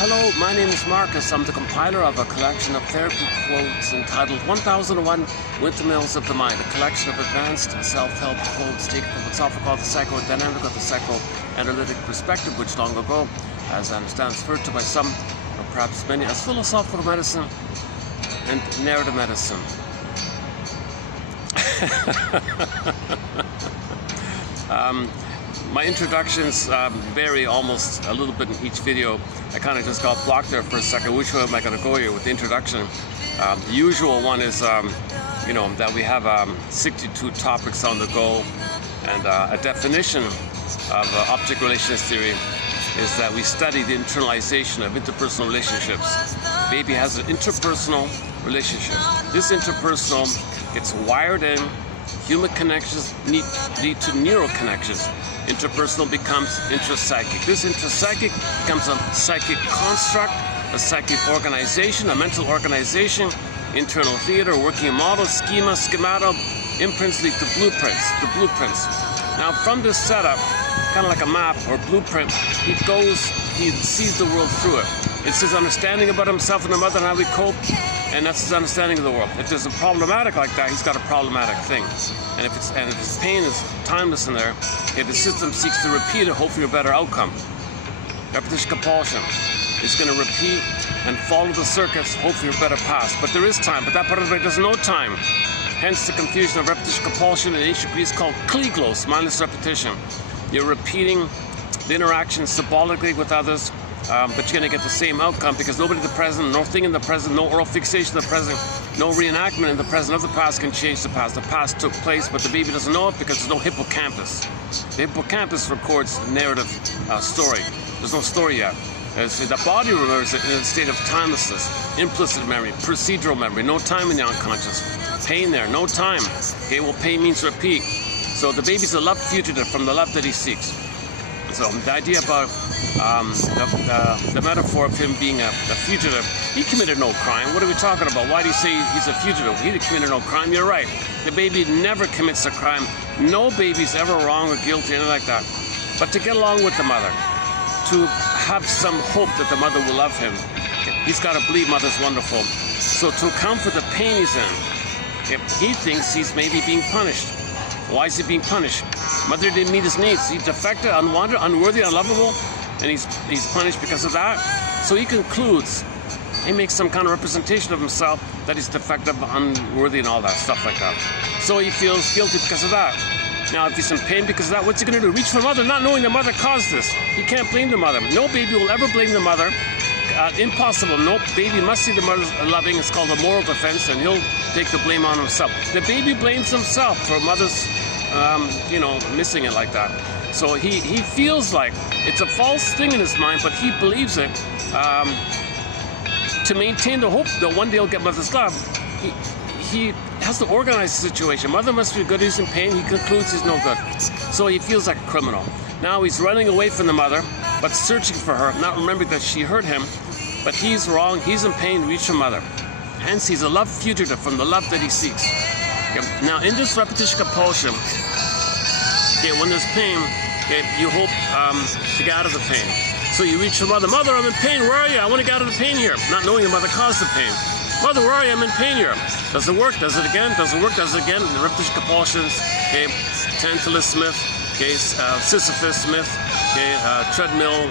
Hello, my name is Marcus. I'm the compiler of a collection of therapy quotes entitled 1001 Windmills of the Mind, a collection of advanced self-help quotes taken from what's often called the psychodynamic or the psychoanalytic perspective, which long ago, as I understand, is referred to by some, or perhaps many, as philosophical medicine and narrative medicine. My introductions vary almost a little bit in each video. I kind of just got blocked there for a second. Which way am I going to go here with the introduction? The usual one is, that we have 62 topics on the go, and a definition of object relations theory is that we study the internalization of interpersonal relationships. Baby has an interpersonal relationship. This interpersonal gets wired in. Human connections lead to neural connections. Interpersonal becomes intrapsychic. This intrapsychic becomes a psychic construct, a psychic organization, a mental organization, internal theater, working model, schema, schemata, imprints lead to blueprints. Now from this setup, kind of like a map or blueprint, he sees the world through it. It's his understanding about himself and the mother and how we cope, and that's his understanding of the world. If there's a problematic like that, he's got a problematic thing. And if his pain is timeless in there, if the system seeks to repeat it, hopefully a better outcome. Repetition compulsion is going to repeat and follow the circuits, hopefully a better path. But there is time, but that part of the brain does no time. Hence the confusion of repetition compulsion in ancient Greece called kliglos, mindless repetition. You're repeating the interaction symbolically with others, but you're going to get the same outcome because nobody in the present, no thing in the present, no oral fixation in the present, no reenactment in the present of the past can change the past. The past took place, but the baby doesn't know it because there's no hippocampus. The hippocampus records narrative story. There's no story yet. The body remembers it in a state of timelessness, implicit memory, procedural memory, no time in the unconscious. Pain there, no time. Okay, well, pain means repeat. So the baby's a love fugitive from the love that he seeks. So the idea about the metaphor of him being a fugitive, he committed no crime. What are we talking about? Why do you say he's a fugitive? He committed no crime. You're right. The baby never commits a crime. No baby's ever wrong or guilty, anything like that. But to get along with the mother, to have some hope that the mother will love him, he's got to believe mother's wonderful. So to account for the pain he's in, he thinks he's maybe being punished. Why is he being punished? Mother didn't meet his needs. He's defective, unwanted, unworthy, unlovable, and he's punished because of that. So he concludes, he makes some kind of representation of himself that he's defective, unworthy, and all that stuff like that. So he feels guilty because of that. Now, if he's in pain because of that, what's he going to do? Reach for the mother, not knowing the mother caused this. He can't blame the mother. No baby will ever blame the mother. Impossible. No baby must see the mother loving. It's called a moral defense, and he'll take the blame on himself. The baby blames himself for mother's, missing it like that. So he feels like it's a false thing in his mind, but he believes it to maintain the hope that one day he'll get mother's love. He has to organize the situation. Mother must be good. He's in pain. He concludes he's no good. So he feels like a criminal. Now he's running away from the mother, but searching for her, not remembering that she hurt him. But he's wrong. He's in pain. Reach for mother. Hence, he's a love fugitive from the love that he seeks. Okay. Now, in this repetition compulsion, when there's pain, you hope to get out of the pain. So you reach for mother. Mother, I'm in pain. Where are you? I want to get out of the pain here. Not knowing the mother caused the pain. Mother, where are you? I'm in pain here. Does it work? Does it again? Does it work? Does it again? The repetition compulsions. Okay, Tantalus Smith. Okay, Sisyphus Smith. Okay, treadmill.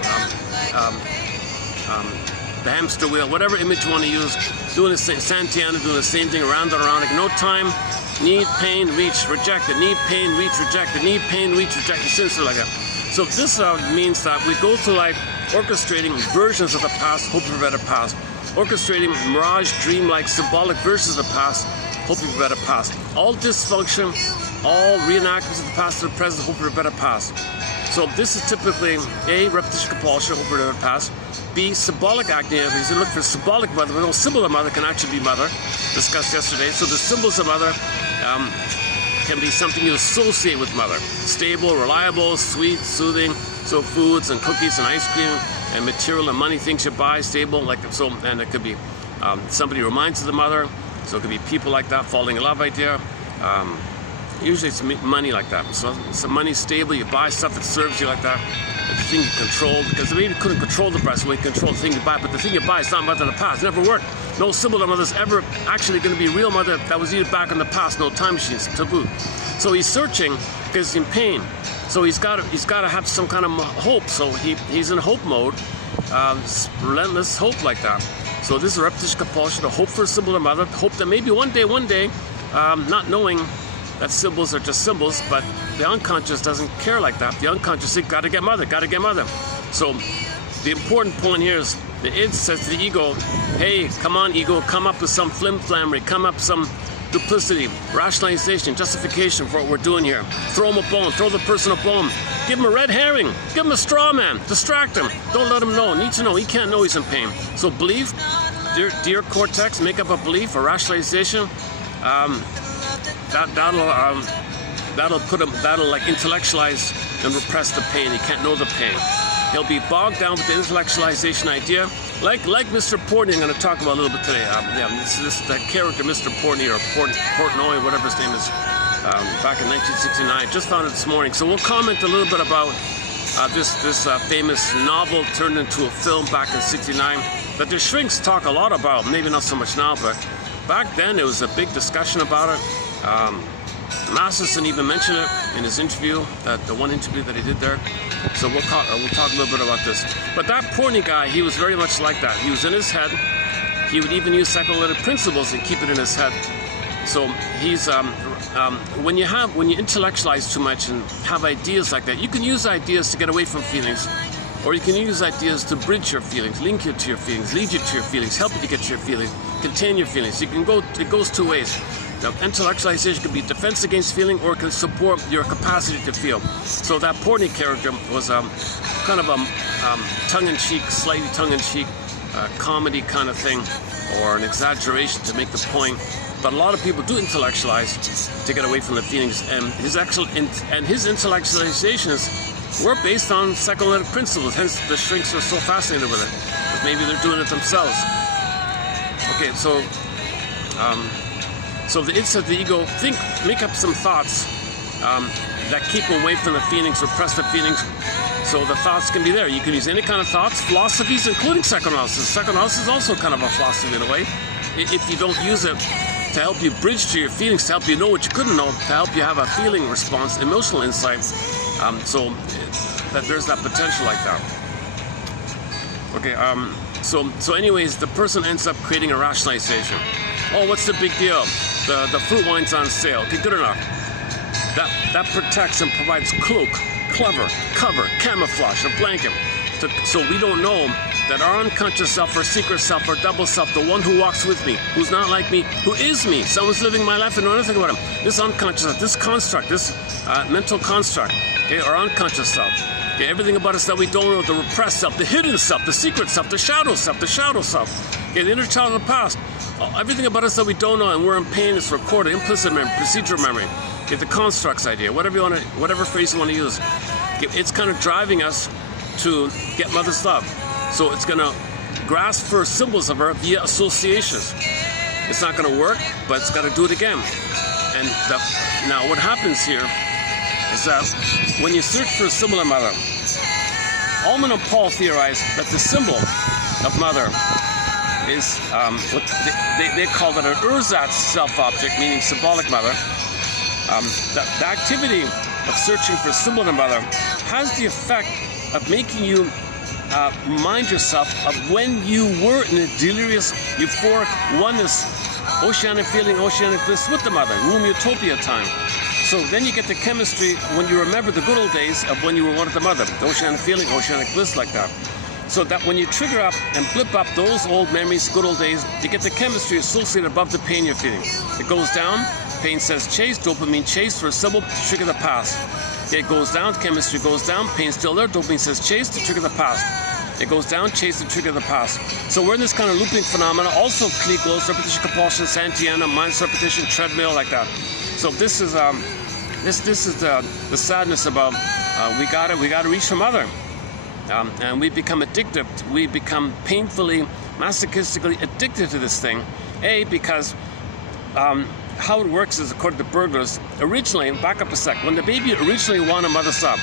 The hamster wheel. Whatever image you want to use. Doing the same. Santiana doing the same thing around and around. Like, no time. Need, pain, reach, rejected. Need, pain, reach, rejected. Need, pain, reach, rejected. Sinister like that. So this means that we go through life orchestrating versions of the past, hoping for a better past. Orchestrating mirage, dream-like, symbolic versions of the past, hoping for a better past. All dysfunction, all reenactments of the past to the present, hoping for a better past. So this is typically A, repetition compulsion, hoping for a better past. B, symbolic activities. You look for symbolic mother, but no symbol of mother can actually be mother, discussed yesterday. So the symbols of mother can be something you associate with mother. Stable, reliable, sweet, soothing. So foods and cookies and ice cream and material and money things you buy, stable, like so. And it could be somebody who reminds you of the mother. So it could be people like that, falling in love idea. usually it's money like that. So money's stable, you buy stuff that serves you like that. The thing you control, because maybe you couldn't control the price, so you control the thing you buy, but the thing you buy is not mother of the past. It never worked. No symbol of mother's ever actually going to be a real mother that was either back in the past. No time machines, taboo. So he's searching because he's in pain. So he's got to have some kind of hope. So he's in hope mode, relentless hope like that. So this is a repetition compulsion, a hope for a symbol of mother, hope that maybe one day, not knowing that symbols are just symbols, but the unconscious doesn't care like that. The unconscious thinks, gotta get mother. So the important point here is the id says to the ego, hey, come on ego, come up with some flim-flammery, come up with some duplicity, rationalization, justification for what we're doing here. Throw him a bone, throw the person a bone, give him a red herring, give him a straw man, distract him, don't let him know, need to know, he can't know he's in pain. So belief, dear cortex, make up a belief, a rationalization, that'll like intellectualize and repress the pain. He can't know the pain. He'll be bogged down with the intellectualization idea, like Mr. Portnoy. I'm going to talk about a little bit today. That character, Mr. Portnoy or Portnoy, whatever his name is, back in 1969. Just found it this morning. So we'll comment a little bit about this famous novel turned into a film back in '69 that the shrinks talk a lot about. Maybe not so much now, but back then it was a big discussion about it. Masterson even mentioned it in his interview, the one interview that he did there. So we'll talk a little bit about this. But that Portnoy guy, he was very much like that. He was in his head. He would even use psychoanalytic principles and keep it in his head. So he's when you intellectualize too much and have ideas like that, you can use ideas to get away from feelings, or you can use ideas to bridge your feelings, link you to your feelings, lead you to your feelings, help you to get to your feelings, contain your feelings. It goes two ways. Now, intellectualization can be defense against feeling, or it can support your capacity to feel. So that Portnoy character was kind of a tongue-in-cheek, slightly tongue-in-cheek comedy kind of thing, or an exaggeration to make the point. But a lot of people do intellectualize to get away from the feelings, and his intellectualizations were based on psychoanalytic principles. Hence, the shrinks are so fascinated with it. But maybe they're doing it themselves. Okay, so. So the id said the ego, make up some thoughts that keep away from the feelings, repress the feelings. So the thoughts can be there. You can use any kind of thoughts, philosophies, including psychoanalysis. Psychoanalysis is also kind of a philosophy in a way. If you don't use it to help you bridge to your feelings, to help you know what you couldn't know, to help you have a feeling response, emotional insight. So that there's that potential like that. Okay. So anyways, the person ends up creating a rationalization. Oh, what's the big deal? The fruit wine's on sale. Okay, good enough. That protects and provides cloak, cover, camouflage, a blanket. So we don't know that our unconscious self, our secret self, our double self, the one who walks with me, who's not like me, who is me, someone's living my life and know nothing about him. This unconscious self, this construct, this mental construct, okay, our unconscious self. Okay, everything about us that we don't know, the repressed self, the hidden self, the secret self, the shadow self, okay, the inner child of the past. Everything about us that we don't know and we're in pain is recorded, implicit memory, procedural memory, okay, the constructs idea, whatever phrase you want to use. Okay, it's kind of driving us to get mother's love. So it's going to grasp for symbols of her via associations. It's not going to work, but it's got to do it again. And now what happens here is that when you search for a symbol of mother, Ullman and Paul theorized that the symbol of mother is what they call it an ersatz self-object, meaning symbolic mother. The activity of searching for a symbol of mother has the effect of making you remind yourself of when you were in a delirious, euphoric oneness, oceanic feeling, oceanic bliss with the mother, womb utopia time. So then you get the chemistry when you remember the good old days of when you were one with the mother, the oceanic feeling, oceanic bliss like that. So that when you trigger up and blip up those old memories, good old days, you get the chemistry associated above the pain you're feeling. It goes down, pain says chase, dopamine chase for a symbol to trigger the past. It goes down, chemistry goes down, pain's still there, dopamine says chase to trigger the past. It goes down, chase to trigger the past. So we're in this kind of looping phenomena, also Klieglos, repetition, compulsion, Santiana, mindless repetition, treadmill, like that. So this is the sadness about we gotta reach for mother. And we become addicted. We become painfully, masochistically addicted to this thing. Because how it works is, according to burglars, originally, back up a sec, when the baby originally wanted mother's love,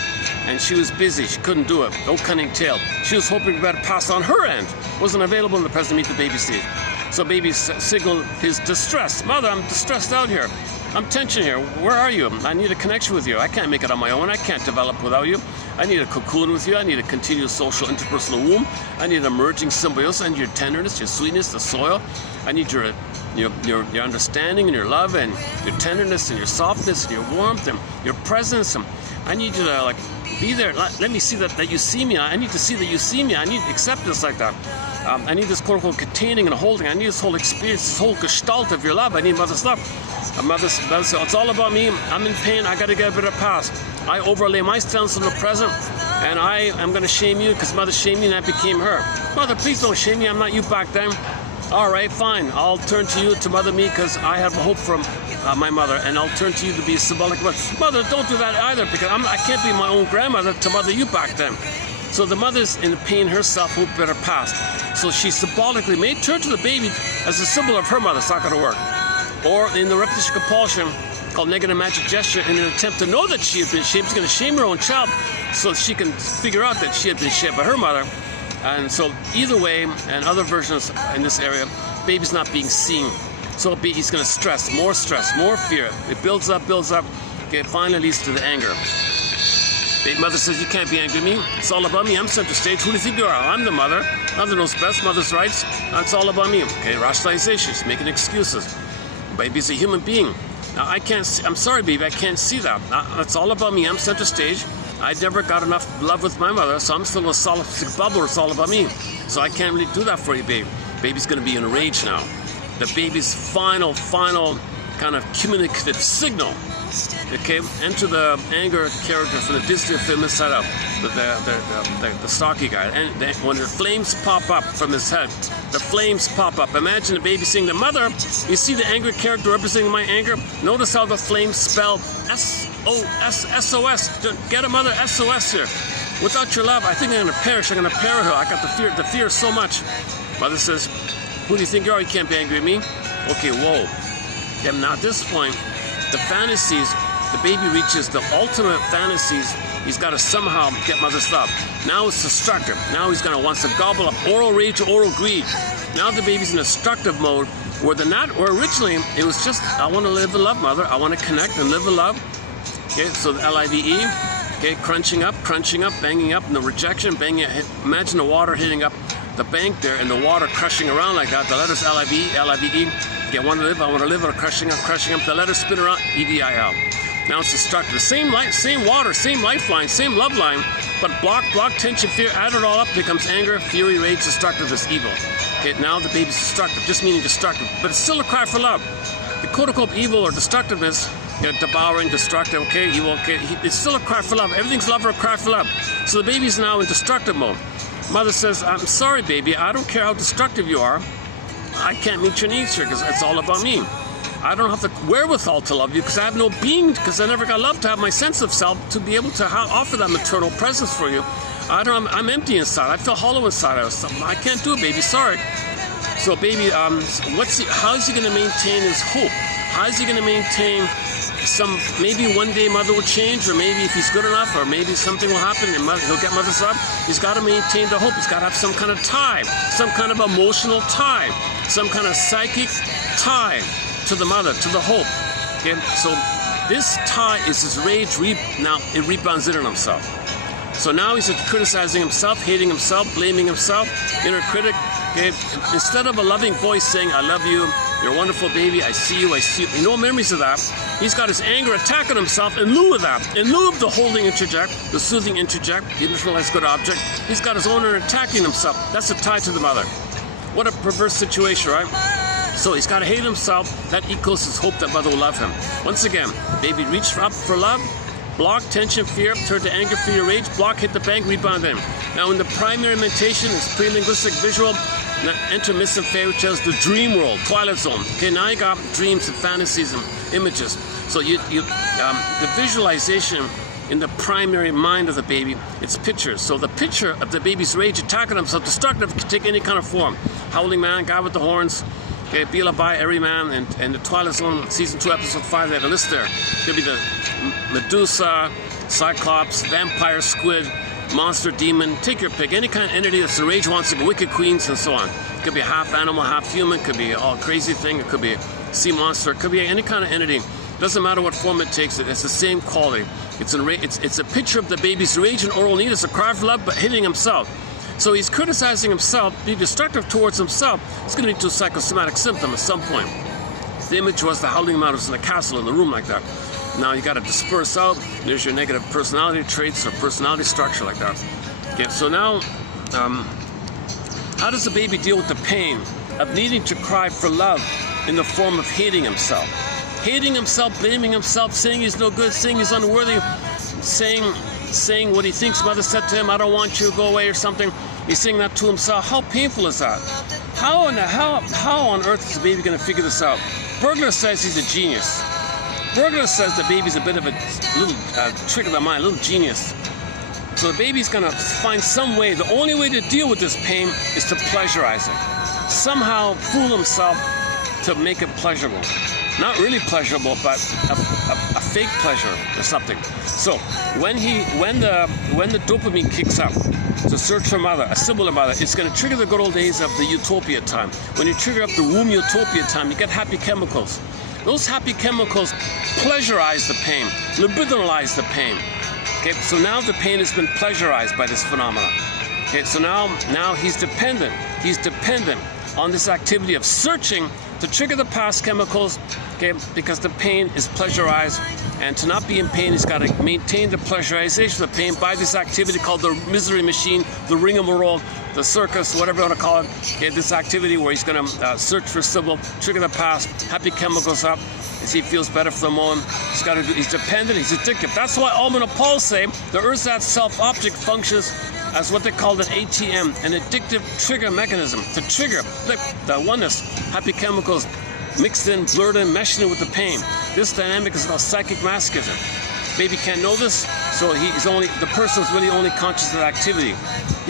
and she was busy, she couldn't do it, no cunning tale, she was hoping to better pass on her end, wasn't available in the present to meet the baby stage. So baby signaled his distress. Mother, I'm distressed out here. I'm tension here. Where are you? I need a connection with you. I can't make it on my own. I can't develop without you. I need a cocoon with you. I need a continuous social interpersonal womb. I need an emerging symbiosis. I need your tenderness, your sweetness, the soil. I need your understanding and your love and your tenderness and your softness and your warmth and your presence. And I need you to like be there. Let me see that you see me. I need to see that you see me. I need acceptance like that. I need this quote-unquote containing and holding. I need this whole experience, this whole gestalt of your love. I need mother's love. Mother says, it's all about me. I'm in pain. I got to get a bit of past. I overlay my stance on the present, and I am going to shame you because mother shamed me and I became her. Mother, please don't shame me. I'm not you back then. All right, fine. I'll turn to you to mother me because I have a hope from my mother, and I'll turn to you to be a symbolic mother. Mother, don't do that either because I can't be my own grandmother to mother you back then. So the mother's in pain herself, hope better past. So she symbolically may turn to the baby as a symbol of her mother. It's not going to work. Or in the repetition compulsion, called negative magic gesture, in an attempt to know that she had been shamed, she's going to shame her own child so she can figure out that she had been shamed by her mother. And so either way, and other versions in this area, baby's not being seen. So he's going to stress, more fear. It builds up. Okay, it finally leads to the anger. The mother says, you can't be angry at me. It's all about me. I'm center stage. Who do you think you are? I'm the mother. Mother knows best. Mother's rights. It's all about me. Okay, rationalization. She's making excuses. Baby's a human being. Now, I can't see. I'm sorry, baby. I can't see that. It's all about me. I'm center stage. I never got enough love with my mother, so I'm still a solipsistic bubble. It's all about me. So I can't really do that for you, baby. Baby's going to be in a rage now. The baby's final kind of communicative signal. Okay, enter the anger character from the Disney film Inside Out, the stocky guy. And when the flames pop up from his head, the flames pop up. Imagine the baby saying, the mother, you see the anger character representing my anger? Notice how the flames spell S-O-S. Get a mother, S-O-S here. Without your love, I think I'm going to perish. I'm going to peril. I got the fear so much. Mother says, who do you think you are? You can't be angry at me. Okay, whoa. Yeah, now at this point, the fantasies, the baby reaches the ultimate fantasies. He's got to somehow get mother's love. Now it's destructive. Now he's going to want to gobble up oral rage or oral greed. Now the baby's in a destructive mode where originally it was just, I want to live the love, mother. I want to connect and live the love. Okay, so the L-I-V-E, okay, crunching up, banging up, and the rejection, banging. Imagine the water hitting up the bank there and the water crushing around like that. The letters L-I-V-E, L-I-V-E. Okay, I want to live, or crushing up. The letters spin around, E-D-I-L. Now it's destructive. Same light, same water, same lifeline, same love line, but block, tension, fear, add it all up, becomes anger, fury, rage, destructiveness, evil. Okay, now the baby's destructive, just meaning destructive, but it's still a cry for love. The quote-unquote evil or destructiveness, devouring, destructive, okay, evil, okay, it's still a cry for love. Everything's love or a cry for love. So the baby's now in destructive mode. Mother says, I'm sorry, baby, I don't care how destructive you are. I can't meet your needs here because it's all about me. I don't have the wherewithal to love you because I have no being, because I never got love to have my sense of self to be able to offer that maternal presence for you. I'm empty inside. I feel hollow inside. I can't do it, baby. Sorry. So, baby, how is he going to maintain his hope? How is he going to maintain maybe one day mother will change, or maybe if he's good enough, or maybe something will happen and he'll get mother's love. He's got to maintain the hope. He's got to have some kind of tie, some kind of emotional tie, some kind of psychic tie to the mother, to the hope. Okay, so this tie is his rage. Now it rebounds in on himself. So now he's criticizing himself, hating himself, blaming himself, inner critic. Okay, instead of a loving voice saying, I love you, you're a wonderful baby, I see you. No memories of that. He's got his anger attacking himself in lieu of that. In lieu of the holding interject, the soothing interject, the neutralized good object, he's got his own attacking himself. That's a tie to the mother. What a perverse situation, right? So he's got to hate himself. That equals his hope that mother will love him. Once again, baby reach up for love, block, tension, fear, turn to anger, fear, rage, block, hit the bank, rebound in. Now in the primary mentation, is pre-linguistic visual, intermissive fairy tales, the dream world, twilight zone. Okay, now you got dreams and fantasies and images. So the visualization in the primary mind of the baby, it's pictures. So the picture of the baby's rage attacking himself, destructive, can take any kind of form. Howling man, guy with the horns, Okay, Bila Bai, Everyman, and the Twilight Zone season 2, episode 5. They had a list there. Could be the Medusa, Cyclops, vampire, squid, monster, demon. Take your pick. Any kind of entity that's the rage wants to go, wicked queens, and so on. Could be half animal, half human. Could be all crazy thing. It could be a sea monster. It could be any kind of entity. Doesn't matter what form it takes. It's the same quality. It's a picture of the baby's rage and oral need. It's a cry for love, but hitting himself. So he's criticizing himself, being destructive towards himself. It's going to lead to a psychosomatic symptom at some point. The image was the howling mountains in a castle in the room like that. Now you got to disperse out. There's your negative personality traits or personality structure like that. Okay, so now, how does the baby deal with the pain of needing to cry for love in the form of hating himself? Hating himself, blaming himself, saying he's no good, saying he's unworthy, saying what he thinks mother said to him, I don't want you, go away or something. He's saying that to himself. How painful is that? How on earth is the baby going to figure this out? Bergler says he's a genius. Bergler says the baby's a bit of a little trick of the mind, a little genius. So the baby's going to find some way. The only way to deal with this pain is to pleasurize it. Somehow fool himself to make it pleasurable. Not really pleasurable, but a fake pleasure or something. So when the dopamine kicks up to search for mother, a similar mother, it's going to trigger the good old days of the utopia time. When you trigger up the womb utopia time, you get happy chemicals. Those happy chemicals pleasurize the pain, libidinalize the pain. Okay, so now the pain has been pleasurized by this phenomenon. Okay, so now he's dependent. He's dependent on this activity of searching to trigger the past chemicals, okay, because the pain is pleasurized, and to not be in pain, he's got to maintain the pleasurization of the pain by this activity called the misery machine, the rigmarole, the circus, whatever you want to call it. Okay, this activity where he's going to search for symbol, trigger the past, happy chemicals up, as he feels better for the moment. He's dependent, he's addictive. That's why Alman and Paul say the ersatz self-object functions as what they called an ATM, an addictive trigger mechanism, to trigger the oneness, happy chemicals mixed in, blurred in, meshed in with the pain. This dynamic is called psychic masochism. Baby can't know this, so the person's really only conscious of activity.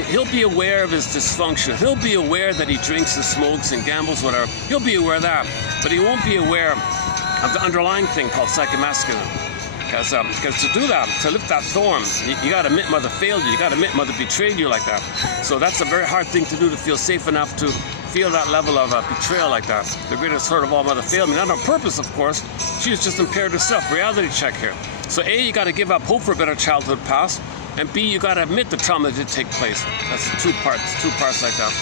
He'll be aware of his dysfunction. He'll be aware that he drinks and smokes and gambles, whatever. He'll be aware of that, but he won't be aware of the underlying thing called psychic masochism. Because to do that, to lift that thorn, you got to admit mother failed you. You got to admit mother betrayed you like that. So that's a very hard thing to do, to feel safe enough to feel that level of betrayal like that. The greatest hurt of all, mother failed me. Not on purpose, of course. She was just impaired herself. Reality check here. So A, you got to give up hope for a better childhood past, and B, you got to admit the trauma that did take place. That's two parts like that.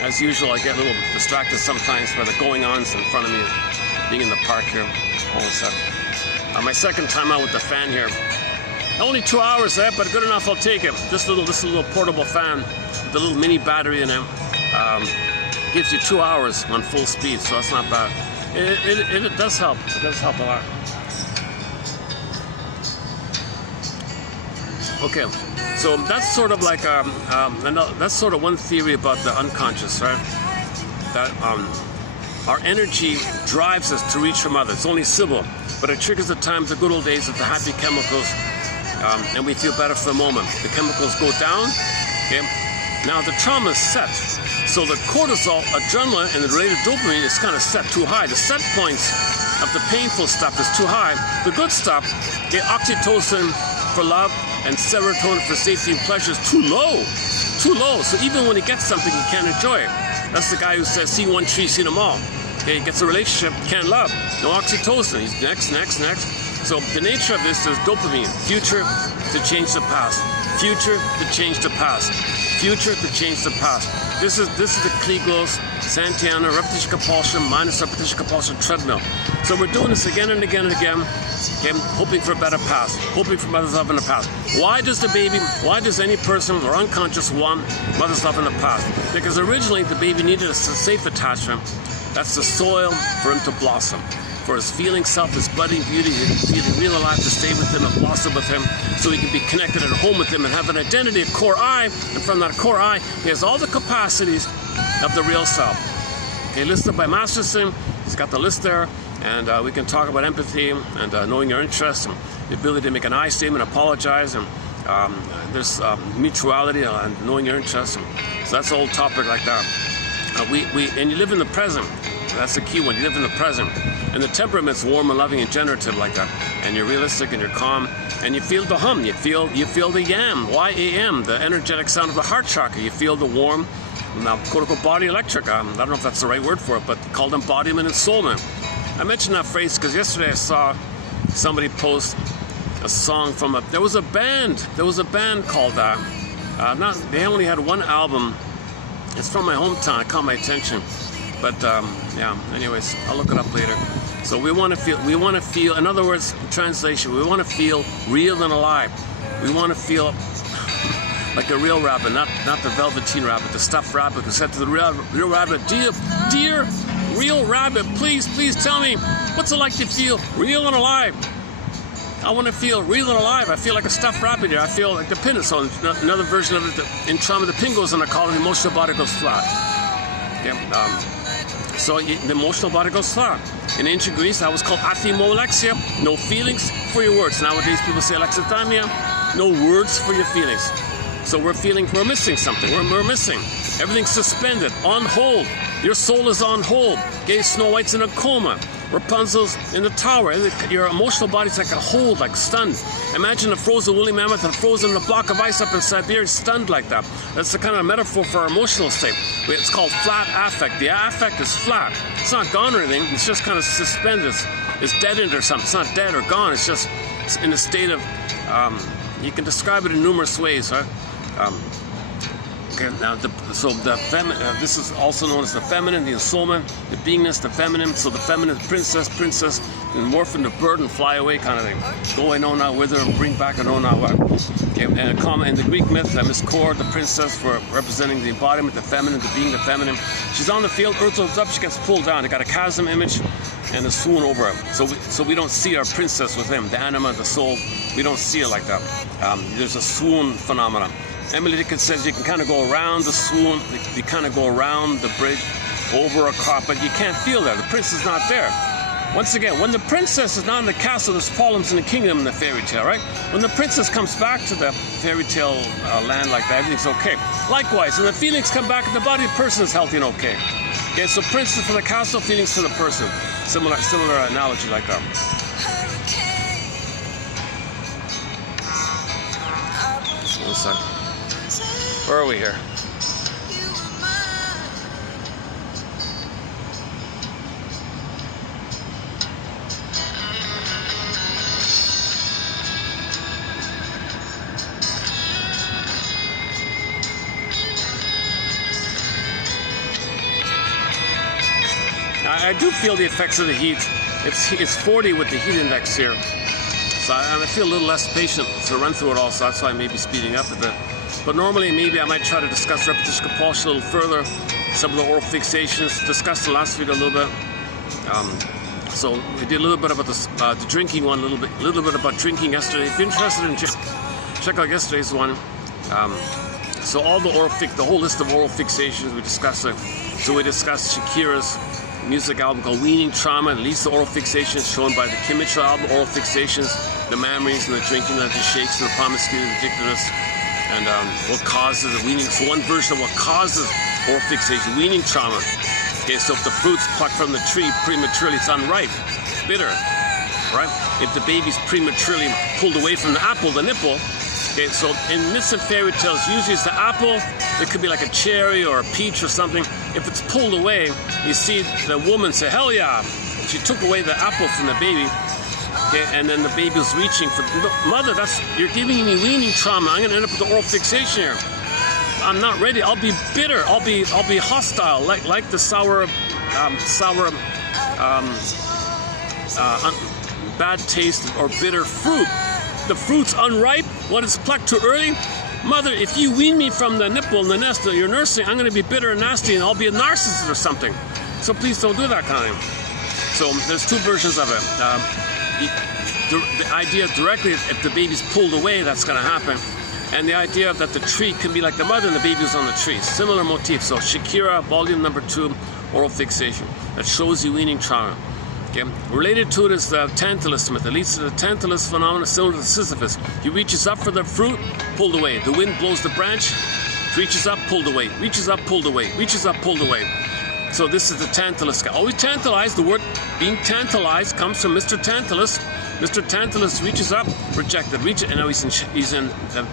As usual, I get a little distracted sometimes by the going-ons in front of me, being in the park here. All of a sudden. My second time out with the fan here. Only 2 hours there, but good enough, I'll take it. This little portable fan, with the little mini battery in it, gives you 2 hours on full speed, so that's not bad. It does help. It does help a lot. Okay. So that's sort of like that's sort of one theory about the unconscious, right? That our energy drives us to reach for mother. It's only civil, but it triggers the times, the good old days of the happy chemicals, and we feel better for the moment. The chemicals go down. Okay, now the trauma is set, so the cortisol, adrenaline, and the related dopamine is kind of set too high. The set points of the painful stuff is too high. The good stuff, okay, oxytocin for love and serotonin for safety and pleasure is too low. So even when he gets something, he can't enjoy it. That's the guy who says, see one tree, see them all. Okay, he gets a relationship, can't love. No oxytocin, he's next. So the nature of this is dopamine, future to change the past, future to change the past, future to change the past. This is the Kliegos, Santana, repetition compulsion, minus repetition compulsion treadmill. So we're doing this again and again and again, okay, hoping for a better past, hoping for mother's love in the past. Why does any person or unconscious want mother's love in the past? Because originally the baby needed a safe attachment. That's the soil for him to blossom. For his feeling self, his budding beauty, his feeling real alive to stay with him and blossom with him, so he can be connected at home with him and have an identity, a core I, and from that core I, he has all the capacities of the real self. Okay, listed by Masterson, he's got the list there, and we can talk about empathy and knowing your interests, and the ability to make an I statement, apologize, and There's mutuality and knowing your interests. So that's a whole topic like that. And you live in the present. That's the key one. You live in the present. And the temperament's warm and loving and generative like that. And you're realistic and you're calm. And you feel the hum. You feel the yam, Y-A-M, the energetic sound of the heart chakra. You feel the warm, now quote-unquote body electric. I don't know if that's the right word for it, but called embodiment and soulment. I mentioned that phrase because yesterday I saw somebody post a song from there was a band called they only had one album. It's from my hometown. It caught my attention. But yeah, anyways, I'll look it up later. So we want to feel, in other words, translation, we want to feel real and alive. We want to feel like a real rabbit, not the velveteen rabbit, the stuffed rabbit who said to the real rabbit, dear real rabbit, please tell me, what's it like to feel real and alive? I want to feel real and alive. I feel like a stuffed rabbit here. I feel like the pin is on. Another version of it, in trauma, the pin goes on, I call it the emotional body goes flat. Okay, so the emotional body goes flat. In ancient Greece, that was called athymolexia, no feelings for your words. Nowadays, people say alexithymia, no words for your feelings. So we're missing something. We're missing. Everything's suspended, on hold. Your soul is on hold. Okay, Snow White's in a coma. Rapunzel's in the tower. Your emotional body's like a hold, like stunned. Imagine a frozen woolly mammoth and frozen in a block of ice up in Siberia, stunned like that. That's the kind of metaphor for our emotional state. It's called flat affect. The affect is flat. It's not gone or anything. It's just kind of suspended. It's deadened or something. It's not dead or gone. It's just in a state of, you can describe it in numerous ways, right? Okay, now, this is also known as the feminine, the ensoulment, the beingness, the feminine. So the feminine, princess, and morph into bird and fly away kind of thing. Go I know not whither and bring back I know not what. Okay, and in the Greek myth, Miss Core, the princess, for representing the embodiment, the feminine, the being, the feminine. She's on the field, Earth opens up, she gets pulled down. They got a chasm image and a swoon over her. So we don't see our princess with him, the anima, the soul. We don't see it like that. There's a swoon phenomenon. Emily Dickinson says you can kind of go around the swoon, you kind of go around the bridge, over a car, but you can't feel that. The prince is not there. Once again, when the princess is not in the castle, there's problems in the kingdom in the fairy tale, right? When the princess comes back to the fairy tale land like that, everything's okay. Likewise, when the feelings come back in the body, the person is healthy and okay. Okay, so princess for the castle, feelings for the person. Similar analogy like that. One sec. Where are we here? I do feel the effects of the heat. It's 40 with the heat index here. So I feel a little less patient to run through it all, so that's why I may be speeding up a bit. But normally, maybe I might try to discuss repetition compulsion a little further, some of the oral fixations, discuss the last video a little bit. So we did a little bit about the drinking one, a little bit about drinking yesterday. If you're interested in check out yesterday's one. So all the whole list of oral fixations we discussed. So we discussed Shakira's music album called Weaning Trauma, and leads to oral fixations shown by the Kim Mitchell album, oral fixations, the memories and the drinking and the shakes and the promiscuity, the addictiveness. And what causes the weaning. So one version of what causes oral fixation, weaning trauma. Okay, so if the fruit's plucked from the tree prematurely, it's unripe, bitter, right? If the baby's prematurely pulled away from the apple, the nipple. Okay, so in myths and fairy tales, usually it's the apple. It could be like a cherry or a peach or something. If it's pulled away, you see the woman say, hell yeah. She took away the apple from the baby. Okay, and then the baby was reaching for mother. You're giving me weaning trauma. I'm going to end up with the oral fixation here. I'm not ready. I'll be bitter. I'll be hostile, like the sour, bad taste or bitter fruit. The fruit's unripe. When it's plucked too early, mother, if you wean me from the nipple and the nest that you're nursing, I'm going to be bitter and nasty, and I'll be a narcissist or something. So please don't do that kind of thing. So there's two versions of it. The idea directly, if the baby's pulled away, that's going to happen. And the idea that the tree can be like the mother and the baby's on the tree. Similar motif. So Shakira, volume number 2, oral fixation. That shows you weaning trauma. Okay. Okay. Related to it is the Tantalus myth. It leads to the Tantalus phenomenon similar to Sisyphus. He reaches up for the fruit, pulled away. The wind blows the branch, reaches up, pulled away. Reaches up, pulled away. Reaches up, pulled away. So this is the Tantalus guy. Always tantalized. The word being tantalized comes from Mr. Tantalus. Mr. Tantalus reaches up, rejected, and now he's in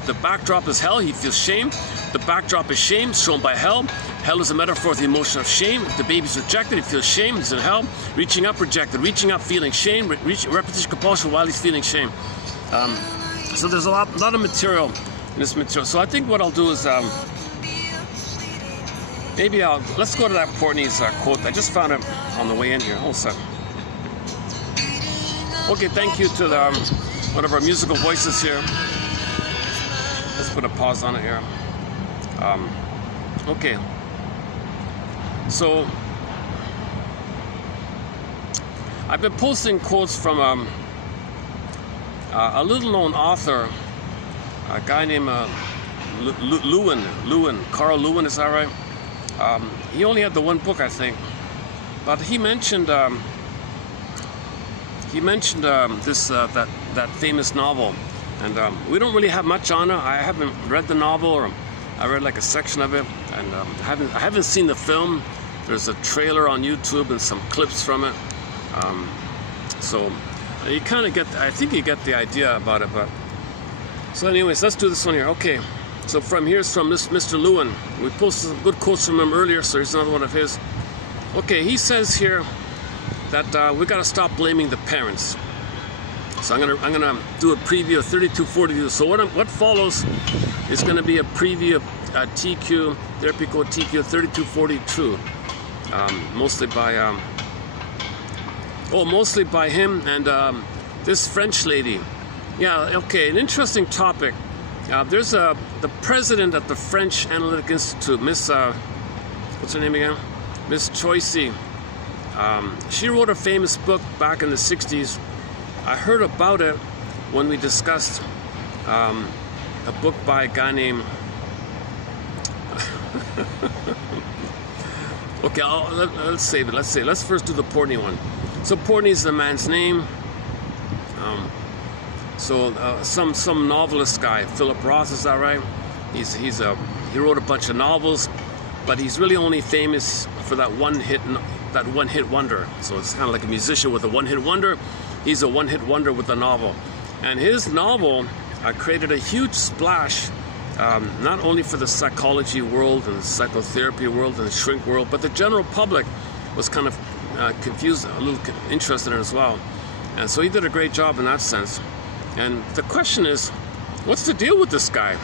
the backdrop is hell. He feels shame. The backdrop is shame, shown by hell. Hell is a metaphor of the emotion of shame. If the baby's rejected, he feels shame. He's in hell. Reaching up, rejected. Reaching up, feeling shame. Repetition, compulsion while he's feeling shame. So there's a lot of material in this material. So I think what I'll do is maybe let's go to that Portney's quote. I just found it on the way in here. Hold a second. Okay, thank you to one of our musical voices here. Let's put a pause on it here. Okay. So, I've been posting quotes from a little-known author, a guy named Lewin, Carl Lewin, is that right? He only had the one book, I think, but he mentioned that famous novel, and we don't really have much on it. I haven't read the novel, or I read like a section of it, and I haven't seen the film. There's a trailer on YouTube and some clips from it, so you kind of get, I think you get the idea about it. But so anyways, let's do this one here. Okay, so here's from Mr. Lewin. We posted some good quotes from him earlier, so here's another one of his. Okay, he says here that we got to stop blaming the parents. So I'm gonna do a preview of 3242. So what follows is going to be a preview of TQ Therapy Code TQ 3242, mostly by him and this French lady. Yeah, okay, an interesting topic. There's the president at the French Analytic Institute, Miss what's her name again? Miss Choisy. She wrote a famous book back in the 60s. I heard about it when we discussed a book by a guy named okay, let's save it. Let's first do the Portney one. So Portney's the man's name. Some novelist guy, Philip Roth, is that right? He wrote a bunch of novels, but he's really only famous for that one hit wonder. So it's kind of like a musician with a one-hit wonder. He's a one-hit wonder with a novel, and his novel created a huge splash, not only for the psychology world and the psychotherapy world and the shrink world, but the general public was kind of confused, a little interested in it as well. And so he did a great job in that sense. And the question is, what's the deal with this guy?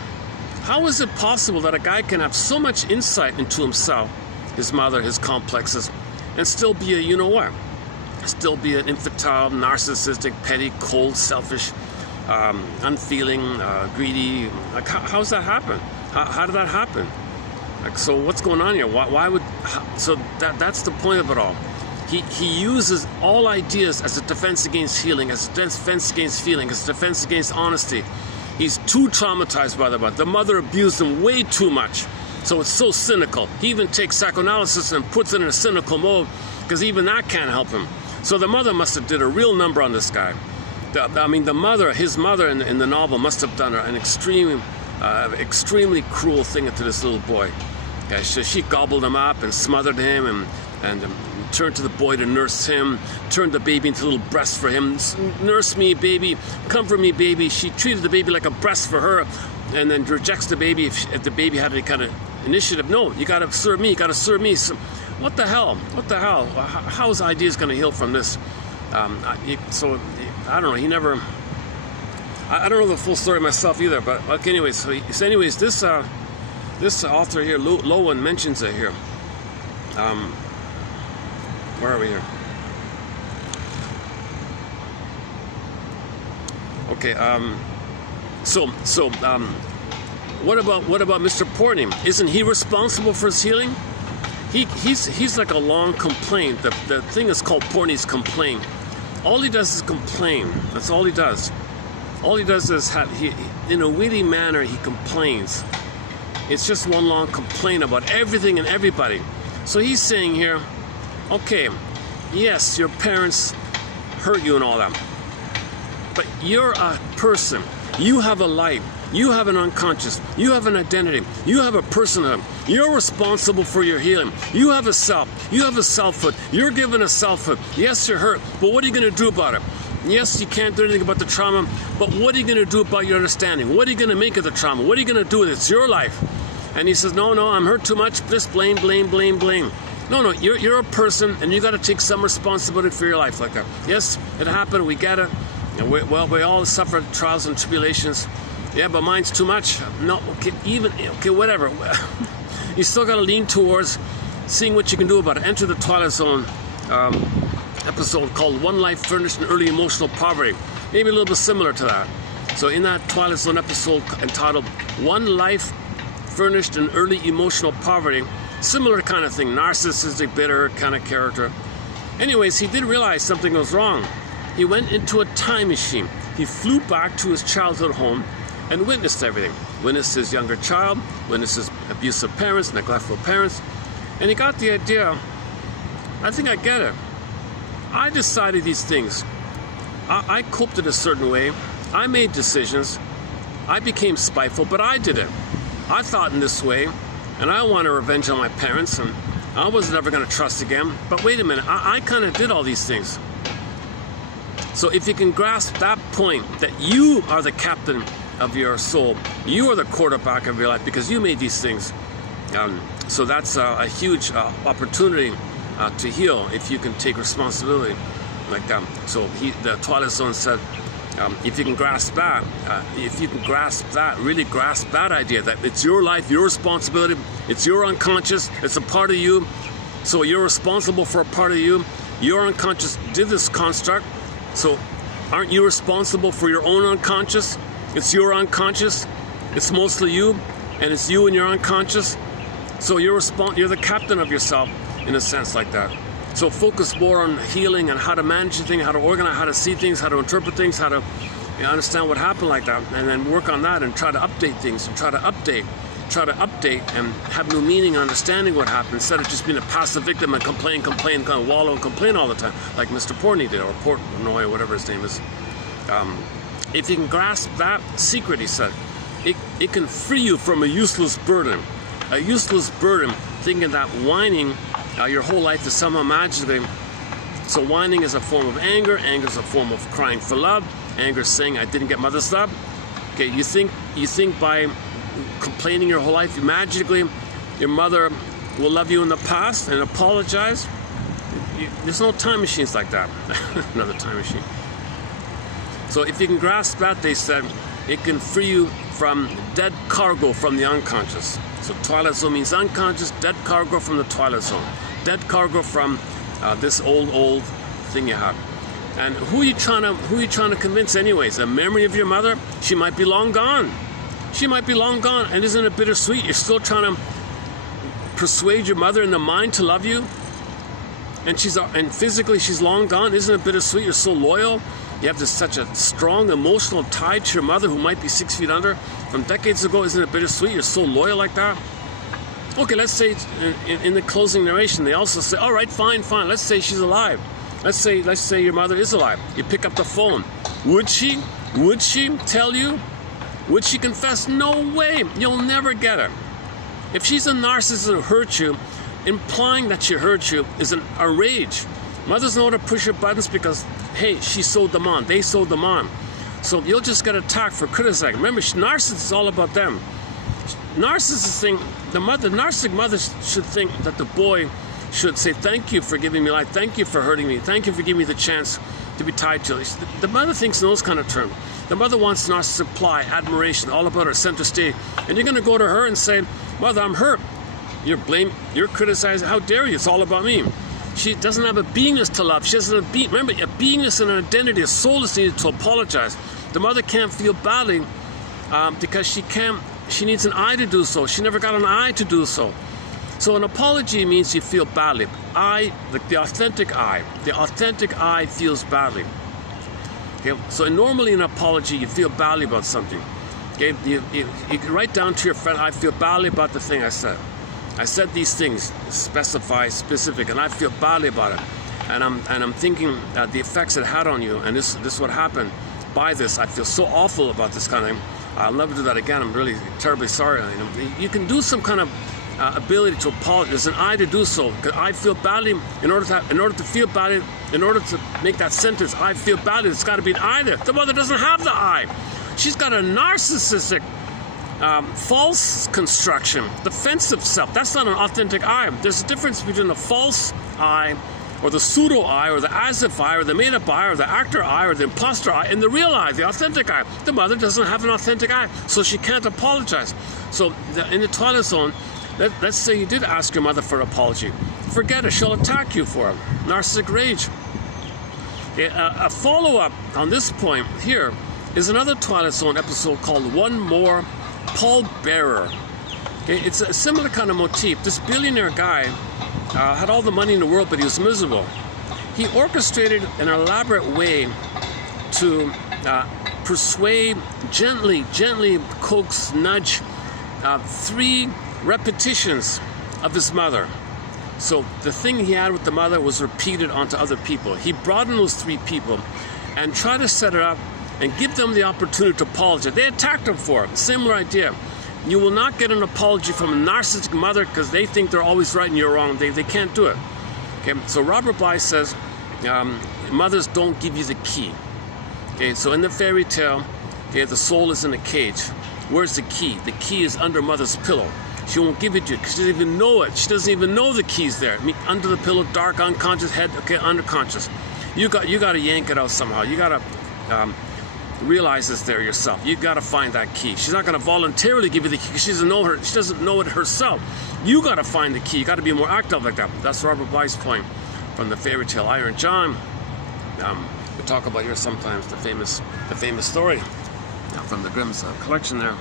How is it possible that a guy can have so much insight into himself, his mother, his complexes, and still be a you-know-what? Still be an infantile, narcissistic, petty, cold, selfish, unfeeling, greedy. Like, how's that happen? How did that happen? Like, so what's going on here? Why would? So that's the point of it all. He uses all ideas as a defense against healing, as a defense against feeling, as a defense against honesty. He's too traumatized by the mother abused him way too much, so it's so cynical. He even takes psychoanalysis and puts it in a cynical mode, because even that can't help him. So the mother must have did a real number on this guy. His mother in the novel must have done an extremely cruel thing to this little boy. Okay, she gobbled him up and smothered him and turned to the boy to nurse him, turned the baby into a little breast for him. Nurse me, baby. Comfort me, baby. She treated the baby like a breast for her, and then rejects the baby if the baby had any kind of initiative. No, you got to serve me. You got to serve me. So, what the hell? What the hell? How's ideas going to heal from this? So I don't know. He never. I don't know the full story myself either. But okay, anyways. This author here, Lowen, mentions it here. Where are we here? Okay. What about Mr. Portney? Isn't he responsible for his healing? He's like a long complaint. The thing is called Portney's complaint. All he does is complain. That's all he does. All he does is in a witty manner, he complains. It's just one long complaint about everything and everybody. So he's saying here, okay, yes, your parents hurt you and all that. But you're a person. You have a life. You have an unconscious. You have an identity. You have a personhood. You're responsible for your healing. You have a self. You have a selfhood. You're given a selfhood. Yes, you're hurt, but what are you going to do about it? Yes, you can't do anything about the trauma, but what are you going to do about your understanding? What are you going to make of the trauma? What are you going to do with it? It's your life. And he says, no, I'm hurt too much. Just blame. No, you're a person, and you got to take some responsibility for your life like that. Yes, it happened. We get it. And we all suffer trials and tribulations. Yeah, but mine's too much. No, okay, whatever. You still got to lean towards seeing what you can do about it. Enter the Twilight Zone episode called One Life Furnished in Early Emotional Poverty. Maybe a little bit similar to that. So in that Twilight Zone episode entitled One Life Furnished in Early Emotional Poverty, similar kind of thing, narcissistic, bitter kind of character. Anyways, he did realize something was wrong. He went into a time machine. He flew back to his childhood home and witnessed everything. Witnessed his younger child, witnessed his abusive parents, neglectful parents, and he got the idea, I think I get it. I decided these things. I coped in a certain way. I made decisions. I became spiteful, but I did it. I thought in this way, and I want to revenge on my parents, and I was never going to trust again. But wait a minute, I kind of did all these things. So if you can grasp that point, that you are the captain of your soul, you are the quarterback of your life because you made these things. So that's a huge opportunity to heal if you can take responsibility like that. So the Twilight Zone said, if you can grasp that, really grasp that idea that it's your life, your responsibility, it's your unconscious, it's a part of you. So you're responsible for a part of you. Your unconscious did this construct. So aren't you responsible for your own unconscious? It's your unconscious. It's mostly you, and it's you and your unconscious. So you're the captain of yourself in a sense like that. So focus more on healing and how to manage things, how to organize, how to see things, how to interpret things, how to understand what happened like that, and then work on that and try to update things and try to update and have new meaning and understanding what happened instead of just being a passive victim and complain, kind of wallow and complain all the time like Mr. Portnoy did, or Portnoy, or whatever his name is. If you can grasp that secret, he said, it can free you from a useless burden. A useless burden, thinking that whining your whole life is somehow magically. So whining is a form of anger. Anger is a form of crying for love. Anger is saying, I didn't get mother's love. Okay, you think by complaining your whole life, magically your mother will love you in the past and apologize? There's no time machines like that. Another time machine. So if you can grasp that, they said, it can free you from dead cargo from the unconscious. So Twilight Zone means unconscious, dead cargo from the Twilight Zone. Dead cargo from this old thing you have. And who are you trying to convince anyways? A memory of your mother? She might be long gone. She might be long gone. And isn't it bittersweet? You're still trying to persuade your mother in the mind to love you? And physically she's long gone. Isn't it bittersweet? You're so loyal. You have such a strong emotional tie to your mother who might be 6 feet under from decades ago. Isn't it bittersweet? You're so loyal like that. Okay, let's say in the closing narration, they also say, all right, fine. Let's say she's alive. Let's say your mother is alive. You pick up the phone. Would she tell you? Would she confess? No way. You'll never get her. If she's a narcissist who hurt you, implying that she hurt you is a rage. Mothers know how to push your buttons because, hey, she sowed them on. They sowed them on. So you'll just get attacked for criticizing. Remember, narcissists is all about them. Narcissists think, the narcissistic mother should think that the boy should say, thank you for giving me life. Thank you for hurting me. Thank you for giving me the chance to be tied to it. The mother thinks in those kind of terms. The mother wants narcissistic supply, admiration, all about her, center stage. And you're going to go to her and say, mother, I'm hurt. You're criticizing. How dare you? It's all about me. She doesn't have a beingness to love. She doesn't have remember, a beingness and an identity, a soul is needed to apologize. The mother can't feel badly because she needs an I to do so. She never got an I to do so. So an apology means you feel badly. The authentic I feels badly. Okay, so normally in an apology, you feel badly about something. Okay, you write down to your friend, I feel badly about the thing I said. I said these things, specify, specific, and I feel badly about it. and I'm thinking the effects it had on you, and this is what happened. By this, I feel so awful about this kind of thing. I'll never do that again. I'm really terribly sorry. You can do some kind of ability to apologize. There's an I to do so. Because I feel badly. In order to feel badly, in order to make that sentence, I feel badly, it's got to be an I there. The mother doesn't have the I. She's got a narcissistic, false construction, defensive self. That's not an authentic I. There's a difference between the false I, or the pseudo I, or the as if I, or the made up I, or the actor I, or the imposter I, and the real I, the authentic I. The mother doesn't have an authentic I, so she can't apologize. So in the twilight zone, let's say you did ask your mother for an apology. Forget it, she'll attack you for it. Narcissistic rage. A follow-up on this point here is another Twilight Zone episode called One More Pallbearer. Okay, it's a similar kind of motif. This billionaire guy had all the money in the world, but he was miserable. He orchestrated an elaborate way to persuade, gently coax, nudge 3 repetitions of his mother. So the thing he had with the mother was repeated onto other people. He brought in those 3 people and tried to set it up and give them the opportunity to apologize. They attacked him for it. Similar idea. You will not get an apology from a narcissistic mother because they think they're always right and you're wrong. They can't do it. Okay, so Robert Bly says, mothers don't give you the key. Okay, so in the fairy tale, okay, the soul is in a cage. Where's the key? The key is under mother's pillow. She won't give it to you because she doesn't even know it. She doesn't even know the key's there. I mean, under the pillow, dark, unconscious, head, okay, underconscious. You got to yank it out somehow. You got to realize it's there yourself. You got to find that key. She's not going to voluntarily give you the key because she doesn't know it herself. You got to find the key. You got to be more active like that. That's Robert Bly's point from the fairy tale Iron John. We talk about here sometimes the famous story from the Grimm's collection there.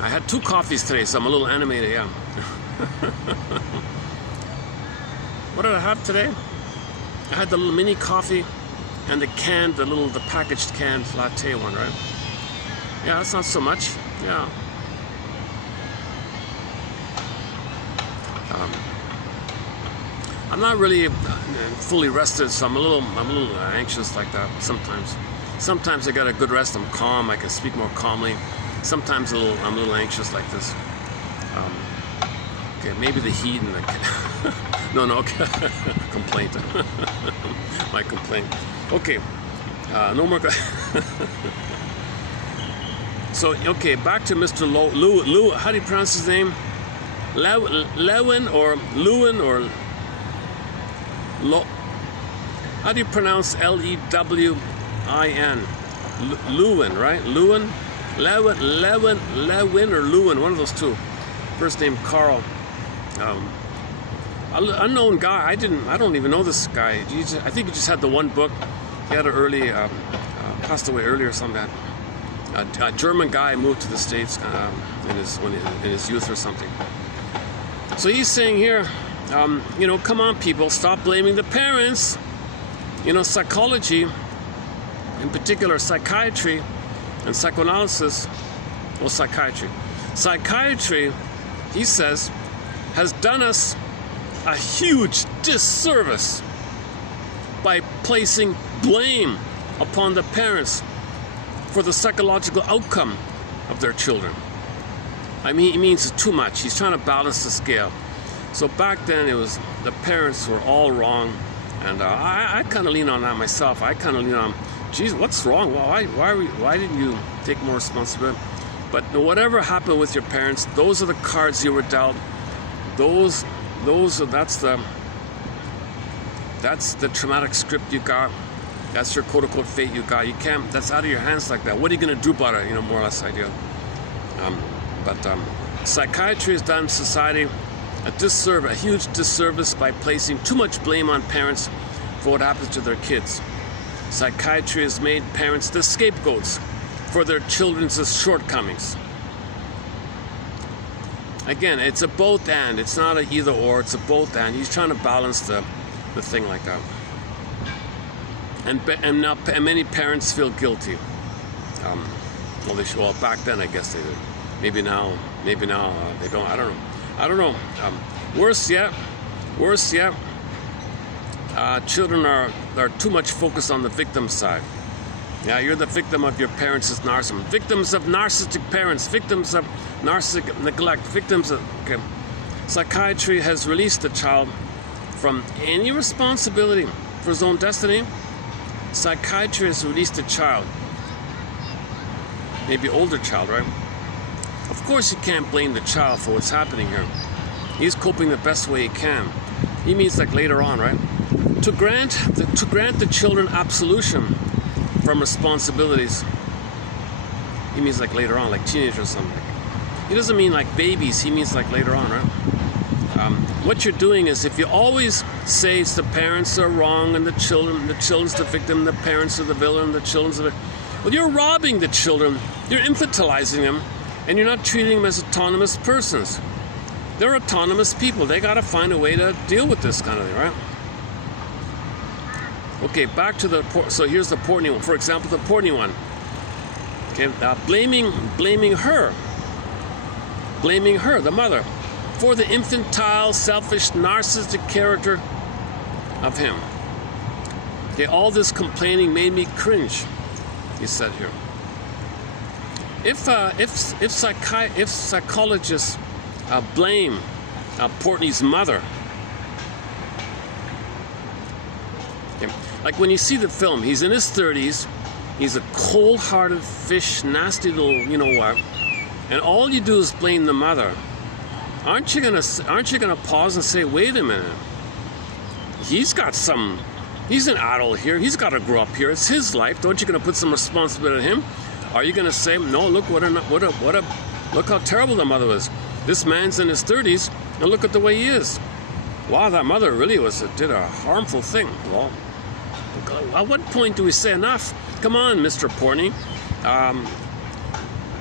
I had 2 coffees today, so I'm a little animated. Yeah. What did I have today? I had the little mini coffee and the packaged canned latte one, right? Yeah, that's not so much. Yeah. I'm not really fully rested, so I'm a little anxious like that sometimes. Sometimes I get a good rest. I'm calm. I can speak more calmly. Sometimes I'm a little anxious like this. Okay, maybe the heat and the no, okay. Complaint. My complaint. Okay, no more. So okay, back to Mr. Lou. How do you pronounce his name? Lewin or Lewin or Lo? How do you pronounce Lewin? Lewin, right? Lewin or Lewin, one of those 2. First name Carl. Unknown guy. I don't even know this guy. I think he just had the one book. He had an early, passed away early or something. A German guy moved to the States in his youth or something. So he's saying here, come on, people, stop blaming the parents. Psychology, in particular psychiatry and psychoanalysis, well, psychiatry, he says, has done us a huge disservice by placing blame upon the parents for the psychological outcome of their children. I mean, he means too much. He's trying to balance the scale. So back then, it was the parents were all wrong, and I kind of lean on that myself. I kind of lean on, geez, what's wrong? Well, why didn't you take more responsibility? But whatever happened with your parents, those are the cards you were dealt. That's the traumatic script you got. That's your quote-unquote fate you got. You can't. That's out of your hands like that. What are you going to do about it? More or less idea. Psychiatry has done society a huge disservice by placing too much blame on parents for what happens to their kids. Psychiatry has made parents the scapegoats for their children's shortcomings. Again, it's a both and. It's not an either or. It's a both and. He's trying to balance the thing like that. And now many parents feel guilty. Well, back then I guess they did. Maybe now they don't. I don't know. Worse yet, Worse yet, children are too much focused on the victim side. Yeah, you're the victim of your parents' narcissism. Victims of narcissistic parents, victims of narcissistic neglect, victims of... Okay. Psychiatry has released the child from any responsibility for his own destiny. Psychiatry has released the child. Maybe older child, right? Of course you can't blame the child for what's happening here. He's coping the best way he can. He means like later on, right? To grant the children absolution from responsibilities. He means like later on, like teenagers or something. He doesn't mean like babies, he means like later on, right? What you're doing is, if you always say the parents are wrong and the children's the victim, the parents are the villain, the children's the... Well, you're robbing the children, you're infantilizing them, and you're not treating them as autonomous persons. They're autonomous people. They got to find a way to deal with this kind of thing, right? Okay, back to the... So here's the Portney one. For example, the Portney one. Okay, blaming her, the mother, for the infantile, selfish, narcissistic character of him. Okay, all this complaining made me cringe, he said here. If psychologists blame Portney's mother, okay, like when you see the film, he's in his 30s, he's a cold-hearted fish, nasty little, you know what, and all you do is blame the mother. Aren't you gonna pause and say, wait a minute, he's an adult here, he's got to grow up here, it's his life, don't you gonna put some responsibility on him? Are you gonna say, no, look look how terrible the mother was. This man's in his 30s and look at the way he is. Wow, that mother really did a harmful thing. Well, at what point do we say enough? Come on, Mr. Portney,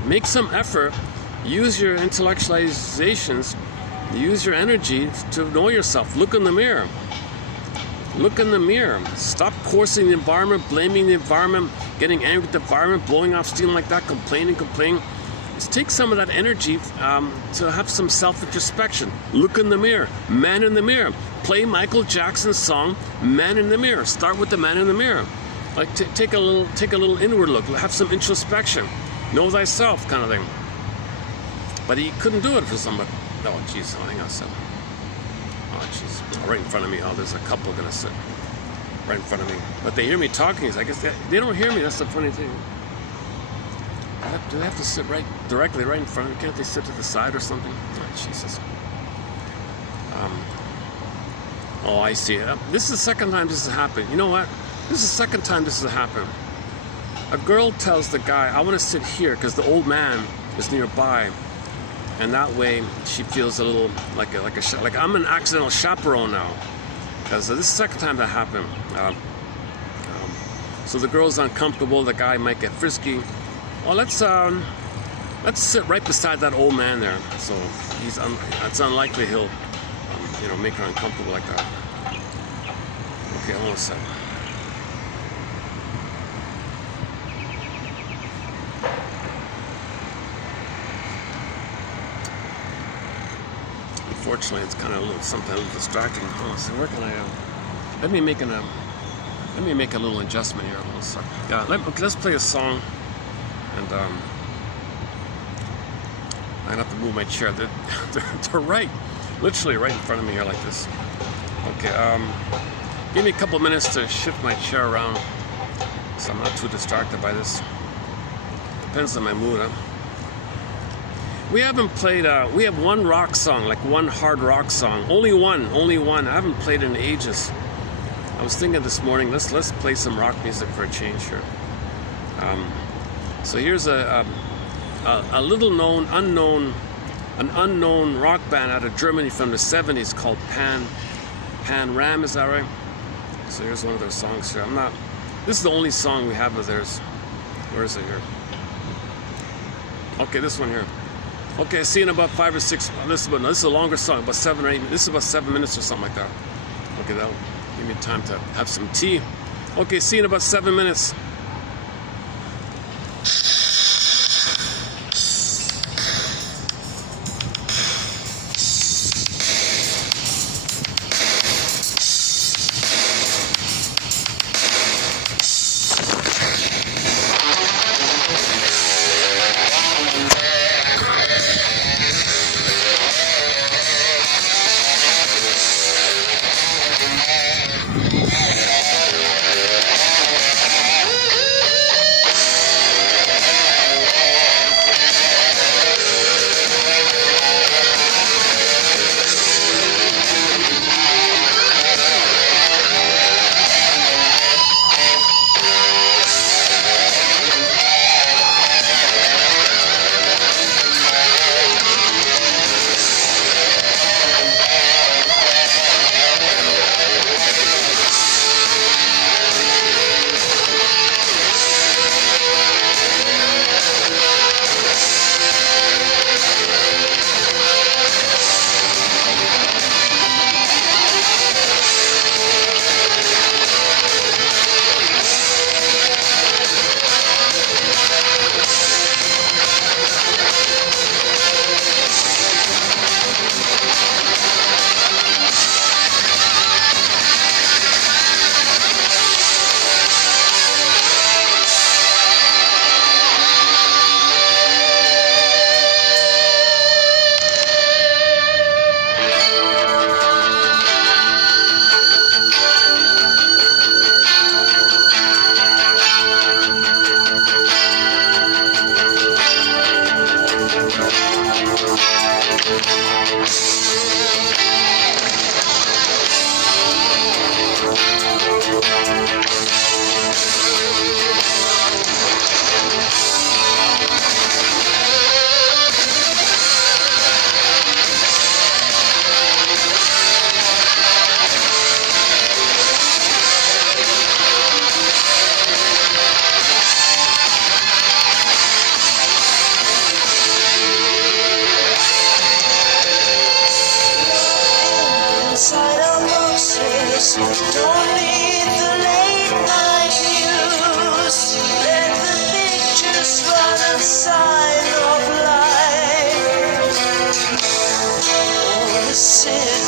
make some effort. Use your intellectualizations, use your energy to know yourself. Look in the mirror. Look in the mirror. Stop coursing the environment, blaming the environment, getting angry with the environment, blowing off steam like that, complaining. Just take some of that energy to have some self-introspection. Look in the mirror. Man in the mirror. Play Michael Jackson's song, Man in the Mirror. Start with the man in the mirror. Like take a little inward look. Have some introspection. Know thyself kind of thing. But he couldn't do it for somebody. Oh, jeez. Oh, hang on a second. Oh, jeez. Right in front of me. Oh, there's a couple going to sit right in front of me. But they hear me talking. I guess they don't hear me. That's the funny thing. Do they have to sit directly right in front of me? Can't they sit to the side or something? Oh, Jesus. Oh, I see it. This is the second time this has happened. You know what? This is the second time this has happened. A girl tells the guy, I want to sit here because the old man is nearby. And that way she feels a little like I'm an accidental chaperone now. Because this is the second time that happened. So the girl's uncomfortable, the guy might get frisky. Well, let's sit right beside that old man there. So it's unlikely he'll make her uncomfortable like that. Okay, hold on a second. Unfortunately, it's kind of something a little distracting. So where can I? Let me make a little adjustment here. Yeah, let's play a song, and I have to move my chair. They're right, literally right in front of me here, like this. Okay, give me a couple minutes to shift my chair around, so I'm not too distracted by this. Depends on my mood, huh? We haven't played, we have one rock song, like one hard rock song. Only one. I haven't played in ages. I was thinking this morning, let's play some rock music for a change here. So here's a little known, an unknown rock band out of Germany from the 70s called Pan Ram, is that right? So here's one of their songs here. This is the only song we have of theirs. Where is it here? Okay, this one here. Okay, see in about 5 or 6. This is a longer song, about 7 or 8. This is about 7 minutes or something like that. Okay, that'll give me time to have some tea. Okay, see in about 7 minutes.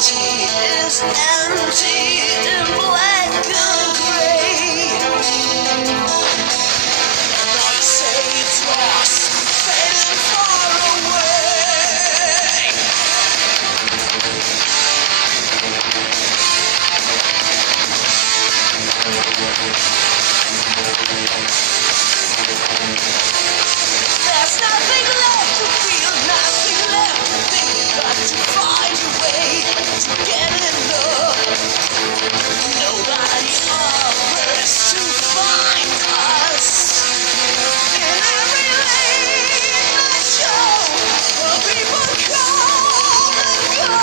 is empty in black and gray. And all you say it's lost, fading far away. There's nothing left to feel, nothing left to think. Got to find a way to get enough. Nobody offers to find us. In every late night show, people come and go.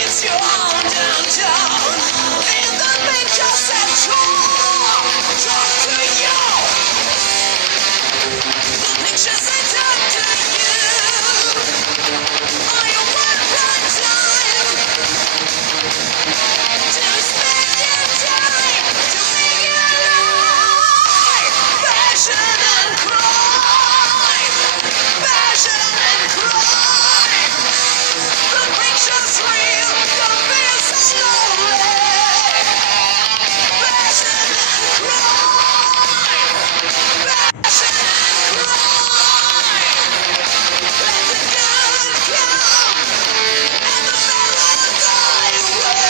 It's your own downtown. In the picture set, talk to you. The pictures they talk to you. Are you one prime time? To spend your time, to make it alive. Passion and crime. Passion and crime. The picture's real, convince slowly. Passion and crime. Passion and crime. Let the good come and the mellow die away.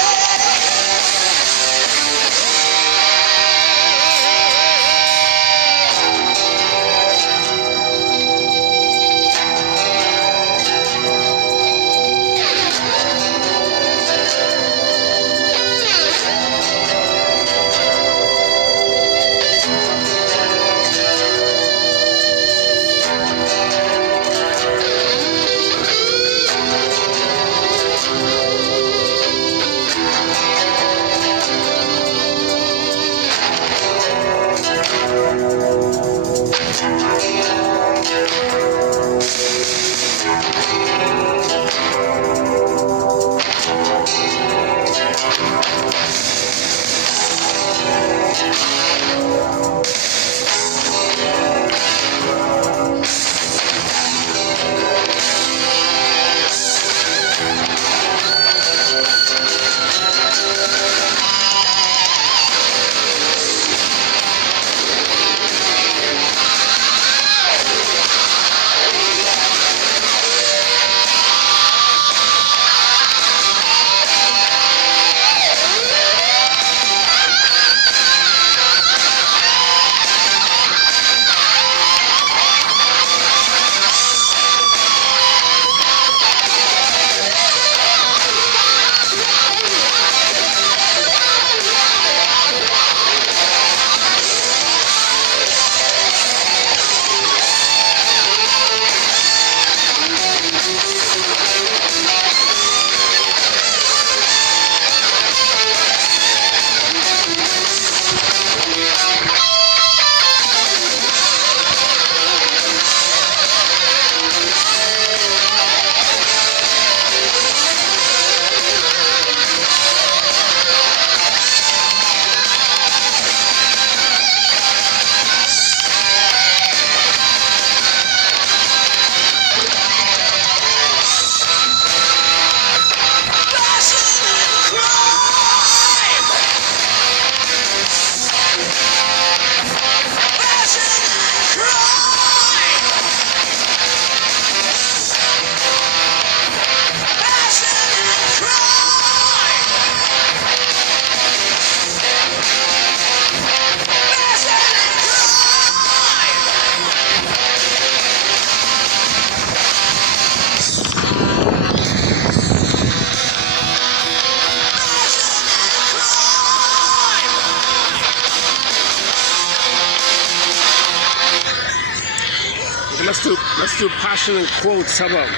Let's do passion and quotes. How about?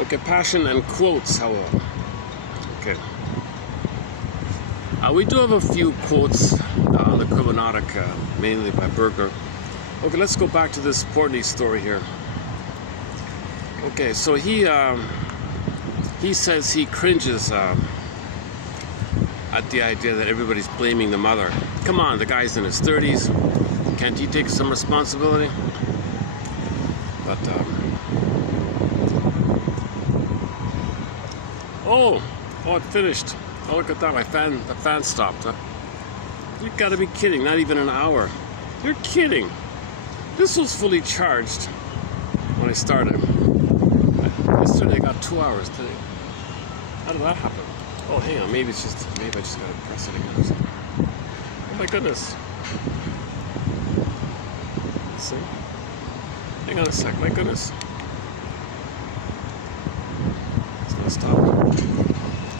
Okay, passion and quotes. How about? Okay. We do have a few quotes on the Carbonatic, mainly by Berger. Okay, let's go back to this Portney story here. Okay, so he says he cringes at the idea that everybody's blaming the mother. Come on, the guy's in his 30s. Can't he take some responsibility? But Oh, it finished. Oh, look at that. The fan stopped. Huh? You gotta be kidding. Not even an hour. You're kidding. This was fully charged when I started. Yesterday I got 2 hours today. How did that happen? Oh, hang on. Maybe I just gotta press it again or something. Oh my goodness. Let's see. Hang on a sec. My goodness. It's gonna stop.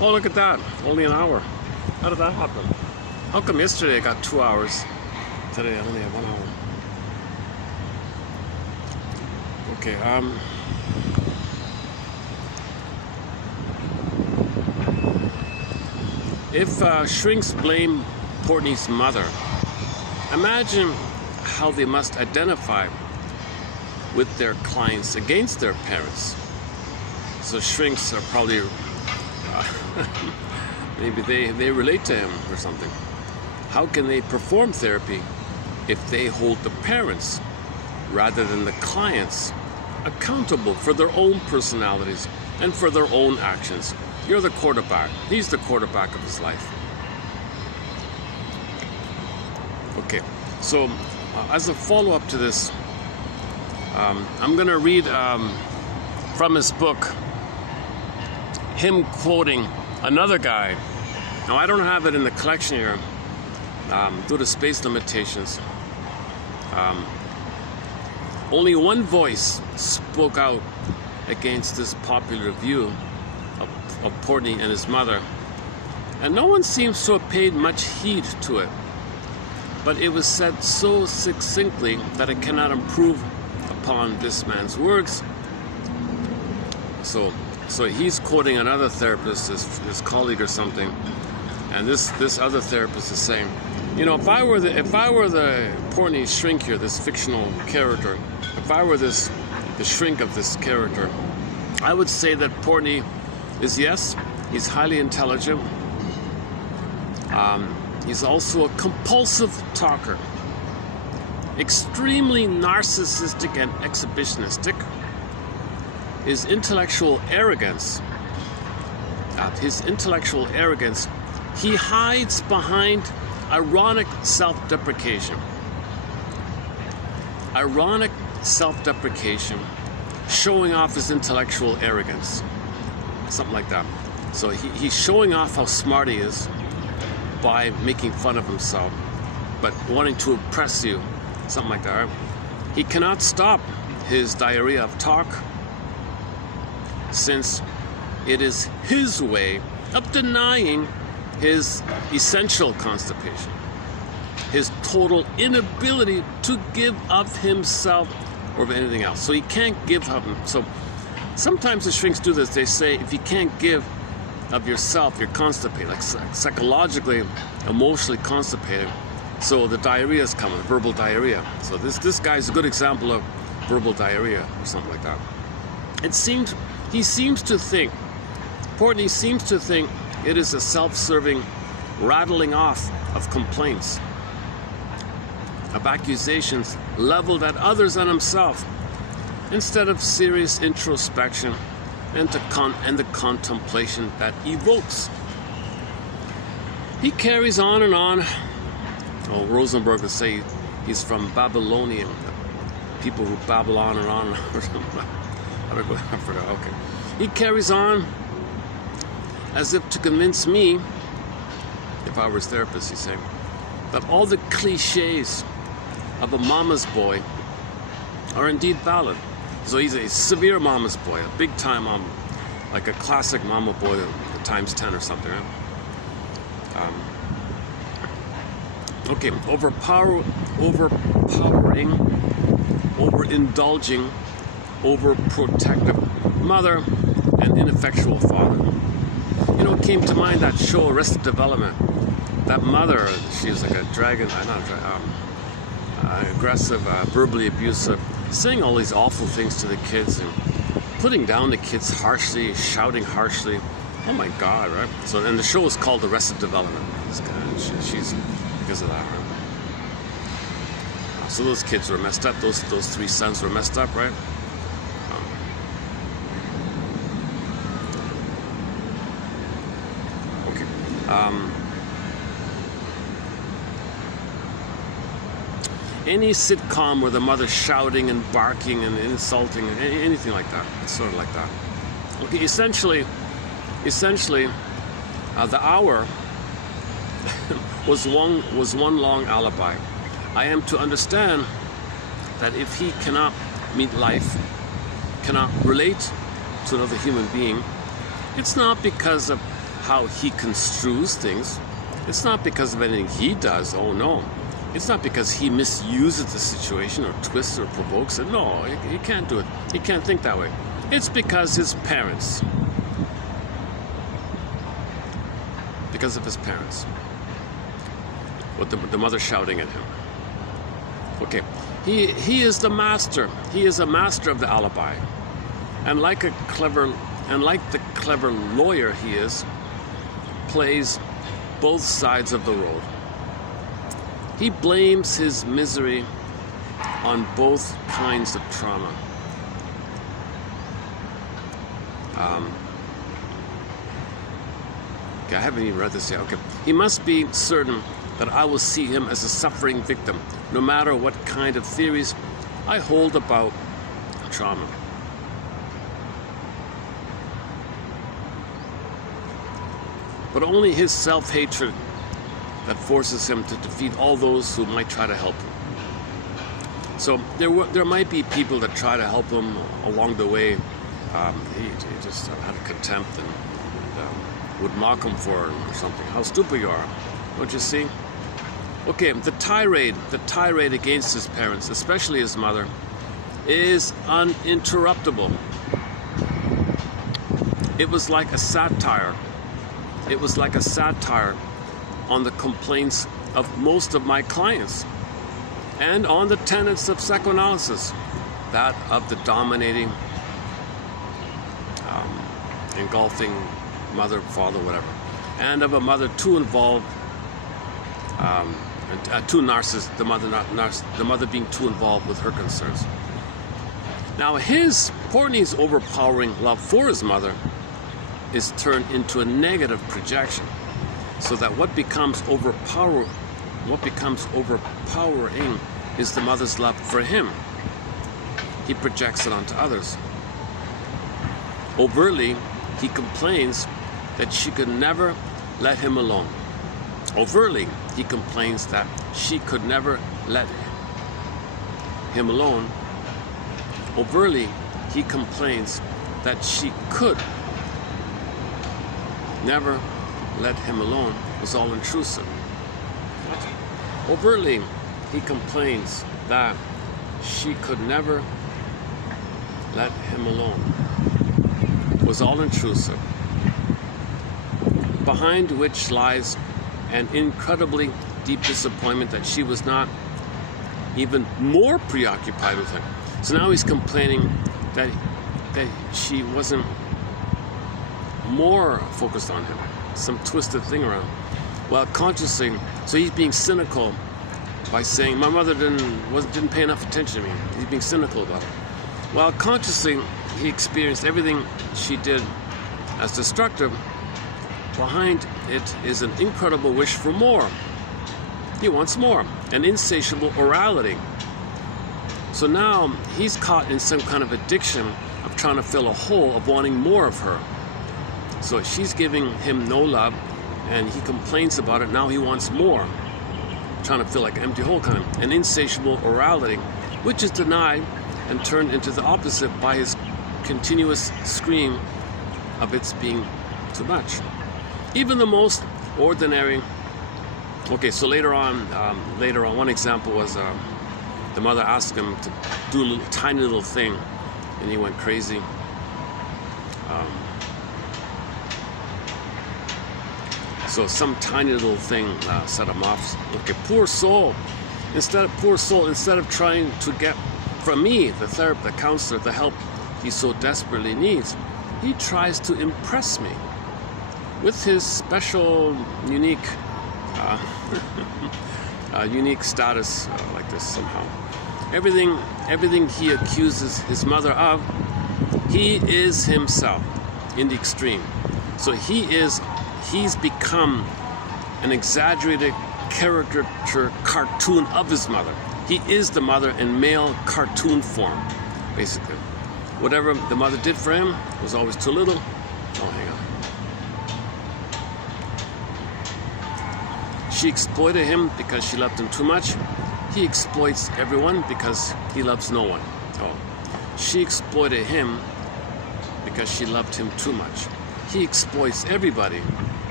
Oh, look at that. Only an hour. How did that happen? How come yesterday I got 2 hours? Today I only have 1 hour. Okay, if shrinks blame Portney's mother, imagine how they must identify with their clients against their parents. So shrinks are probably maybe they relate to him or something. How can they perform therapy if they hold the parents rather than the clients accountable for their own personalities and for their own actions? You're the quarterback. He's the quarterback of his life. Okay, so as a follow-up to this, I'm going to read from his book, him quoting another guy. Now, I don't have it in the collection here due to space limitations. Only one voice spoke out against this popular view of Portney and his mother, and no one seems to have paid much heed to it. But it was said so succinctly that it cannot improve upon this man's words. So he's quoting another therapist, his colleague or something, and this other therapist is saying, you know, if I were the Portney shrink here, this fictional character, if I were the shrink of this character, I would say that Portney is, yes, he's highly intelligent. He's also a compulsive talker, extremely narcissistic and exhibitionistic. His intellectual arrogance, he hides behind ironic self-deprecation. Ironic self-deprecation, showing off his intellectual arrogance. Something like that. So he's showing off how smart he is by making fun of himself, but wanting to impress you. Something like that. Right? He cannot stop his diarrhea of talk, since it is his way of denying his essential constipation, his total inability to give of himself or of anything else. So he can't give of him. So sometimes the shrinks do this. They say if you can't give of yourself, you're constipated, like psychologically, emotionally constipated. So the diarrhea is coming, verbal diarrhea. So this guy's a good example of verbal diarrhea or something like that. He seems to think, Portney seems to think it is a self-serving rattling off of complaints, of accusations leveled at others and himself, instead of serious introspection and the contemplation that evokes. He carries on and on. Oh, Rosenberg would say he's from Babylonian, people who babble on and on or something. I forgot. Okay. He carries on as if to convince me, if I were his therapist, he's saying, that all the cliches of a mama's boy are indeed valid. So he's a severe mama's boy, a big time like a classic mama boy times 10 or something, right? Okay, overpowering, overindulging, overprotective mother and ineffectual father. You know, it came to mind that show Arrested Development. That mother, she was like a dragon, aggressive, verbally abusive, saying all these awful things to the kids and putting down the kids harshly, shouting harshly. Oh my God, right? So, and the show is called Arrested Development. She's because of that, right? So those kids were messed up. Those three sons were messed up, right? Any sitcom where the mother's shouting and barking and insulting, anything like that, it's sort of like that. Okay, essentially, the hour was one long alibi. I am to understand that if he cannot meet life, cannot relate to another human being, it's not because of how he construes things. It's not because of anything he does. Oh no. It's not because he misuses the situation or twists or provokes it. No, he can't do it. He can't think that way. It's because his parents. Because of his parents. With the mother shouting at him. Okay. He is the master. He is a master of the alibi. And like the clever lawyer he is, plays both sides of the road. He blames his misery on both kinds of trauma. Okay, I haven't even read this yet. Okay. He must be certain that I will see him as a suffering victim, no matter what kind of theories I hold about trauma. But only his self-hatred that forces him to defeat all those who might try to help him. So there might be people that try to help him along the way. He just had a contempt and would mock him for it or something. How stupid you are, don't you see? Okay, the tirade against his parents, especially his mother, is uninterruptible. It was like a satire. It was like a satire on the complaints of most of my clients and on the tenets of psychoanalysis, that of the dominating, engulfing mother, father, whatever, and of a mother too involved, too narcissistic, the mother being too involved with her concerns. Now Portney's overpowering love for his mother is turned into a negative projection, so that what becomes overpowering is the mother's love for him. He projects it onto others. Overtly, he complains that she could never let him alone. Overtly, he complains that she could never let him alone. Overtly, he complains that she could never let him alone. Was all intrusive. Overtly, he complains that she could never let him alone. Was all intrusive. Behind which lies an incredibly deep disappointment that she was not even more preoccupied with him. So now he's complaining that she wasn't more focused on him. Some twisted thing around. While consciously, so he's being cynical by saying, my mother didn't pay enough attention to me. He's being cynical about it. While consciously he experienced everything she did as destructive, behind it is an incredible wish for more. He wants more, an insatiable orality. So now he's caught in some kind of addiction of trying to fill a hole, of wanting more of her. So she's giving him no love, and he complains about it. Now he wants more, trying to fill like an empty hole kind of. An insatiable orality, which is denied and turned into the opposite by his continuous scream of its being too much. Even the most ordinary. Okay, so later on, one example was the mother asked him to do a tiny little thing, and he went crazy. So some tiny little thing set him off. Okay, poor soul. Instead of trying to get from me, the therapist, the counselor, the help he so desperately needs, he tries to impress me with his special, unique status like this somehow. Everything he accuses his mother of, he is himself in the extreme. So he he's become an exaggerated caricature cartoon of his mother. He is the mother in male cartoon form, basically. Whatever the mother did for him was always too little. Oh, hang on. She exploited him because she loved him too much. He exploits everyone because he loves no one. Oh. She exploited him because she loved him too much. He exploits everybody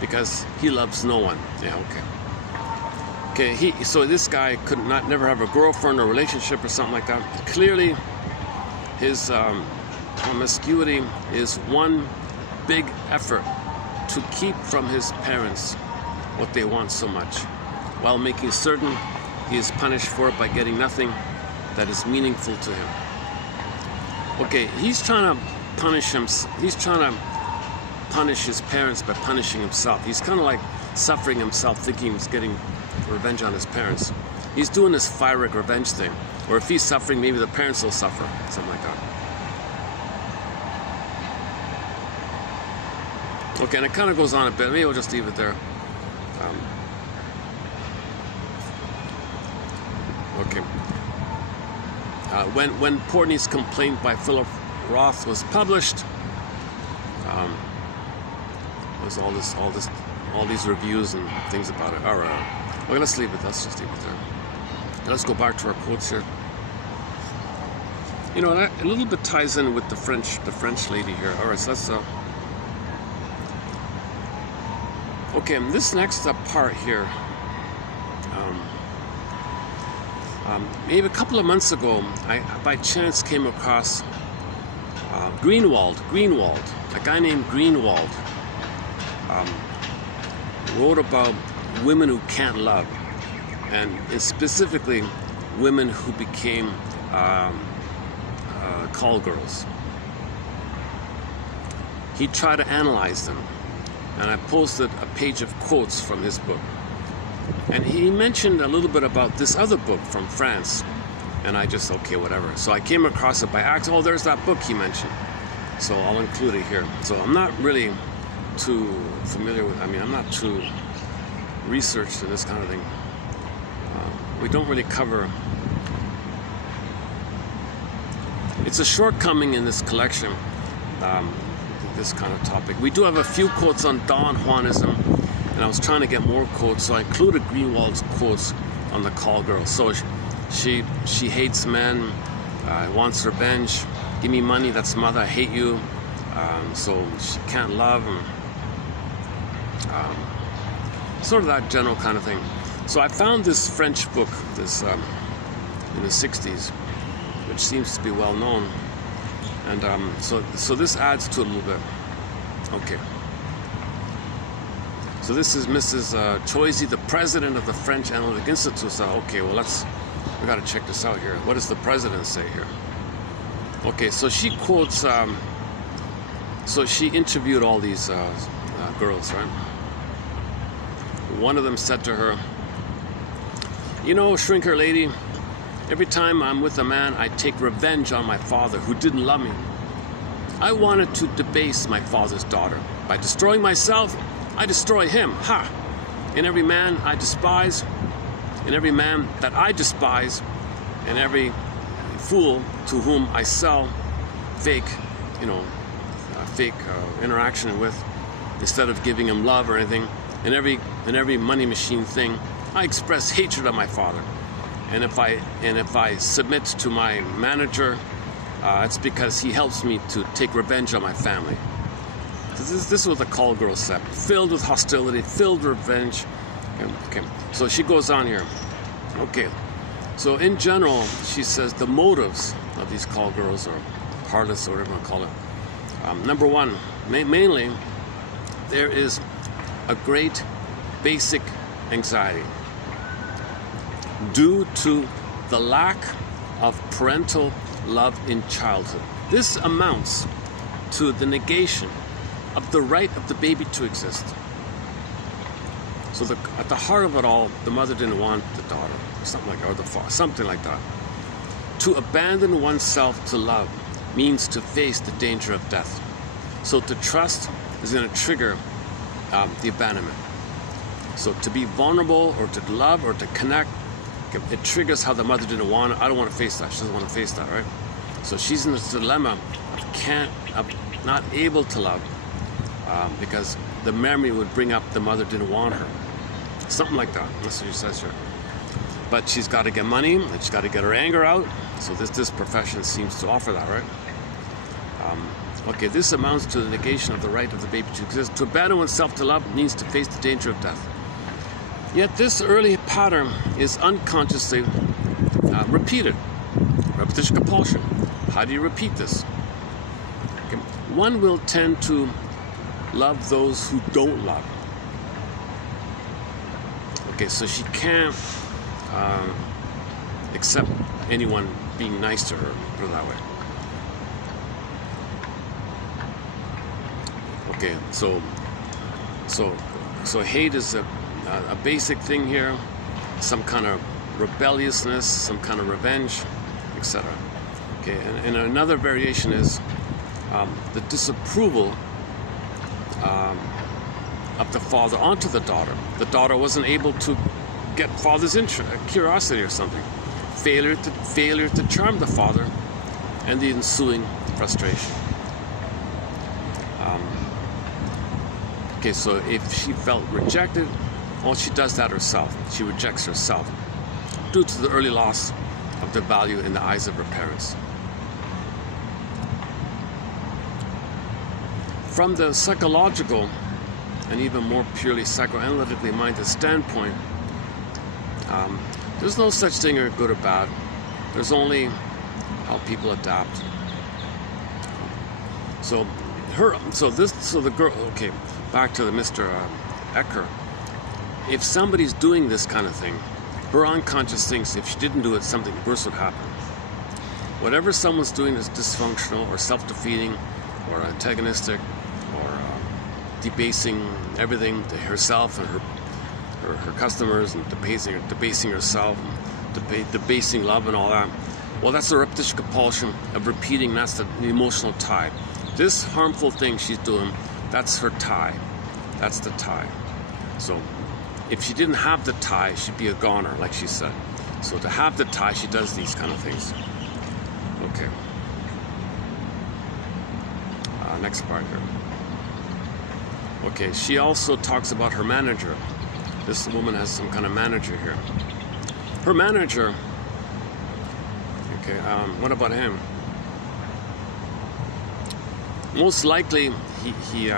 because he loves no one. Yeah, okay. Okay, so this guy could never have a girlfriend or relationship or something like that. Clearly, his promiscuity is one big effort to keep from his parents what they want so much, while making certain he is punished for it by getting nothing that is meaningful to him. Okay, he's trying to punish him. He's trying to punish his parents by punishing himself. He's kind of like suffering himself, thinking he's getting revenge on his parents. He's doing this Fyrek revenge thing, or if he's suffering, maybe the parents will suffer, something like that. Okay, and it kind of goes on a bit. Maybe we'll just leave it there. Okay. When Portney's complaint by Philip Roth was published, there's all these reviews and things about it. All right. Okay, let's leave it. Let's just leave it there. Let's go back to our quotes here. You know, that a little bit ties in with the French lady here. All right, so let's. Okay, and this next part here. Maybe a couple of months ago, I by chance came across Greenwald, a guy named Greenwald, wrote about women who can't love, and specifically women who became call girls. He tried to analyze them, and I posted a page of quotes from his book. And he mentioned a little bit about this other book from France, and I just, okay, whatever. So I came across it by accident. Oh, there's that book he mentioned. So I'll include it here. So I'm not really too familiar with, I'm not too researched in this kind of thing. We don't really cover. It's a shortcoming in this collection, this kind of topic. We do have a few quotes on Don Juanism, and I was trying to get more quotes, so I included Greenwald's quotes on the call girl. So she hates men, wants revenge, give me money, that's mother, I hate you. So she can't love, sort of that general kind of thing. So I found this French book, this in the 60s, which seems to be well known, and so this adds to it a little bit. Okay. So this is Mrs. Choisy, the president of the French Analytic Institute. So okay, well we got to check this out here. What does the president say here? Okay, so she quotes. So she interviewed all these girls, right? One of them said to her, "You know, shrinker lady, every time I'm with a man, I take revenge on my father who didn't love me. I wanted to debase my father's daughter. By destroying myself, I destroy him. Ha! In every man I despise, in every man that I despise, and every fool to whom I sell fake, interaction with, instead of giving him love or anything, in every money machine thing, I express hatred of my father. And if I submit to my manager, it's because he helps me to take revenge on my family." This is what the call girl said, filled with hostility, filled with revenge. Okay, so she goes on here. Okay, so in general, she says the motives of these call girls, or harlots, or whatever you want to call it. Number one, mainly, there is a great basic anxiety due to the lack of parental love in childhood. This amounts to the negation of the right of the baby to exist. So at the heart of it all, the mother didn't want the daughter, something like that, or the father, something like that. To abandon oneself to love means to face the danger of death. So to trust is going to trigger the abandonment. So to be vulnerable or to love or to connect, it triggers how the mother didn't want it. I don't want to face that. She doesn't want to face that, right? So she's in this dilemma of not able to love because the memory would bring up the mother didn't want her. Something like that. That's what she says here. But she's got to get money and she's got to get her anger out. So this profession seems to offer that, right? Okay, this amounts to the negation of the right of the baby to exist. To abandon oneself to love means to face the danger of death. Yet this early pattern is unconsciously repeated. Repetition compulsion. How do you repeat this? Okay. One will tend to love those who don't love. Okay, so she can't accept anyone being nice to her, put it that way. Okay, so hate is a basic thing here, some kind of rebelliousness, some kind of revenge, etc. Okay, and another variation is the disapproval of the father onto the daughter. The daughter wasn't able to get father's interest, curiosity or something. Failure to charm the father, and the ensuing frustration. Okay, so if she felt rejected, well, she does that herself. She rejects herself due to the early loss of the value in the eyes of her parents. From the psychological and even more purely psychoanalytically minded standpoint, there's no such thing as good or bad. There's only how people adapt. So the girl. Okay, back to the Mr. Ecker. If somebody's doing this kind of thing, her unconscious thinks if she didn't do it, something worse would happen. Whatever someone's doing is dysfunctional or self-defeating or antagonistic or debasing everything to herself and her customers, and debasing herself, debasing love and all that. Well, that's the repetition compulsion of repeating. That's the emotional tie. This harmful thing she's doing, that's her tie. That's the tie. So if she didn't have the tie, she'd be a goner, like she said. So to have the tie, she does these kind of things. Okay. Next part here. Okay, she also talks about her manager. This woman has some kind of manager here. Her manager, okay, what about him? Most likely, he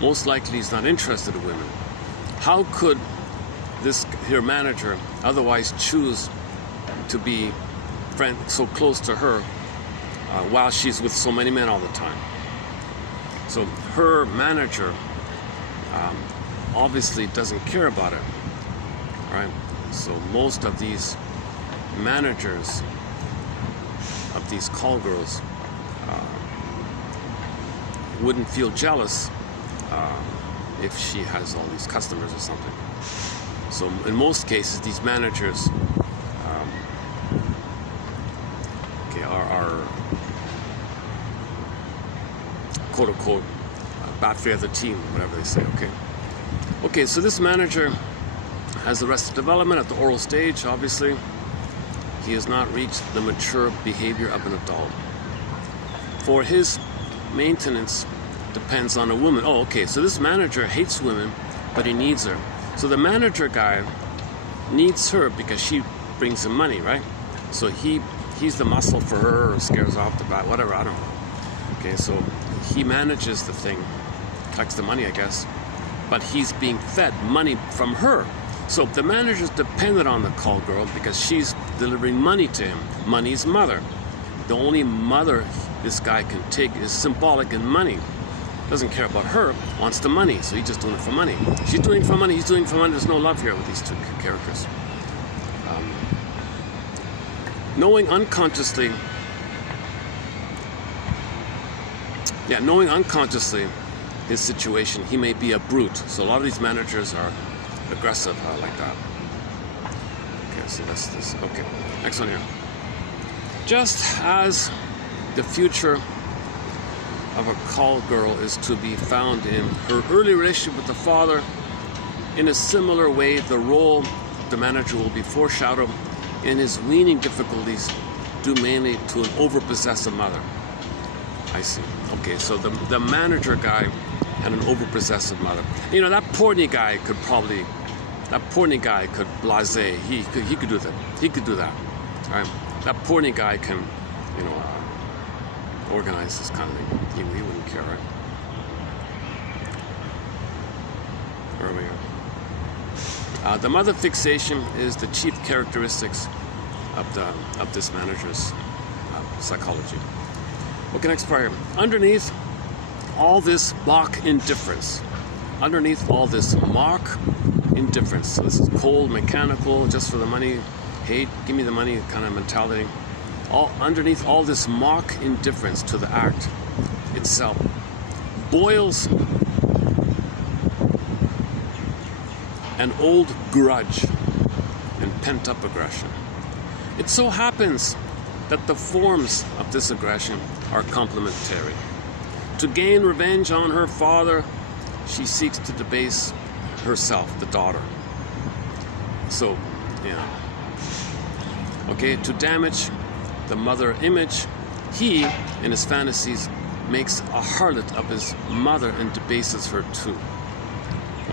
most likely he's not interested in women. How could her manager otherwise choose to be so close to her while she's with so many men all the time? So her manager obviously doesn't care about it, right? So most of these managers of these call girls wouldn't feel jealous if she has all these customers or something. So in most cases, these managers are quote unquote bad for the team, whatever they say. Okay, so this manager has arrested development at the oral stage. Obviously, he has not reached the mature behavior of an adult. For his maintenance depends on a woman. Oh, okay, so this manager hates women, but he needs her. So the manager guy needs her because she brings him money, right? So he's the muscle for her, or scares off the bat, whatever, I don't know. Okay, so he manages the thing, collects the money, I guess, but he's being fed money from her. So the manager's dependent on the call girl because she's delivering money to him. Money's mother. The only mother this guy can take is symbolic in money. Doesn't care about her, wants the money, so he's just doing it for money. She's doing it for money, he's doing it for money. There's no love here with these two characters. Knowing unconsciously his situation, he may be a brute. So a lot of these managers are aggressive like that. Okay, so that's this. Okay, next one here. Just as the future of a call girl is to be found in her early relationship with the father. In a similar way, the role of the manager will be foreshadowed in his weaning difficulties due mainly to an overpossessive mother. I see. Okay, so the manager guy had an overpossessive mother. You know, that Portney guy could blasé. He could do that. He could do that. Right? That Portney guy can, you know, organize this kind of thing. He wouldn't care, right? Where are we here? The mother fixation is the chief characteristics of this manager's psychology. Okay, next part here. Underneath all this mock indifference, so this is cold, mechanical, just for the money, hate, give me the money kind of mentality. Underneath all this mock indifference to the act itself boils an old grudge and pent-up aggression. It so happens that the forms of this aggression are complementary. To gain revenge on her father, she seeks to debase herself, the daughter. So, yeah. Okay, to damage the mother image, he, in his fantasies, makes a harlot of his mother and debases her too.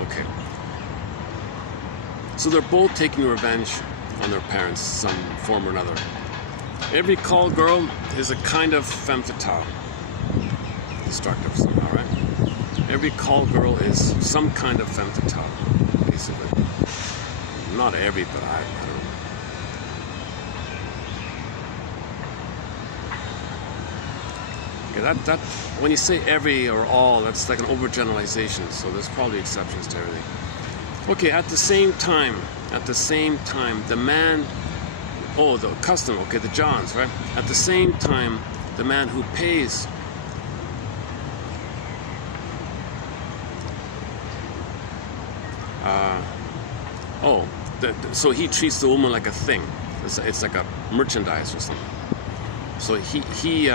Okay. So they're both taking revenge on their parents, some form or another. Every call girl is a kind of femme fatale. Destructive somehow, right? Every call girl is some kind of femme fatale, basically. Not every, but I don't know. Okay, that when you say every or all, that's like an overgeneralization, so there's probably exceptions to everything. Okay, at the same time, the man, the customer, okay, the Johns, right? At the same time, the man who pays so he treats the woman like a thing. It's like a merchandise or something. So he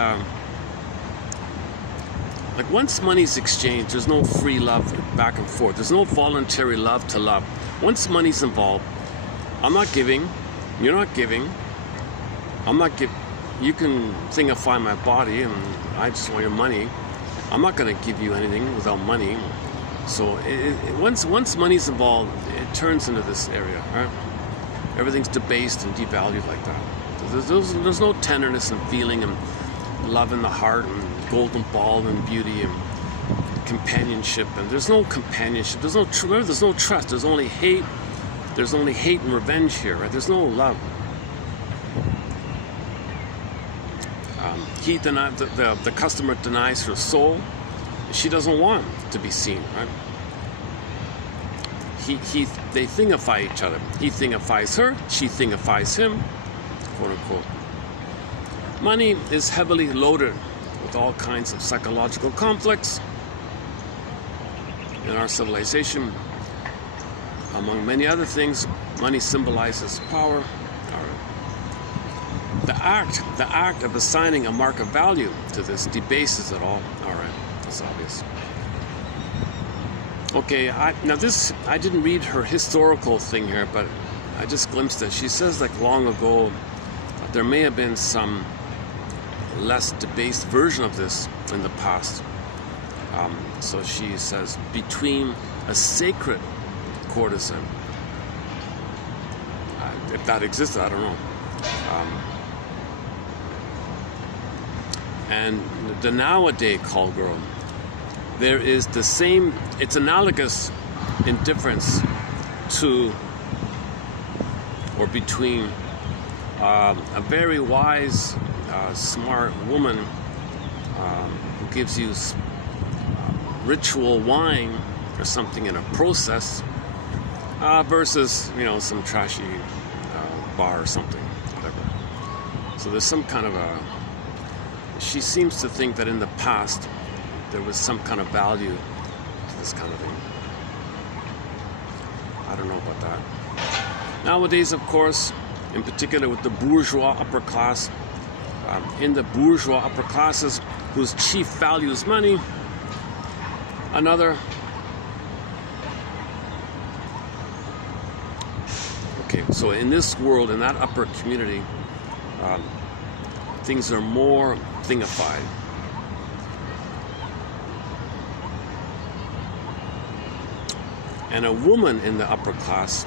like once money's exchanged, there's no free love back and forth. There's no voluntary love to love. Once money's involved, I'm not giving, you're not giving, I'm not giving. You can thingify my body and I just want your money. I'm not going to give you anything without money. So once money's involved, it turns into this area, right? Everything's debased and devalued like that. There's no tenderness and feeling and love in the heart and golden ball and beauty and companionship. And there's no companionship. There's no trust. There's only hate. There's only hate and revenge here, right? There's no love. The customer denies her soul. She doesn't want to be seen, right? They thingify each other. He thingifies her, she thingifies him, quote unquote. Money is heavily loaded with all kinds of psychological conflicts in our civilization. Among many other things, money symbolizes power. The act of assigning a mark of value to this debases it all. All right, that's obvious. Okay, I didn't read her historical thing here, but I just glimpsed it. She says like long ago, there may have been some less debased version of this in the past. So she says, between a sacred courtesan, if that existed, I don't know, and the nowadays call girl, there is the same, it's analogous indifference to or between a very wise, smart woman who gives you ritual wine or something in a process versus, some trashy bar or something, whatever. So there's some kind of she seems to think that in the past there was some kind of value to this kind of thing. I don't know about that. Nowadays, of course, in particular with the bourgeois upper class, in the bourgeois upper classes whose chief value is money. Another. Okay, so in this world, in that upper community, things are more thingified. And a woman in the upper class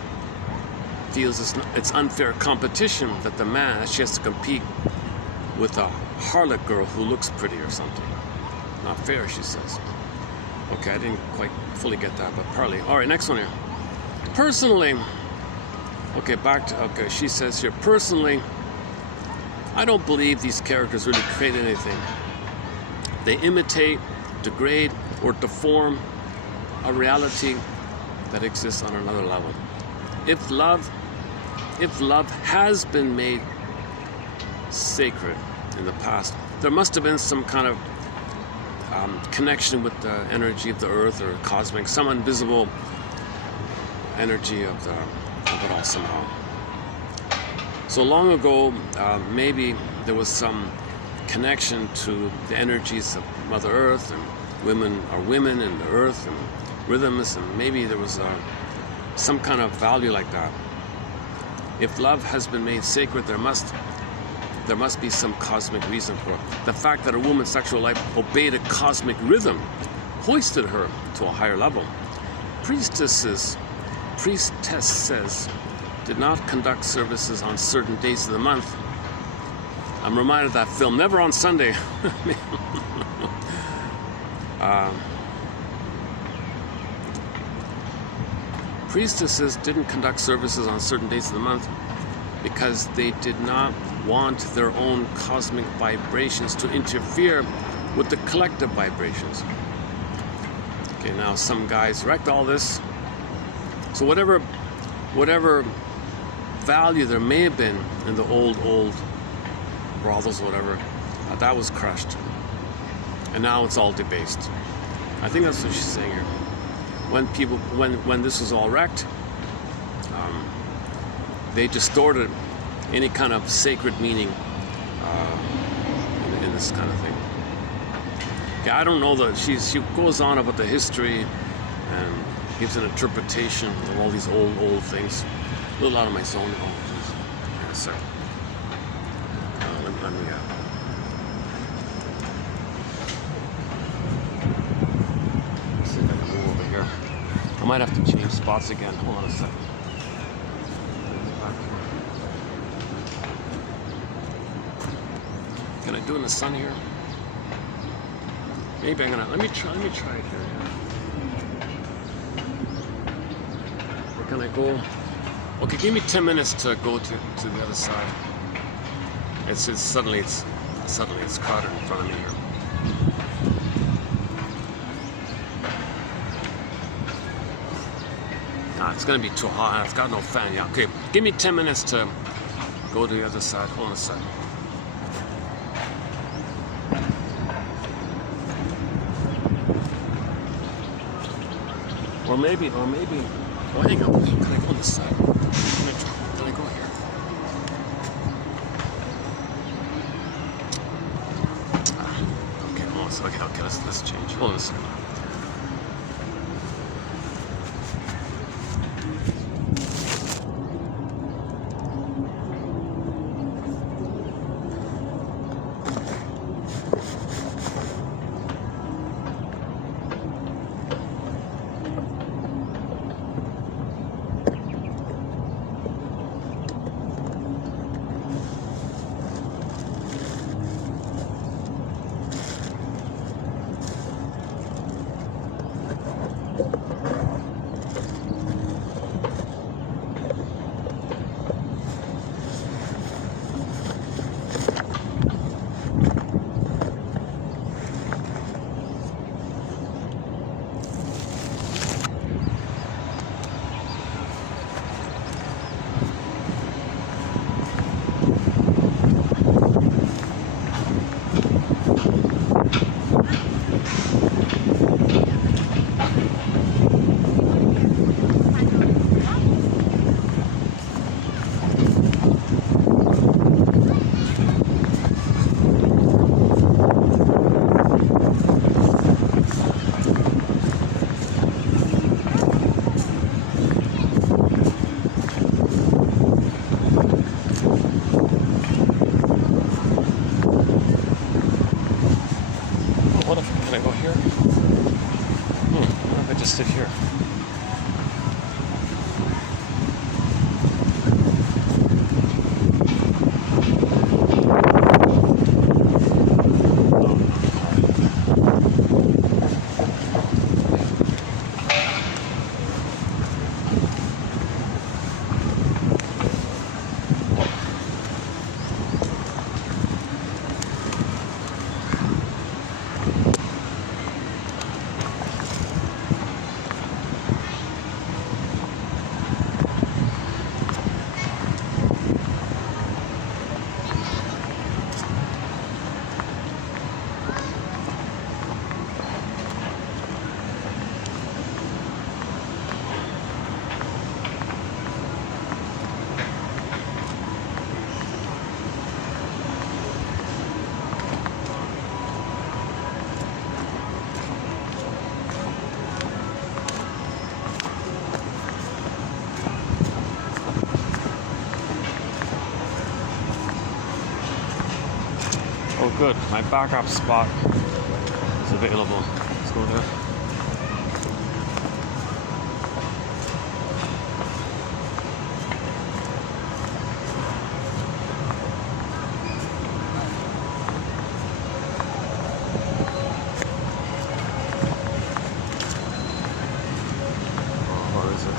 feels it's unfair competition that the man, she has to compete with a harlot girl who looks pretty or something. Not fair, she says. Okay, I didn't quite fully get that, but partly. All right, next one here. Personally, okay, okay, she says here, personally, I don't believe these characters really create anything. They imitate, degrade, or deform a reality that exists on another level. If love has been made sacred in the past, there must have been some kind of connection with the energy of the earth or cosmic, some invisible energy of it all somehow. So long ago, maybe there was some connection to the energies of Mother Earth, and women are women in the earth and rhythms, and maybe there was some kind of value like that. If love has been made sacred, there must be some cosmic reason for it. The fact that a woman's sexual life obeyed a cosmic rhythm hoisted her to a higher level. Priestesses did not conduct services on certain days of the month. I'm reminded of that film, Never on Sunday. Priestesses didn't conduct services on certain days of the month because they did not want their own cosmic vibrations to interfere with the collective vibrations. Okay, now some guys wrecked all this. So whatever value there may have been in the old brothels, whatever, that was crushed. And now it's all debased. I think that's what she's saying here. When this was all wrecked, they distorted any kind of sacred meaning in this kind of thing. Okay, I don't know that she goes on about the history and gives an interpretation of all these old things. A little out of my zone. Oh, yeah, sorry. Let me see if I can move over here. I might have to change spots again. Hold on a second. Can I do it in the sun here? Maybe I'm gonna let me try it here. Or can I go? Okay, give me 10 minutes to go to the other side. It's suddenly it's crowded in front of me here. It's gonna be too hot. I've got no fan. Yeah. Okay, give me 10 minutes to go to the other side. Hold on a second. Or maybe. Oh, hang on. Can I go on this side? Can I go here? Okay. Hold on a second. Okay. Let's change. Hold on a second. sit here. Oh good, my backup spot is available. Let's go there. Oh, where is it?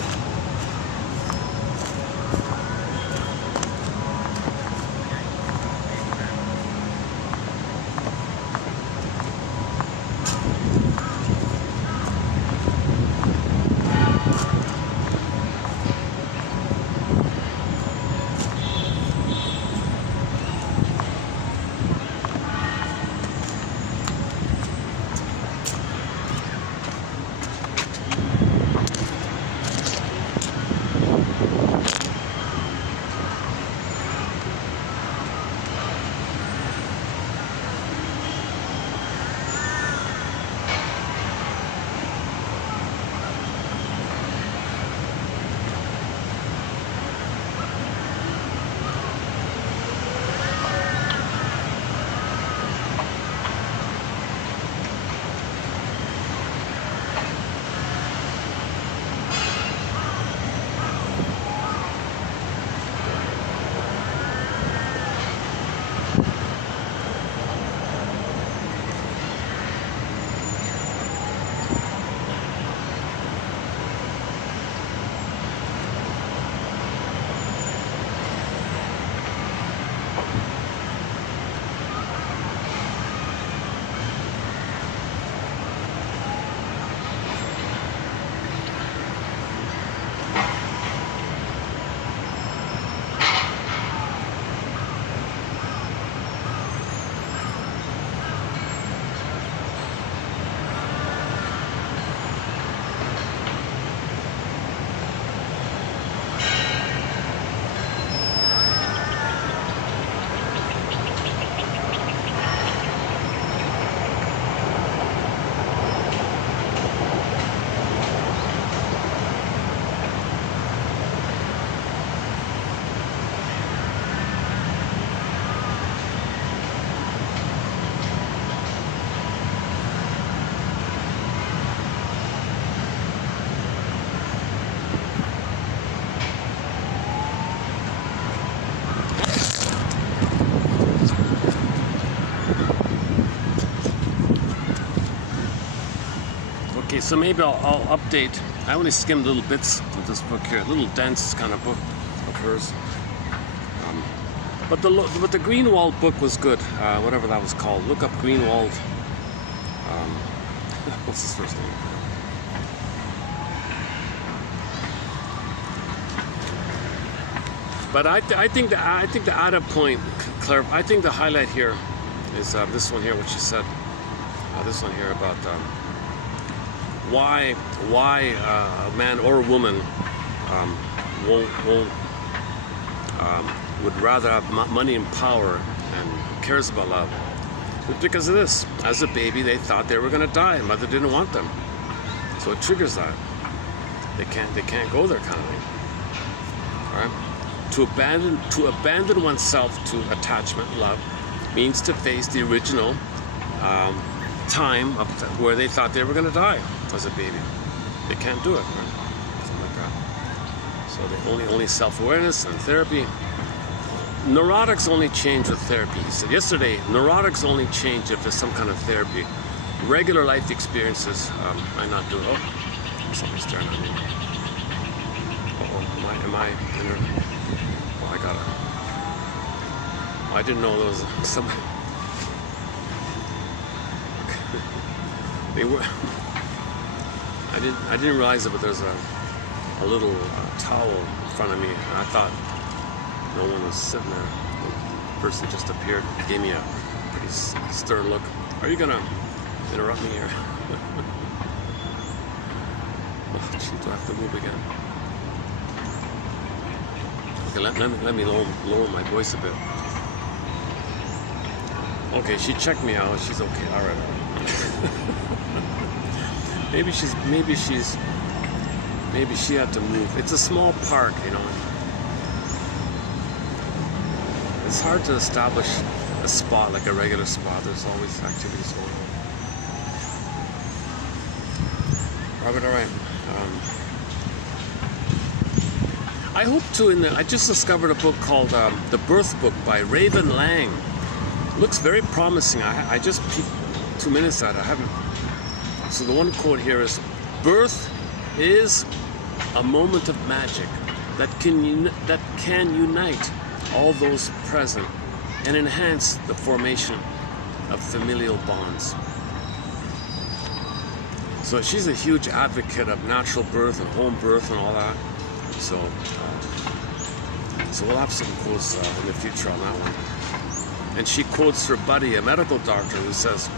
Okay, so maybe I'll update. I only skimmed little bits of this book here, a little dense kind of book of hers. But the Greenwald book was good, whatever that was called. Look up Greenwald. What's his first name? But I think the added point, Claire. I think the highlight here is this one here, what she said. This one here about why a man or a woman would rather have money and power and cares about love. It's because of this. As a baby, they thought they were going to die, and mother didn't want them, so it triggers that. They can't go there, kind of thing. All right. To abandon oneself to attachment, love, means to face the original time where they thought they were going to die as a baby. they can't do it, right? Something like that. So they only self-awareness and therapy. Neurotics only change with therapy. He said yesterday, neurotics only change if there's some kind of therapy. Regular life experiences, I not do. Oh, somebody's staring at me. Am I in there? Oh, I gotta. I didn't know there was somebody. They were. I didn't realize it, but there's a little towel in front of me, and I thought no one was sitting there. The person just appeared, gave me a pretty stern look. Are you gonna interrupt me here? Oh, gee, do I have to move again? Okay, let me lower my voice a bit. Okay, she checked me out. She's okay. All right. maybe she had to move. It's a small park, you know. It's hard to establish a spot like a regular spot. There's always activities going on. Robert, all right. I hope to. I just discovered a book called The Birth Book by Raven Lang. Looks very promising. I just peeked 2 minutes at it. I haven't. So the one quote here is, "Birth is a moment of magic that can unite all those present and enhance the formation of familial bonds." So she's a huge advocate of natural birth and home birth and all that. So we'll have some quotes in the future on that one. And she quotes her buddy, a medical doctor, who says,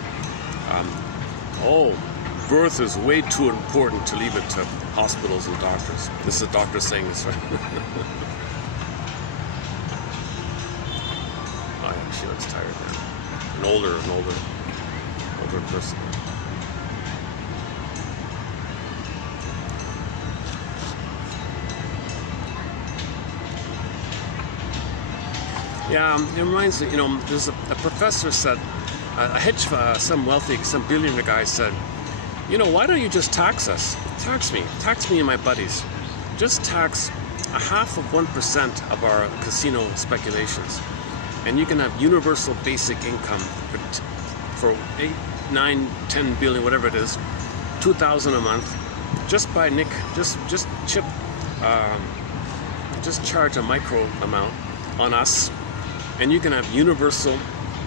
"Oh, birth is way too important to leave it to hospitals and doctors." This is a doctor saying this, right? Oh yeah, she looks tired now. An older person. Yeah, it reminds me, you know, there's a professor said, some billionaire guy said, you know, why don't you just tax us? Tax me and my buddies. Just tax 0.5% of our casino speculations. And you can have universal basic income for 8, 9, 10 billion, whatever it is, 2,000 a month. Just charge a micro amount on us. And you can have universal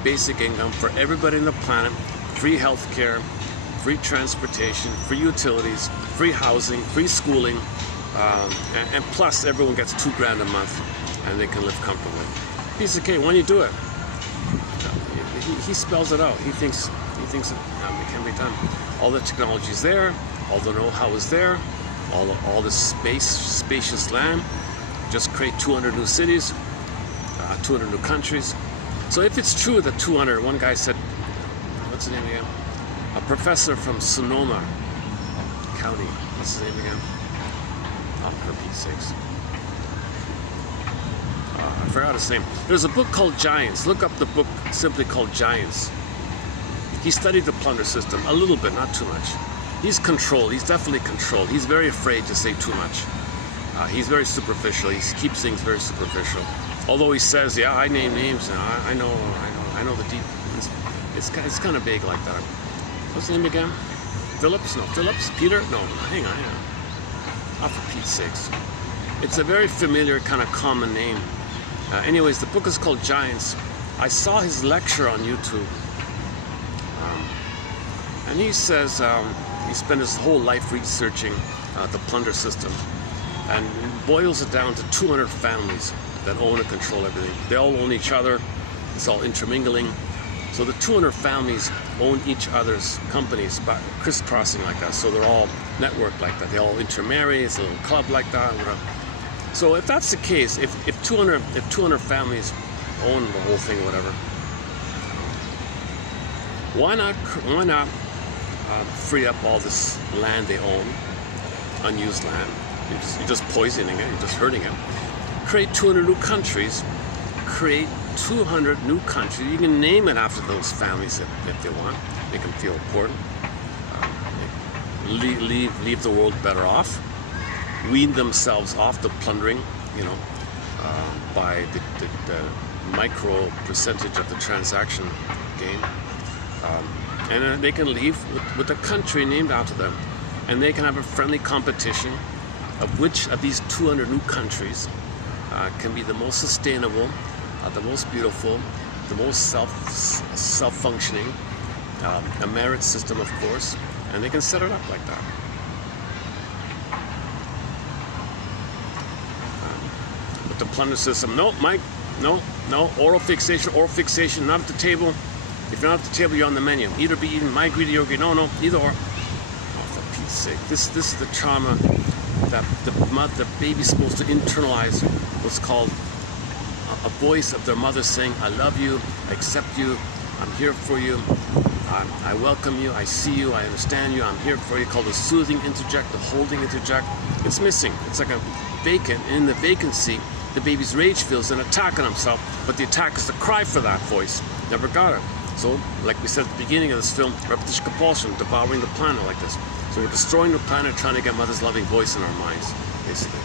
basic income for everybody on the planet, free health care, free transportation, free utilities, free housing, free schooling, and plus everyone gets $2,000 a month and they can live comfortably. Piece of cake, when you do it, he spells it out. He thinks it can be done. All the technology is there, all the know-how is there, all the spacious land. Just create 200 new cities, 200 new countries. So if it's true that 200, one guy said, what's his name again? A professor from Sonoma County. What's his name again? Oh, for Pete's sakes. I forgot his name. There's a book called Giants. Look up the book simply called Giants. He studied the plunder system a little bit, not too much. He's controlled. He's definitely controlled. He's very afraid to say too much. He's very superficial. He keeps things very superficial. Although he says, yeah, I name names, and I know the deep. It's kind of vague like that. What's his name again? Phillips? No, Phillips? Peter? No, hang on. Oh, for Pete's sakes. It's a very familiar kind of common name. Anyways, the book is called Giants. I saw his lecture on YouTube. And he says he spent his whole life researching the plunder system and boils it down to 200 families that own and control everything. They all own each other. It's all intermingling. So the 200 families own each other's companies, but crisscrossing like that. So they're all networked like that. They all intermarry. It's a little club like that. So if that's the case, if 200 families own the whole thing, whatever, why not free up all this land they own, unused land? You're just poisoning it. You're just hurting it. Create 200 new countries. Create 200 new countries. You can name it after those families if they want. Make them feel important. leave the world better off, wean themselves off the plundering, you know, by the micro percentage of the transaction gain. And they can leave with a country named after them, and they can have a friendly competition of which of these 200 new countries can be the most sustainable, the most beautiful, the most self-functioning, a merit system, of course, and they can set it up like that. But the plunder system, no, Mike, no, oral fixation, not at the table. If you're not at the table, you're on the menu. Either be eating my greedy yogurt, no, either or. Oh, for Pete's sake, this is the trauma that the baby's supposed to internalize. What's called a voice of their mother saying, I love you, I accept you, I'm here for you, I welcome you, I see you, I understand you, I'm here for you, called the soothing interject, the holding interject. It's missing. It's like a vacant. In the vacancy, the baby's rage feels an attack on himself, but the attack is the cry for that voice. Never got it. So, like we said at the beginning of this film, repetition compulsion, devouring the planet like this. So we're destroying the planet, trying to get Mother's loving voice in our minds, basically.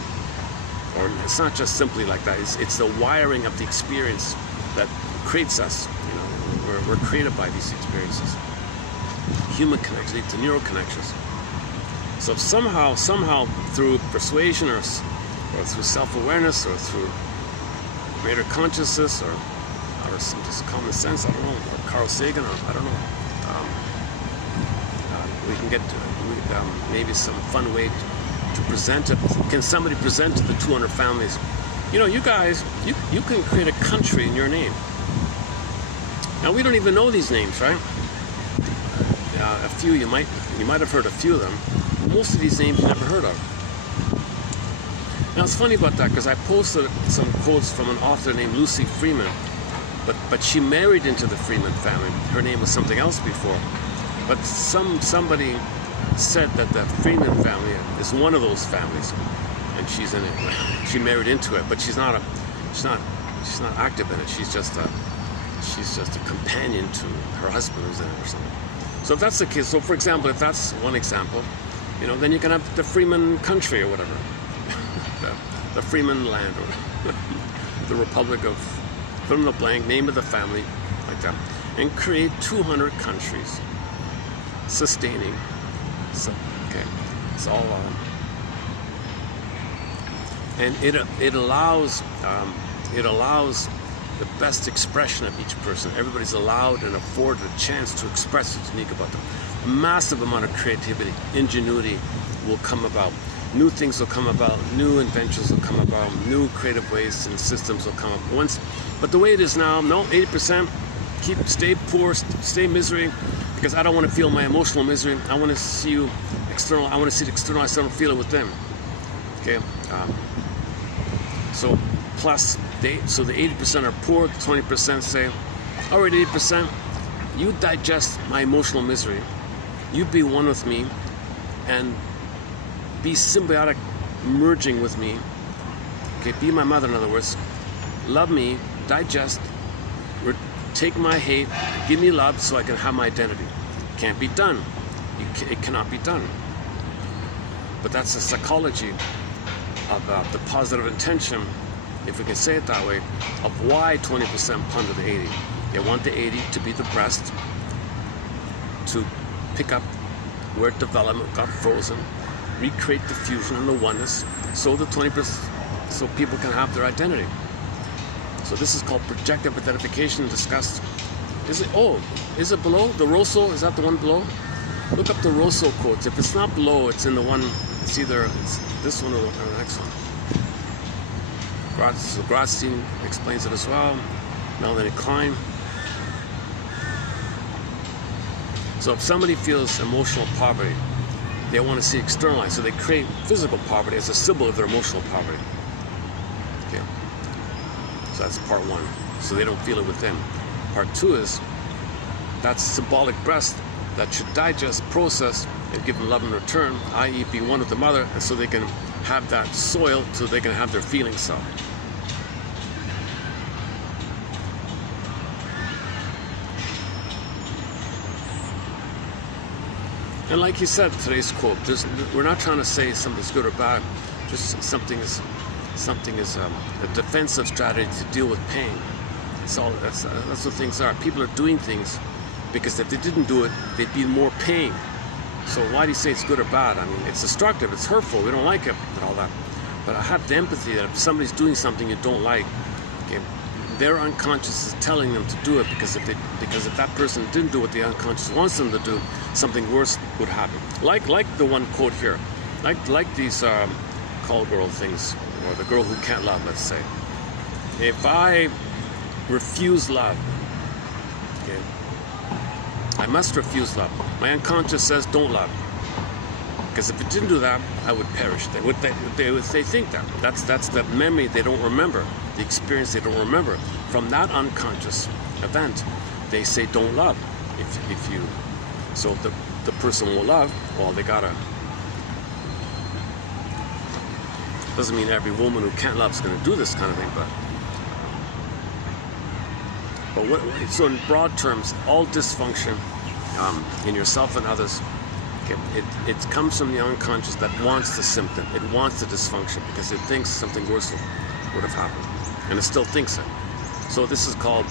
Or it's not just simply like that. It's the wiring of the experience that creates us. You know, we're created by these experiences. Human connections lead to neural connections. So somehow through persuasion or through self-awareness or through greater consciousness or some just common sense, I don't know, or Carl Sagan, or I don't know, we can get to maybe some fun way to present it. Can somebody present to the 200 families, you know, you guys, you can create a country in your name. Now we don't even know these names, right? A few you might have heard a few of them. Most of these names you never heard of. Now it's funny about that because I posted some quotes from an author named Lucy Freeman, but she married into the Freeman family. Her name was something else before, but somebody said that the Freeman family is one of those families, and she's in it. She married into it, but she's not active in it. She's just a companion to her husband who's in it or something. So if that's the case, so for example, if that's one example, you know, then you can have the Freeman country or whatever, the Freeman land or the Republic of fill in the blank, name of the family, like that, and create 200 countries, sustaining. So okay, it's all and it allows the best expression of each person. Everybody's allowed and afforded a chance to express what's unique about them. A massive amount of creativity, ingenuity will come about. New things will come about, new inventions will come about, new creative ways and systems will come up. But the way it is now, no, 80%, stay poor, stay misery, because I don't want to feel my emotional misery. I want to see you external. I want to see it externalized. I don't feel it with them. Okay. So plus, so the 80% are poor. The 20% say, all right, 80%, you digest my emotional misery. You be one with me, and be symbiotic, merging with me. Okay, be my mother, in other words. Love me, digest, take my hate, give me love so I can have my identity. Can't be done. It cannot be done. But that's the psychology of the positive intention, if we can say it that way, of why 20% plunder the 80. They want the 80 to be the breast, to pick up where development got frozen, recreate the fusion and the oneness, so the 20%, so people can have their identity. So this is called projective identification discussed. Is it below? The Rosso, is that the one below? Look up the Rosso quotes. If it's not below, it's in the one, it's either this one or the next one. Gratstein explains it as well. Melanie Klein. So if somebody feels emotional poverty, they want to see externalized, so they create physical poverty as a symbol of their emotional poverty. Okay. So that's part one. So they don't feel it within. Part two is that symbolic breast that should digest, process, and give them love in return, i.e. be one with the mother, and so they can have that soil, so they can have their feeling self. And like you said, today's quote, we're not trying to say something's good or bad, just something is a defensive strategy to deal with pain. That's what things are. People are doing things because if they didn't do it, they'd be in more pain. So why do you say it's good or bad? I mean, it's destructive, it's hurtful, we don't like it and all that. But I have the empathy that if somebody's doing something you don't like, okay, their unconscious is telling them to do it because if that person didn't do what the unconscious wants them to do, something worse would happen. Like the one quote here, like these call girl things, or the girl who can't love, let's say. If I refuse love, okay, I must refuse love. My unconscious says don't love. Because if it didn't do that, I would perish. They think that. That's the memory they don't remember, the experience they don't remember. From that unconscious event, they say don't love. If you, so the person will love, well, they gotta. Doesn't mean every woman who can't love is gonna do this kind of thing, but so in broad terms, all dysfunction in yourself and others, it comes from the unconscious that wants the symptom. It wants the dysfunction because it thinks something worse would have happened, and it still thinks it. So this is called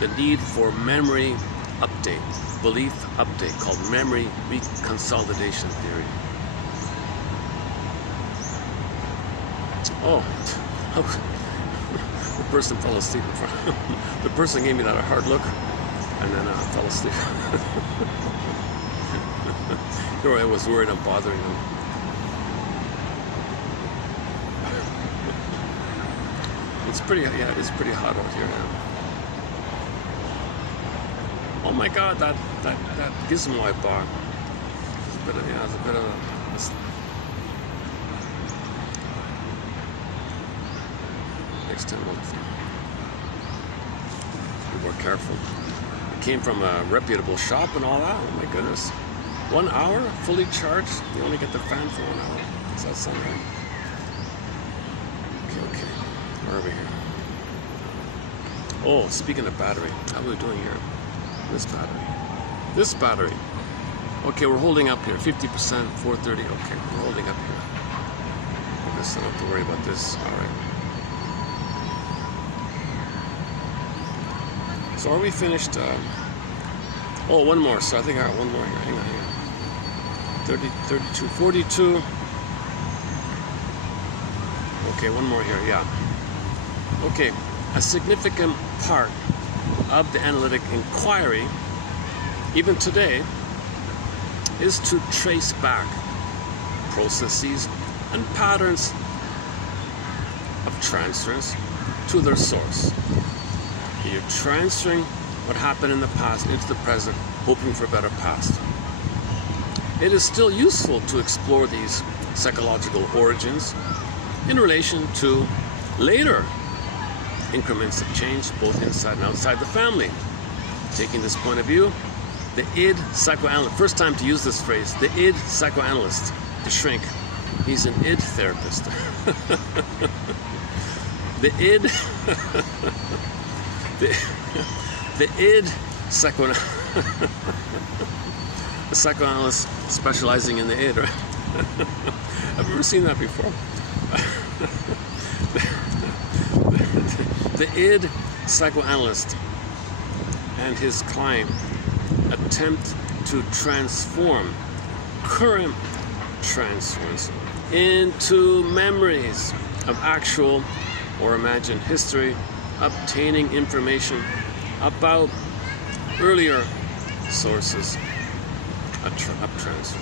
the need for memory update, belief update, called memory reconsolidation theory. Oh, the person fell asleep in front. The person gave me that hard look, and then I fell asleep. I was worried I'm bothering them. It's pretty, yeah, it is pretty hot out here now. Oh my God, that gizmo I bought. It's a bit of a next time we'll be more careful. It came from a reputable shop and all that. Oh my goodness. 1 hour, fully charged, you only get the fan for 1 hour. Does that sound right? Okay. Where are we here? Oh, speaking of battery, how are we doing here? This battery. Okay, we're holding up here. 50%, 430. Okay, we're holding up here. I guess I don't have to worry about this. All right. So are we finished? Oh, one more. So I think I got one more here. Hang on. 30, 32, 42. Okay, one more here, yeah. Okay, a significant part of the analytic inquiry, even today, is to trace back processes and patterns of transfers to their source. You're transferring what happened in the past into the present, hoping for a better past. It is still useful to explore these psychological origins in relation to later increments of change, both inside and outside the family. Taking this point of view, the id psychoanalyst, first time to use this phrase, the id psychoanalyst, the shrink, he's an id therapist. The id, the id psychoanalyst. A psychoanalyst specializing in the id, right? I've never seen that before. The id psychoanalyst and his client attempt to transform current transfers into memories of actual or imagined history, obtaining information about earlier sources of transfers.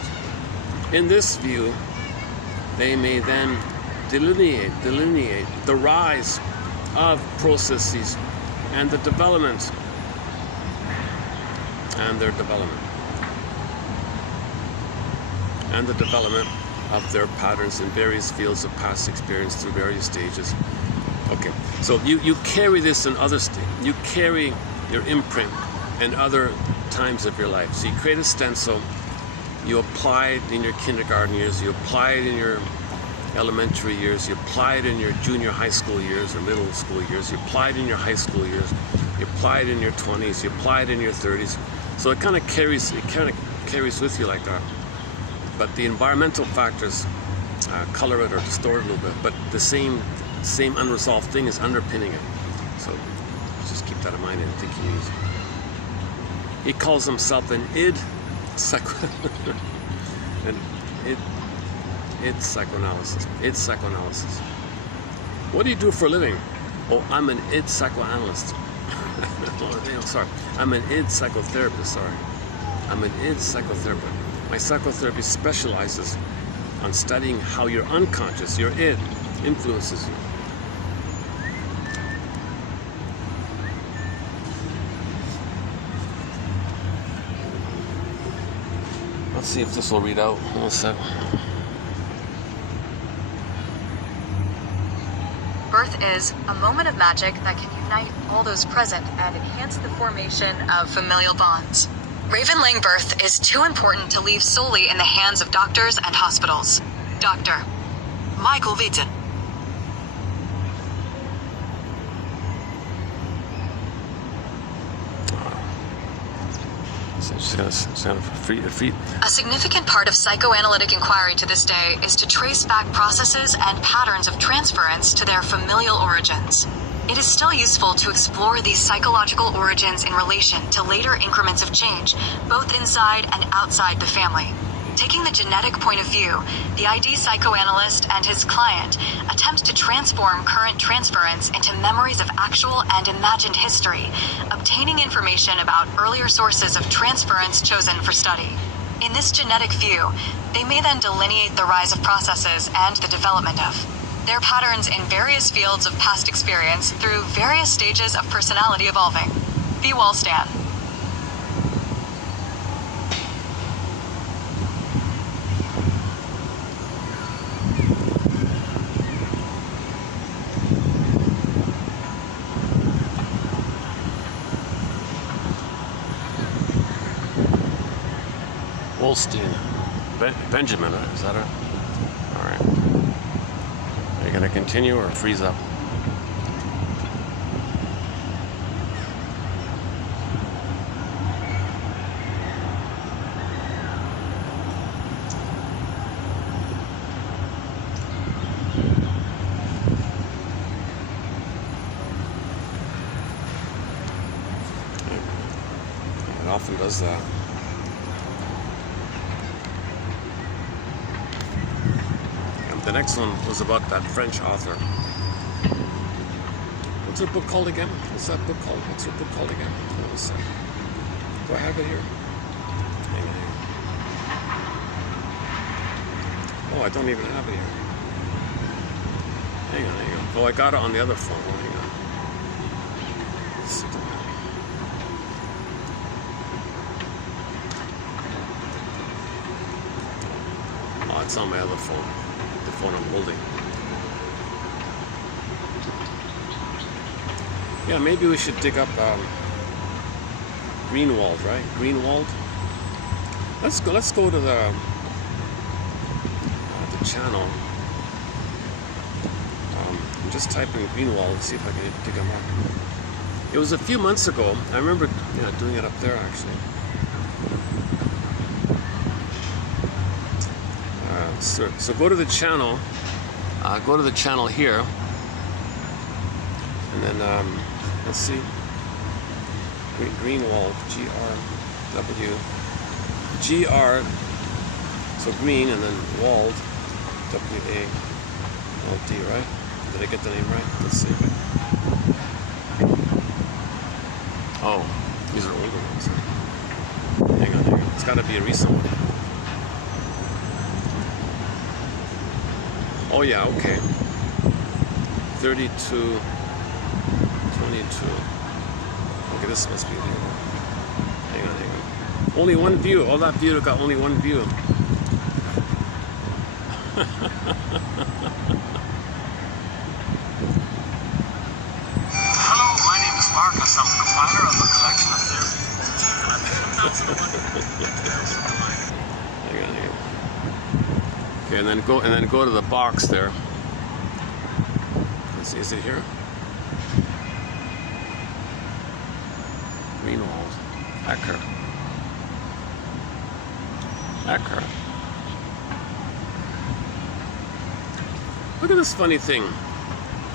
In this view, they may then delineate the rise of processes and their development and the development of their patterns in various fields of past experience through various stages. Okay, so you carry this in other states. You carry your imprint in other times of your life. So you create a stencil, you apply it in your kindergarten years, you apply it in your elementary years, you apply it in your junior high school years or middle school years, you apply it in your high school years, you apply it in your 20s, you apply it in your 30s. So it kind of carries with you like that. but the environmental factors color it or distort it a little bit. But the same unresolved thing is underpinning it. So just keep that in mind and think you use. He calls himself an id id psychoanalysis. Id psychoanalysis. What do you do for a living? Oh, I'm an id psychoanalyst. Oh, sorry. I'm an id psychotherapist, sorry. I'm an id psychotherapist. My psychotherapy specializes on studying how your unconscious, your id, influences you. Let's see if this will read out. Hold on a sec. Birth is a moment of magic that can unite all those present and enhance the formation of familial bonds. Ravenling birth is too important to leave solely in the hands of doctors and hospitals. Dr. Michael Witten. A significant part of psychoanalytic inquiry to this day is to trace back processes and patterns of transference to their familial origins. It is still useful to explore these psychological origins in relation to later increments of change, both inside and outside the family. Taking the genetic point of view, the ID psychoanalyst and his client attempt to transform current transference into memories of actual and imagined history, obtaining information about earlier sources of transference chosen for study. In this genetic view, they may then delineate the rise of processes and the development of their patterns in various fields of past experience through various stages of personality evolving. B. Wallstan. Wolstein. Benjamin, is that it? All right. Are you going to continue or freeze up? It often does that. The next one was about that French author. What's her book called again? What's that book called? What's her book called again? Hold on a second. Do I have it here? Hang on. Oh, I don't even have it here. Hang on. Oh, I got it on the other phone. Oh, hang on. Let's see. Oh, it's on my other phone. The phone I'm holding. Yeah, maybe we should dig up Greenwald, right? Greenwald. Let's go to the channel. Just type in Greenwald and see if I can dig him up. It was a few months ago. I remember doing it up there actually. So go to the channel. Go to the channel here, and then let's see. Greenwald, G-R, so green and then walled, W-A-L-D, right? Did I get the name right? Let's see. Oh, these are older ones. Hang on. It's got to be a recent one. Oh yeah, okay. 32, 22. Okay, this must be the other one. Hang on. Only one view. Oh, that view got only one view. Hello, my name is Marcus. I'm the compiler of a collection of theories. Hang on. Okay, and then go to the box there. Let's see, is it here? Greenwald. Ecker. Look at this funny thing.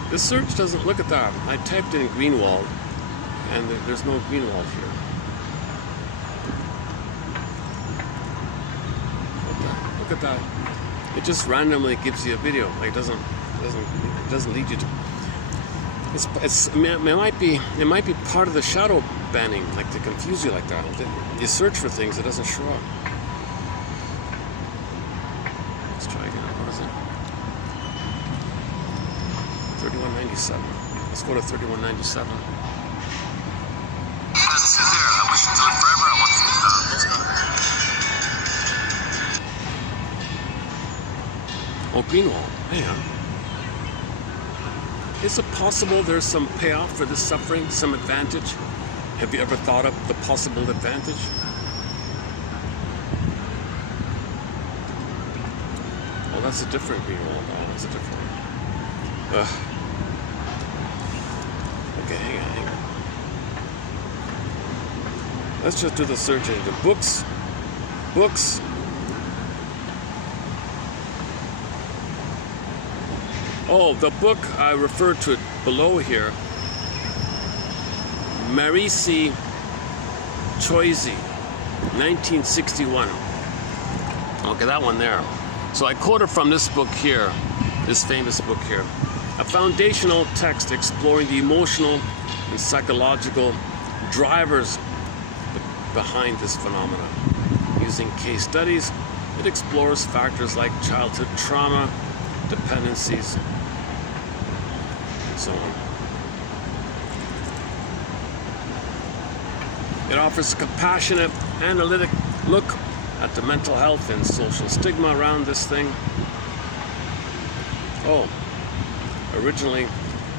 The search doesn't, look at that. I typed in Greenwald, and there's no Greenwald here. Look at that. It just randomly gives you a video. Like it doesn't lead you to. It might be part of the shadow banning, like to confuse you like that. You search for things, it doesn't show up. Let's try again. What is it? 3197. Let's go to 3197. It doesn't sit there. I wish it to live forever. I want to Oh, Greenwald. Hang on. Is it possible there's some payoff for this suffering, some advantage? Have you ever thought of the possible advantage? Oh, that's a different Greenwald. Oh, that's a different one. Okay, hang on. Let's just do the search into books. Oh, the book I referred to it below here. Marisi Choisi, 1961. Okay, that one there. So I quoted from this book here, this famous book here. A foundational text exploring the emotional and psychological drivers behind this phenomenon. Using case studies, it explores factors like childhood trauma, dependencies, and so on. It offers a compassionate, analytic look at the mental health and social stigma around this thing. Oh, originally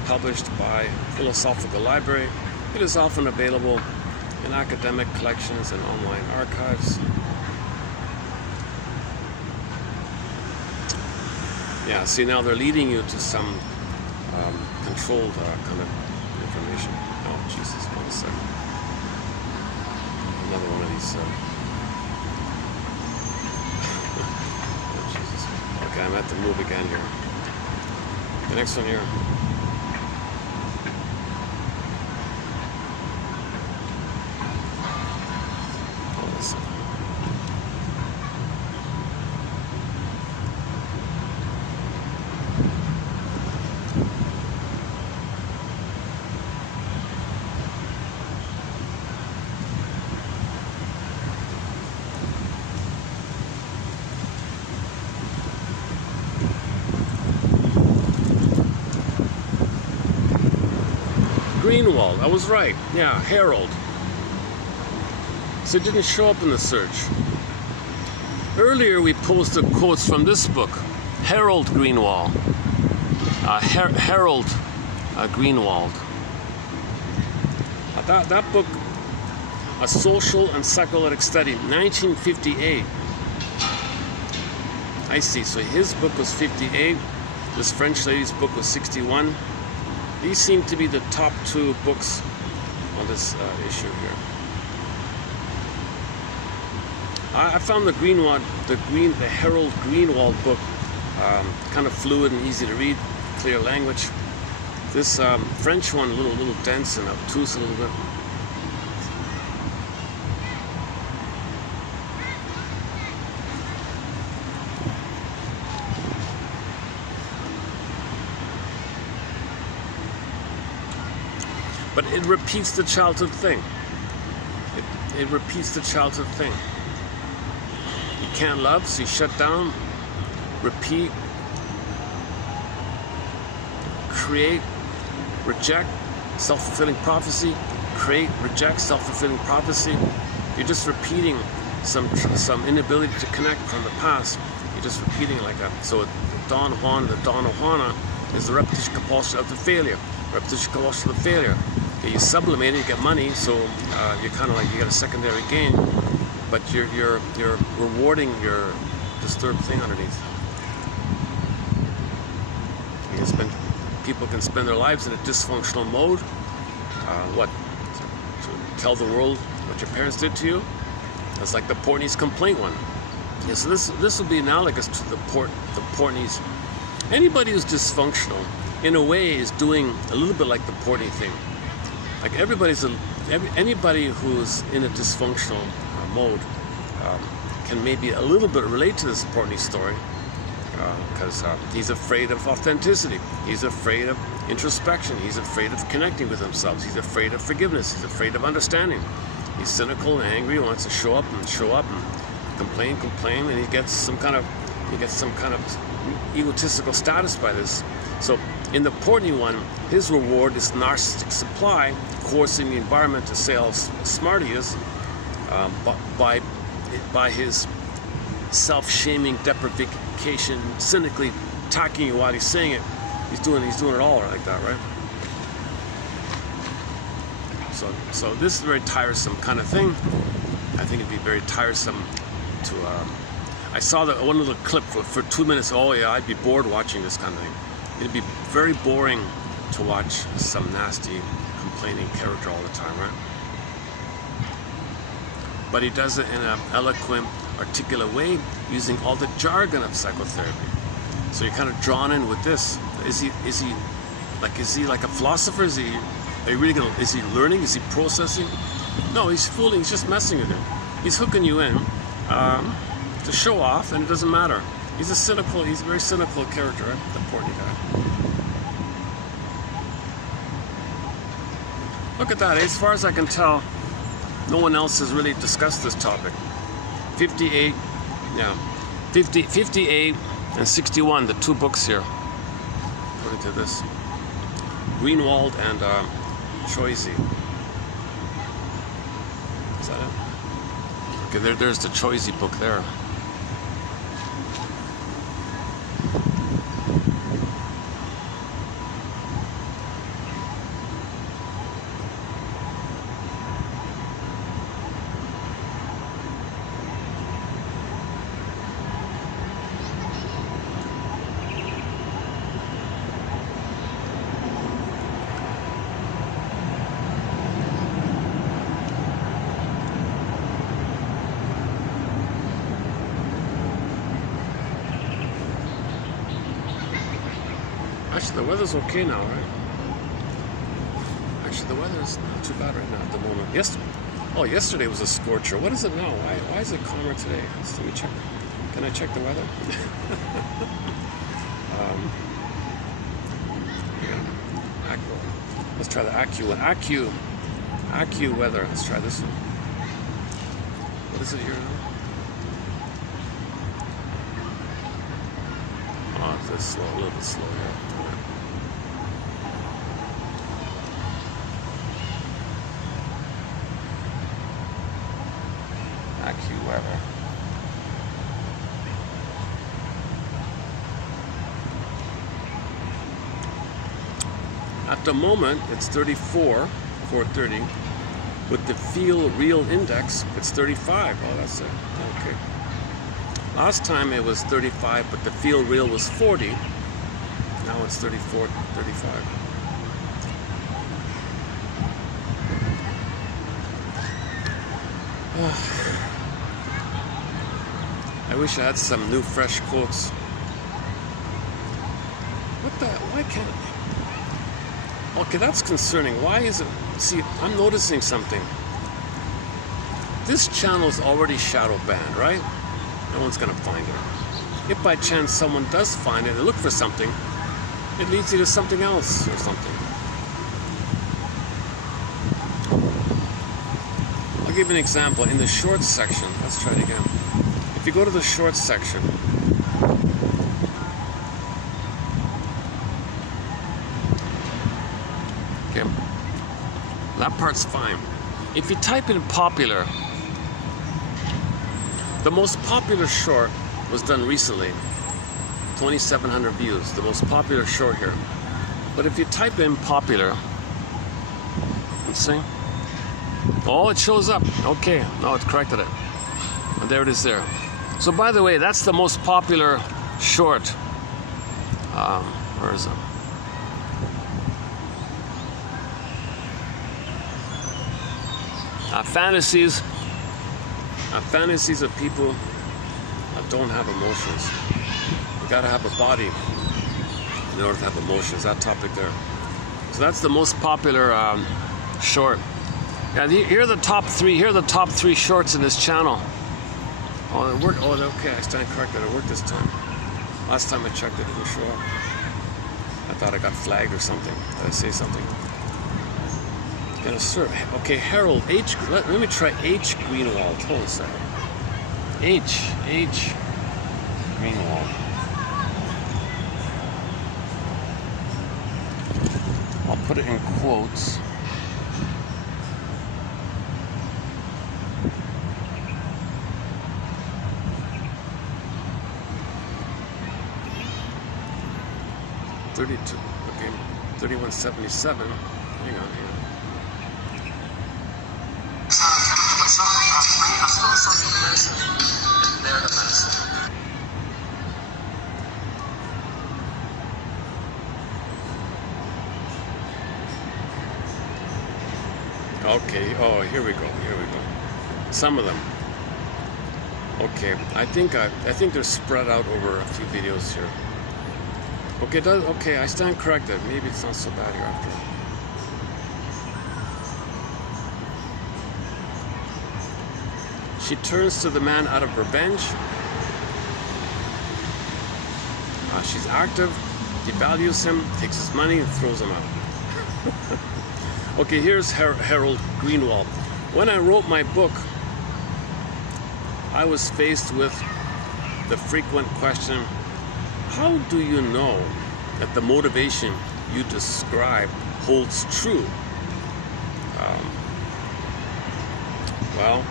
published by Philosophical Library, it is often available in academic collections and online archives. Yeah, see, now they're leading you to some controlled kind of information. Oh, Jesus, 1 second. Another one of these. Oh, Jesus. Okay, I'm at the move again here. The next one here. Oh, listen. Greenwald, I was right. Yeah, Harold. So it didn't show up in the search. Earlier we posted quotes from this book, Harold Greenwald. Harold Greenwald. That book, A Social and Psychoanalytic Study, 1958. I see, so his book was 58, this French lady's book was 61. These seem to be the top two books on this issue here. I found the Harold Greenwald book kind of fluid and easy to read, clear language. This French one, a little dense and obtuse a little bit. But it repeats the childhood thing. It repeats the childhood thing. You can't love, so you shut down, repeat, create, reject, self-fulfilling prophecy, create, reject, self-fulfilling prophecy. You're just repeating some inability to connect from the past. You're just repeating it like that. So the Don Juan, the Donna Juana is the repetition compulsion of the failure. Repetition compulsion of the failure. Okay, you sublimate it, you get money, so you're kind of like you get a secondary gain, but you're rewarding your disturbed thing underneath. People can spend their lives in a dysfunctional mode. To tell the world what your parents did to you? That's like the Portneys complaint one. Yeah, so this will be analogous to the Portneys Anybody who's dysfunctional, in a way, is doing a little bit like the Portney thing. Like anybody who's in a dysfunctional mode can maybe a little bit relate to this Portney story, because he's afraid of authenticity. He's afraid of introspection. He's afraid of connecting with himself. He's afraid of forgiveness. He's afraid of understanding. He's cynical and angry. Wants to show up and complain, and he gets some kind of egotistical status by this. So in the Portney one, his reward is narcissistic supply, coercing the environment to say how smart he is, by his self-shaming, deprivation, cynically attacking you while he's saying it. He's doing it all like that, right? So this is a very tiresome kind of thing. I think it'd be very tiresome to. I saw that one little clip for 2 minutes. Oh yeah, I'd be bored watching this kind of thing. It'd be very boring to watch some nasty, complaining character all the time, right? But he does it in an eloquent, articulate way, using all the jargon of psychotherapy. So you're kind of drawn in with this. Is he like a philosopher? Is he learning? Is he processing? No, he's fooling. He's just messing with you. He's hooking you in to show off, and it doesn't matter. He's a very cynical character, right? The Portney guy. Look at that. As far as I can tell, no one else has really discussed this topic. 58 and 61, the two books here, according to this. Greenwald and Choisy. Is that it? Okay, there's the Choisy book there. Actually, the weather's okay now, right? Actually, the weather's not too bad right now at the moment. Yesterday was a scorcher. What is it now? Why is it calmer today? Let me check. Can I check the weather? Let's try the Accu weather. Let's try this one. What is it here now? Oh, it's slow, a little bit slow here. AccuWeather. At the moment, it's 34, 430. With the feel real index, it's 35. Oh, that's it. Okay. Last time it was 35, but the feel real was 40. Now it's 34, 35. I wish I had some new fresh quotes. Why can't I? Okay, that's concerning. Why is it? See, I'm noticing something. This channel is already shadow banned, right? No one's gonna find it. If by chance someone does find it and look for something, it leads you to something else or something. I'll give you an example. In the shorts section, let's try it again. If you go to the shorts section, okay, that part's fine. If you type in popular, the most popular short was done recently, 2,700 views, the most popular short here. But if you type in popular, let's see. Oh, it shows up. Okay, no, it's corrected it. And there it is there. So by the way, that's the most popular short. Where is it? Fantasies of people that don't have emotions. You gotta have a body. in order to have emotions. That topic there. So that's the most popular short. Yeah, here are the top three. Here are the top 3 shorts in this channel. Oh, it worked. Oh, okay. I stand corrected. It worked this time. Last time I checked, it didn't show up. I thought I got flagged or something. Did I say something? Gonna serve. Okay, Harold H. Let me try H. Greenwald. Hold on a second. H. Greenwald. I'll put it in quotes. Okay, 3177. Hang on. Okay, oh, here we go. Some of them. Okay, I think they're spread out over a few videos here. Okay, I stand corrected. Maybe it's not so bad here after all. She turns to the man out of revenge. She's active, devalues him, takes his money and throws him out. Okay, here's Harold Greenwald. When I wrote my book, I was faced with the frequent question, how do you know that the motivation you describe holds true? Well,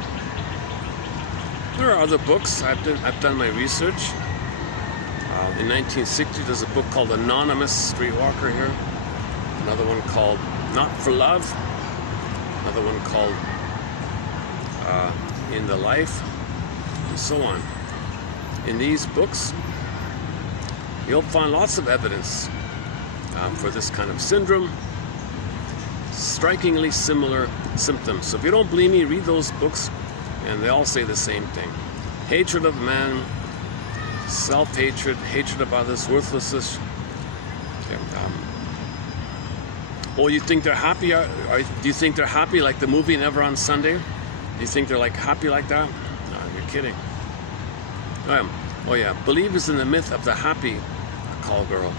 there are other books. I've done my research. In 1960, there's a book called Anonymous Streetwalker here. Another one called Not for Love. Another one called In the Life, and so on. In these books, you'll find lots of evidence for this kind of syndrome, strikingly similar symptoms. So if you don't believe me, read those books, and they all say the same thing. Hatred of man, self-hatred, hatred of others, worthlessness. Oh, you think they're happy? Do you think they're happy like the movie Never on Sunday? Do you think they're like happy like that? No, you're kidding. Oh yeah, believers in the myth of the happy call girl,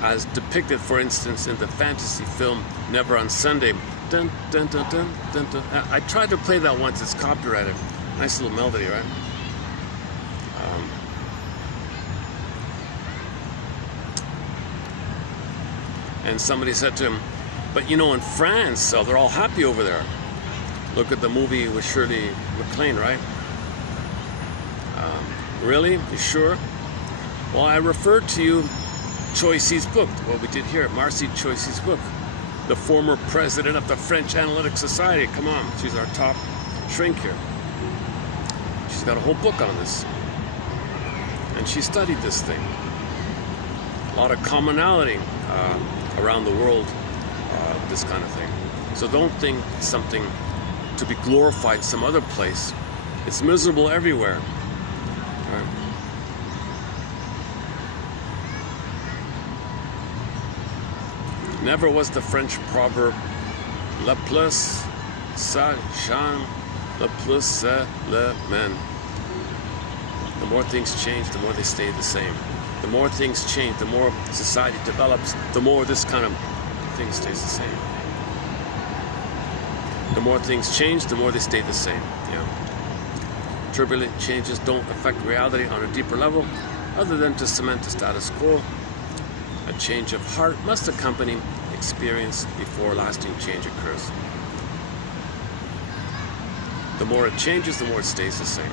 as depicted, for instance, in the fantasy film Never on Sunday. Dun, dun, dun, dun, dun, dun. I tried to play that once. It's copyrighted. Nice little melody, right? And somebody said to him, but you know, in France, they're all happy over there. Look at the movie with Shirley MacLaine, right? Really? You sure? Well, I referred to you Choicy's book, what we did here, Marcy Choicy's book, the former president of the French Analytic Society. Come on, she's our top shrink here. She's got a whole book on this. And she studied this thing. A lot of commonality around the world, this kind of thing. So don't think it's something to be glorified some other place. It's miserable everywhere. Right? Never was the French proverb le plus ça change, le plus c'est le même. The more things change, the more they stay the same. The more things change, the more society develops, the more this kind of thing stays the same. The more things change, the more they stay the same. Yeah. Turbulent changes don't affect reality on a deeper level, other than to cement the status quo. A change of heart must accompany experience before lasting change occurs. The more it changes, the more it stays the same.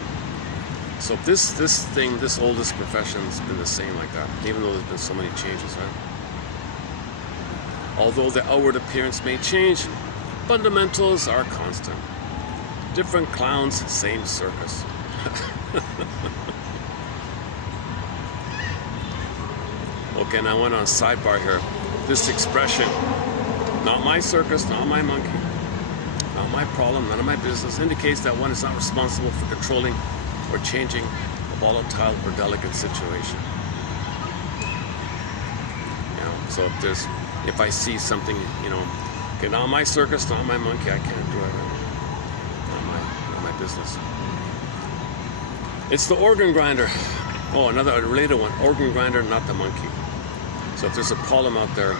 So this oldest profession has been the same like that, even though there's been so many changes, right? Although the outward appearance may change, fundamentals are constant. Different clowns, same circus. Okay, now I went on a sidebar here. This expression, not my circus, not my monkey, not my problem, none of my business, indicates that one is not responsible for controlling or changing a volatile or delicate situation. Yeah. So if I see something, you know, okay, not my circus, not my monkey, I can't do it. Not my business. It's the organ grinder. Oh, another related one. Organ grinder, not the monkey. So if there's a problem out there,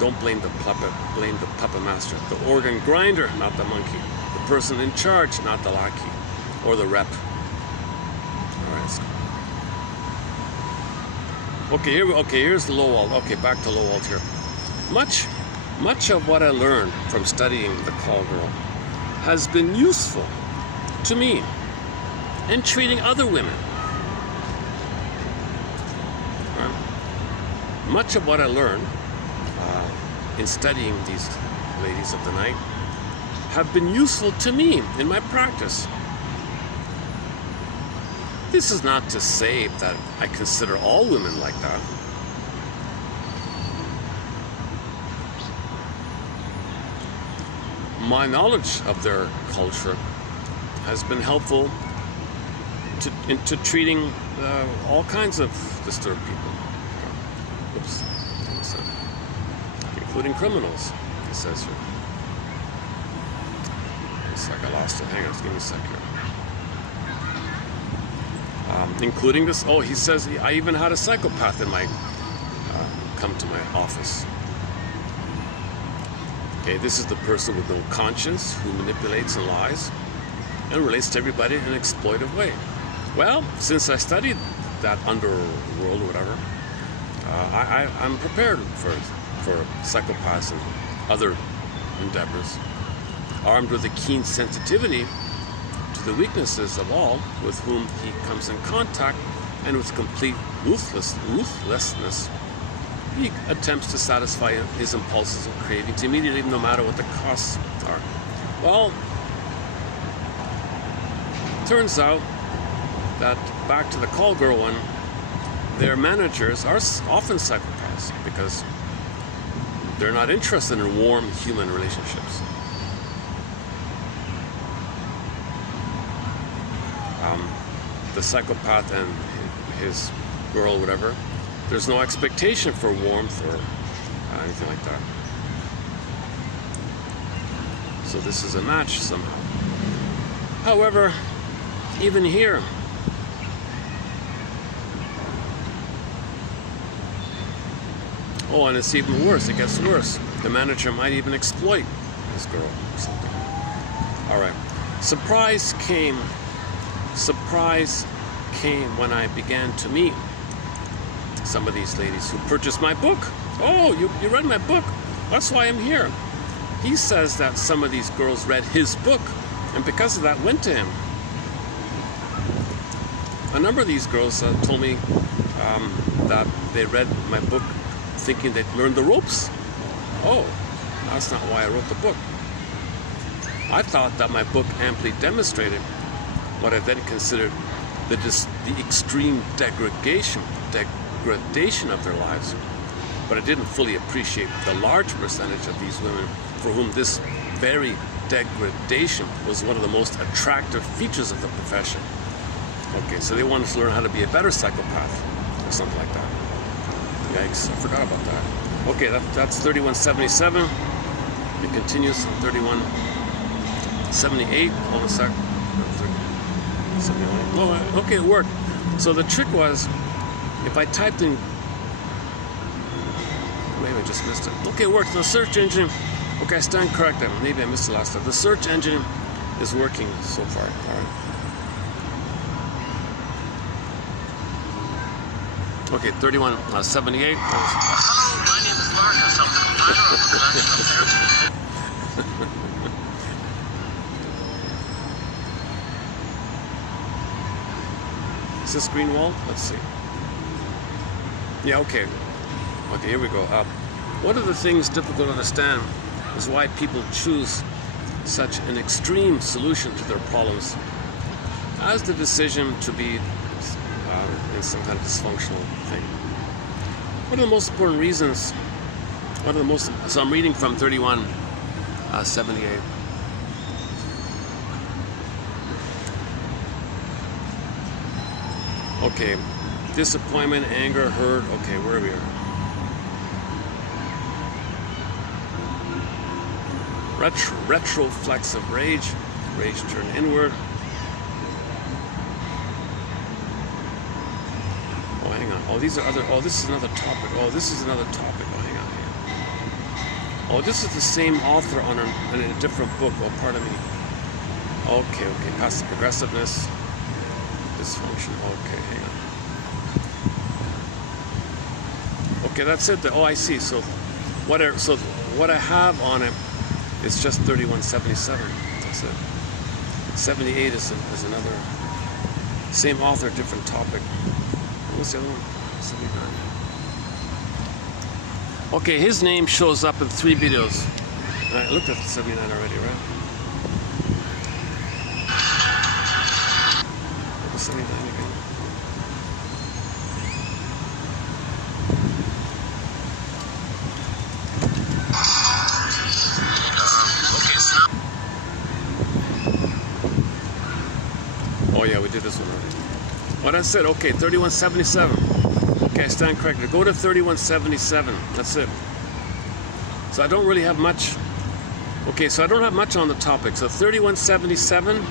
don't blame the puppet, blame the puppet master. The organ grinder, not the monkey. The person in charge, not the lackey or the rep. All right. Okay, here's the Lowell. Okay, back to Lowell here. Much of what I learned from studying the call girl has been useful to me in treating other women. Right? Much of what I learned in studying these ladies of the night have been useful to me in my practice. This is not to say that I consider all women like that. My knowledge of their culture has been helpful to treating all kinds of disturbed people. Oops. Including criminals, it says here. Looks like I lost it. Hang on, give me a sec here. Including this, oh, he says, I even had a psychopath in my, come to my office. Okay, this is the person with no conscience who manipulates and lies and relates to everybody in an exploitive way. Well, since I studied that underworld or whatever, I'm prepared for psychopaths and other endeavors, armed with a keen sensitivity to the weaknesses of all with whom he comes in contact, and with complete ruthlessness, he attempts to satisfy his impulses and cravings immediately, no matter what the costs are. Well, turns out that, back to the call girl one, their managers are often psychopaths because they're not interested in warm human relationships. The psychopath and his girl, whatever, there's no expectation for warmth or anything like that. So this is a match somehow. However, even here, oh, and it's even worse. It gets worse. The manager might even exploit this girl or something. All right. Surprise came when I began to meet some of these ladies who purchased my book. Oh, you read my book? That's why I'm here. He says that some of these girls read his book, and because of that went to him. A number of these girls told me that they read my book thinking they'd learn the ropes. Oh, that's not why I wrote the book. I thought that my book amply demonstrated what I then considered the extreme degradation of their lives. But I didn't fully appreciate the large percentage of these women for whom this very degradation was one of the most attractive features of the profession. Okay, so they wanted to learn how to be a better psychopath or something like that. Yikes, I forgot about that. Okay, that's 3177. It continues from 3178. Hold on a sec. 79. Oh, okay, it worked. So the trick was, if I typed in, maybe I just missed it. Okay, it worked. The search engine, okay, I stand corrected. Maybe I missed the last time. The search engine is working so far. All right. Okay, 3178. Hello, my name is Marcus. I'm the compiler of the collection of parenting. Is this green wall? Let's see. Yeah, okay. Okay, here we go. One of the things difficult to understand is why people choose such an extreme solution to their problems as the decision to be in some kind of dysfunctional thing. One of the most important reasons, so I'm reading from 3178. Okay, disappointment, anger, hurt. Okay, where are we? Retroflexive rage. Rage turn inward. Oh, hang on. Oh, these are other. Oh, this is another topic. Oh, this is another topic. Oh, hang on here. Oh, this is the same author on a different book. Oh, pardon me. Okay. Passive aggressiveness. Dysfunction. Okay, hang on. Okay, that's it. Oh, I see. So what I have on it is just 3177. That's it. 78 is another. Same author, different topic. What's the other one? 79. Okay, his name shows up in 3 videos. I looked at the 79 already, right? What was 79 again? Okay, so now. Oh yeah, we did this one already. What I said, okay, 3177. Okay, I stand corrected. Go to 3177. That's it. So I don't really have much. Okay, so I don't have much on the topic. So 3177,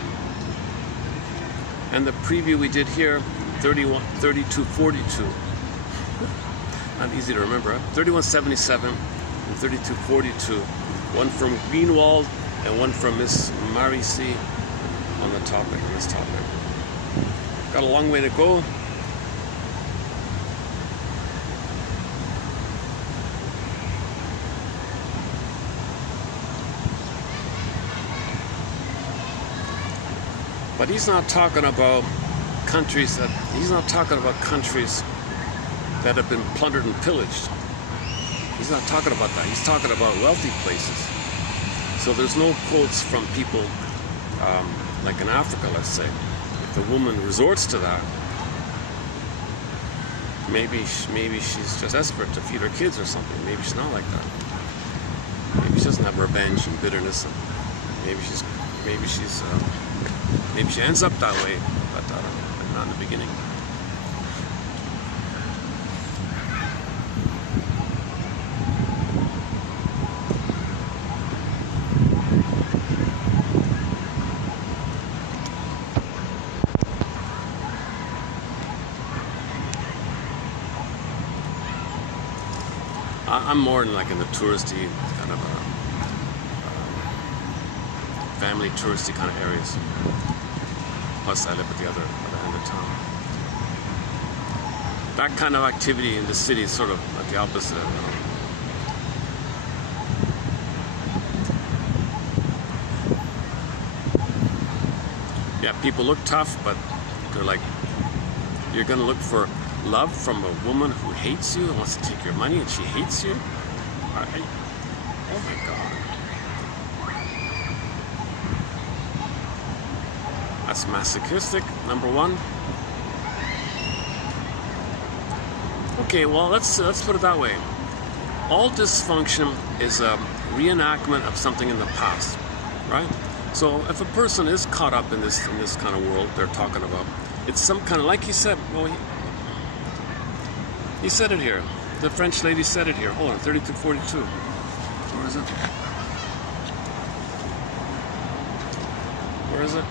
and the preview we did here, 3242. Not easy to remember. Huh? 3177 and 3242. One from Greenwald and one from Miss Mary C. on the topic, on this topic. Got a long way to go. But he's not talking about countries that have been plundered and pillaged. He's not talking about that. He's talking about wealthy places. So there's no quotes from people like in Africa, let's say. If the woman resorts to that, maybe she's just desperate to feed her kids or something. Maybe she's not like that. Maybe she doesn't have revenge and bitterness, and maybe she ends up that way, but I don't know, but not in the beginning. I'm more in the touristy kind of family touristy kind of areas. Plus, I live at the other end of town. That kind of activity in the city is sort of like the opposite of it. Yeah, people look tough, but they're like, you're gonna look for love from a woman who hates you and wants to take your money, and she hates you? Oh my God. That's masochistic, number one. Okay, well, let's put it that way. All dysfunction is a reenactment of something in the past, right? So if a person is caught up in this kind of world they're talking about, it's some kind of, like he said, well, he said it here. The French lady said it here. Hold on, 3242. Where is it? Where is it?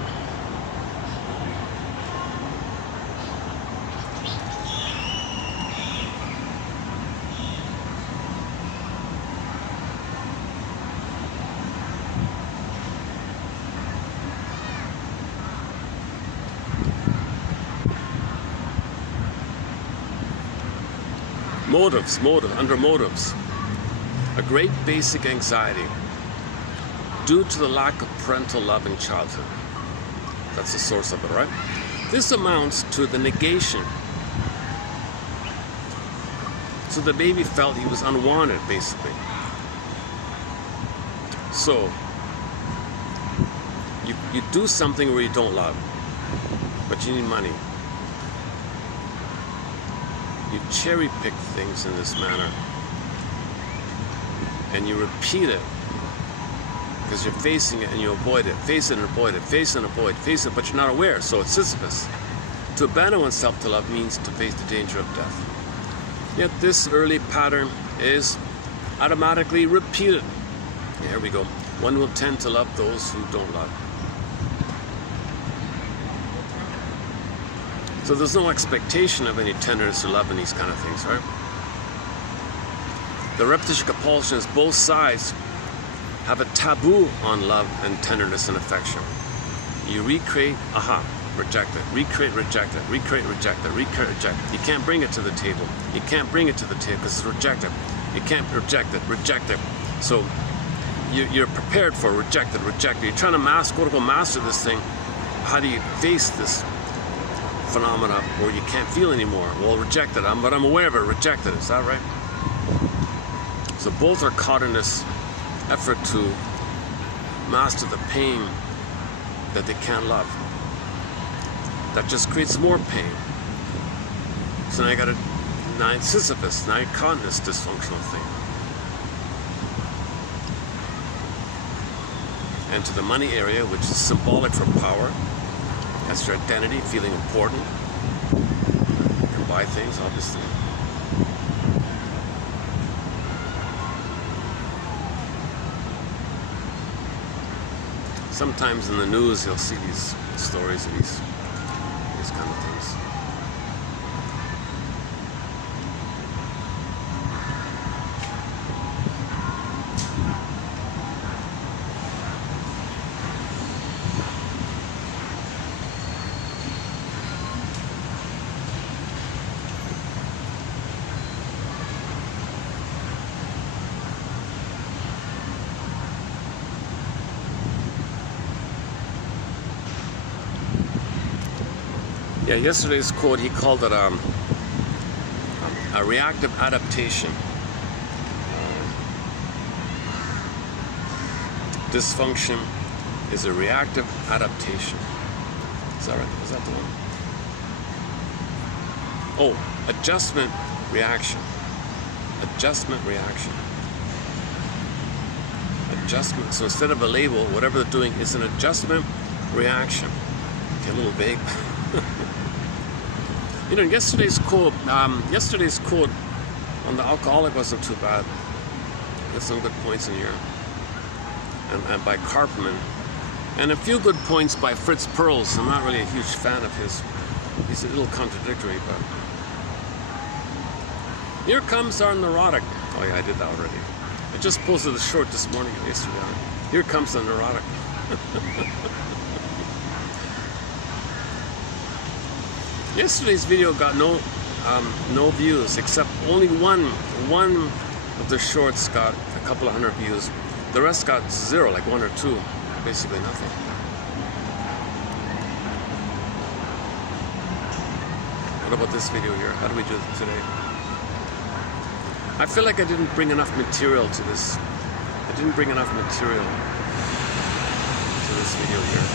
Under motives. A great basic anxiety due to the lack of parental love in childhood. That's the source of it, right? This amounts to the negation. So the baby felt he was unwanted, basically. So, you do something where you don't love, but you need money. You cherry pick things in this manner, and you repeat it because you're facing it and you avoid it, face it and avoid it, face and avoid, face it, but you're not aware. So it's Sisyphus. To abandon oneself to love means to face the danger of death. Yet this early pattern is automatically repeated. Here we go. One will tend to love those who don't love. So there's no expectation of any tenderness or love in these kind of things, right? The repetition compulsion is both sides have a taboo on love and tenderness and affection. You recreate, reject it, recreate, reject it, recreate, reject it, recreate, reject it. You can't bring it to the table. You can't bring it to the table because it's rejected. You can't reject it, reject it. So you're prepared for reject it, reject it. You're trying to master this thing. How do you face this phenomena where you can't feel anymore? Well, reject it, but I'm aware of it, reject it. Is that right? So both are caught in this effort to master the pain that they can't love. That just creates more pain. So now it's Sisyphus, now you're caught in this dysfunctional thing. And to the money area, which is symbolic for power, that's your identity, feeling important. You can buy things, obviously. Sometimes in the news you'll see these stories of these kind of things. Yeah, yesterday's quote, he called it a reactive adaptation. Dysfunction is a reactive adaptation. Is that right? Is that the one? Oh, adjustment reaction. Adjustment reaction. Adjustment. So instead of a label, whatever they're doing is an adjustment reaction. Okay, a little vague. You know, yesterday's quote on the alcoholic wasn't too bad. There's some good points in here, and by Karpman, and a few good points by Fritz Perls. I'm not really a huge fan of his. He's a little contradictory, but here comes our neurotic. Oh yeah, I did that already. I just posted a short this morning, yesterday. Here comes the neurotic. Yesterday's video got no views, except only one of the shorts got a couple of hundred views. The rest got zero, like 1 or 2, basically nothing. What about this video here? How do we do it today? I feel like I didn't bring enough material to this. I didn't bring enough material to this video here.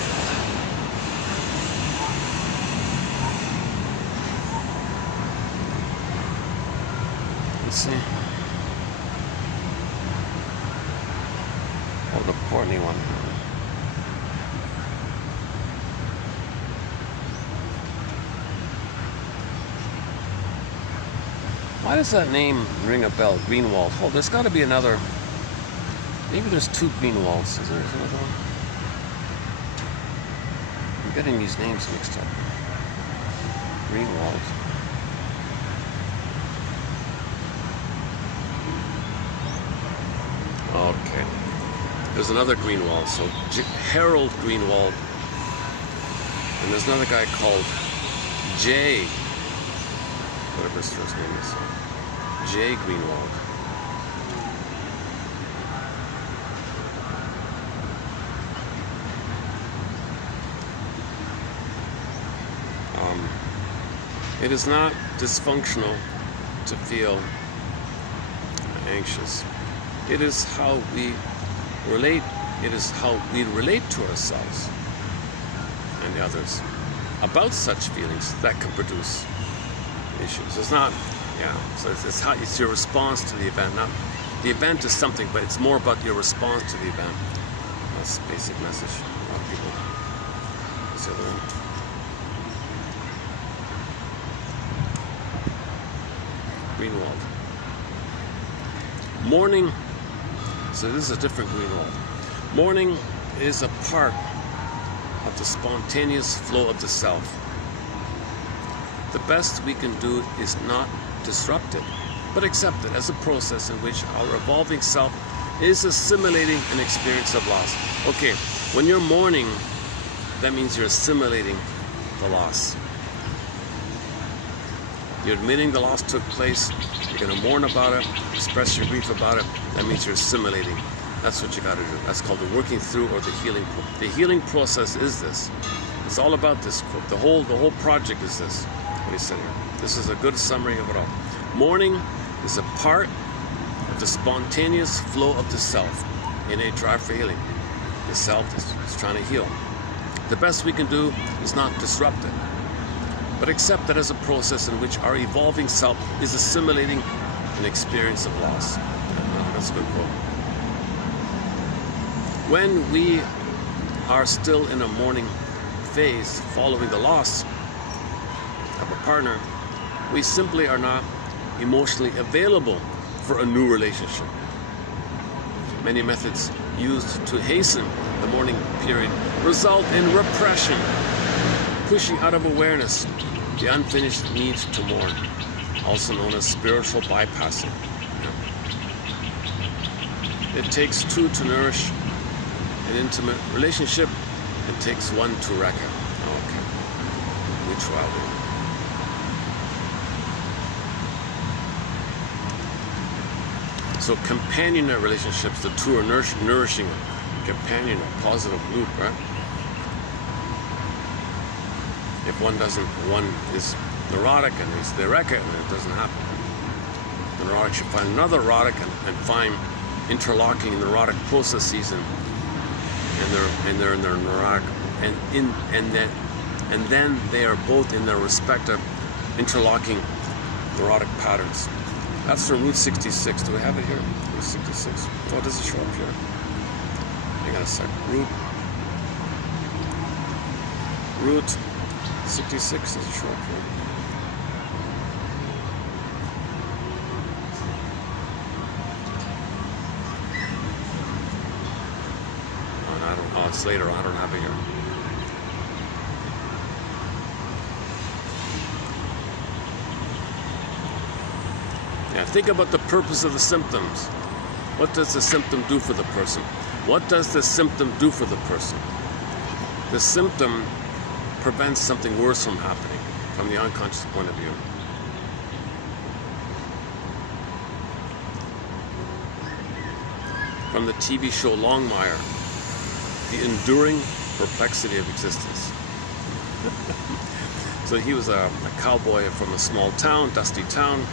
Let's see. Oh, the Portney one. Why does that name ring a bell? Greenwald. Oh, there's got to be another. Maybe there's 2 Greenwalds. Is there another one? I'm getting these names mixed up. Greenwald. Okay. There's another Greenwald. So Harold Greenwald. And there's another guy called Jay. Whatever his first name is. Jay Greenwald. It is not dysfunctional to feel anxious. It is how we relate. It is how we relate to ourselves and the others about such feelings that can produce issues. It's not, so it's your response to the event. Not the event is something, but it's more about your response to the event. That's the basic message. A lot of people. What's the other one? Greenwald. Morning. So this is a different Greenwald. Mourning is a part of the spontaneous flow of the self. The best we can do is not disrupt it, but accept it as a process in which our evolving self is assimilating an experience of loss. Okay, when you're mourning, that means you're assimilating the loss. You're admitting the loss took place, you're going to mourn about it, express your grief about it, that means you're assimilating. That's what you got to do. That's called the working through or the healing. The healing process is this. It's all about this. The whole project is this. What he said here. This is a good summary of it all. Mourning is a part of the spontaneous flow of the self in a drive for healing. The self is trying to heal. The best we can do is not disrupt it, but accept that as a process in which our evolving self is assimilating an experience of loss. That's a good quote. When we are still in a mourning phase following the loss of a partner, we simply are not emotionally available for a new relationship. Many methods used to hasten the mourning period result in repression, pushing out of awareness the unfinished need to mourn, also known as spiritual bypassing. It takes two to nourish an intimate relationship. It takes one to wreck it. Okay. Mutuality. So companionate relationships, the two are nourishing companion, a positive loop, right? If one is neurotic and they wreck it, and it doesn't happen. The neurotic should find another neurotic and find interlocking neurotic processes and they're in their neurotic and then they are both in their respective interlocking neurotic patterns. That's from Route 66. Do we have it here? Route 66. Oh, does it show up here? Hang on a sec. Route 66. Does it show up here? Oh, it's later on. I don't have it here. Yeah, think about the purpose of the symptoms. What does the symptom do for the person? What does the symptom do for the person? The symptom prevents something worse from happening from the unconscious point of view. From the TV show Longmire, the enduring perplexity of existence. So he was a cowboy from a small town, dusty town,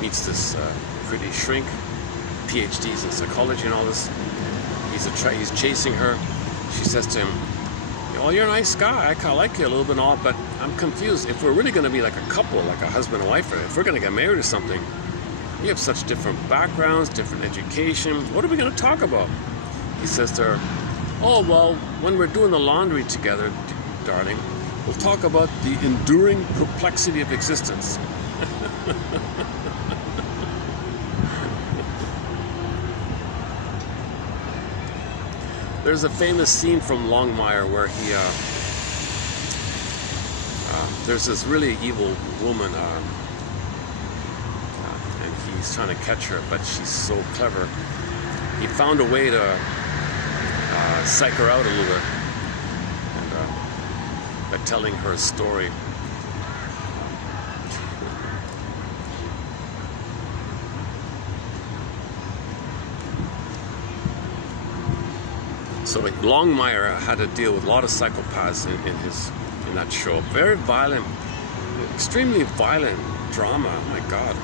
meets this pretty shrink, PhDs in psychology and all this. He's chasing her. She says to him, "Well, you're a nice guy. I kind of like you a little bit and all, but I'm confused. If we're really going to be like a couple, like a husband and wife, if we're going to get married or something, we have such different backgrounds, different education. What are we going to talk about?" He says to her, "Oh, well, when we're doing the laundry together, darling, we'll talk about the enduring perplexity of existence." There's a famous scene from Longmire where there's this really evil woman, and he's trying to catch her, but she's so clever. He found a way to psych her out a little bit, and by telling her a story. So Longmire had to deal with a lot of psychopaths in that show. Very violent, extremely violent drama. Oh my God,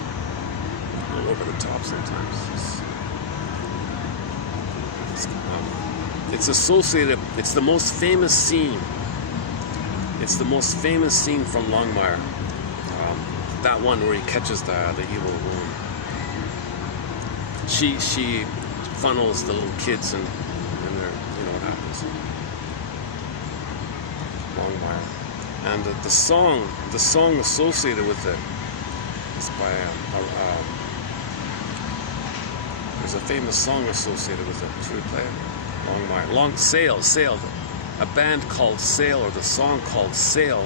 all over the top sometimes. It's associated. It's the most famous scene. It's the most famous scene from Longmire. That one where he catches the evil woman. She funnels the little kids and they're, you know what happens. Longmire. And the song associated with it is by there's a famous song associated with it. Should we play it? Sail. A band called Sail, or the song called Sail.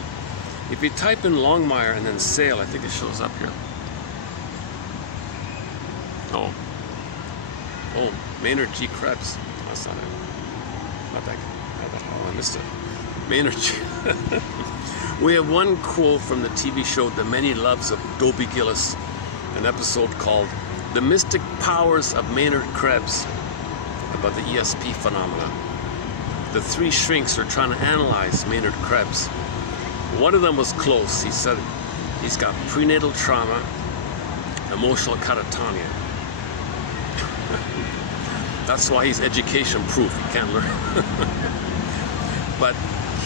If you type in Longmire and then Sail, I think it shows up here. Oh, Maynard G. Krebs. That's not it. Not that. Oh, I missed it. Maynard G. We have one quote from the TV show The Many Loves of Dobie Gillis, an episode called The Mystic Powers of Maynard Krebs, about the ESP phenomena. The three shrinks are trying to analyze Maynard Krebs. One of them was close. He said he's got prenatal trauma, emotional catatonia. That's why he's education proof. He can't learn. But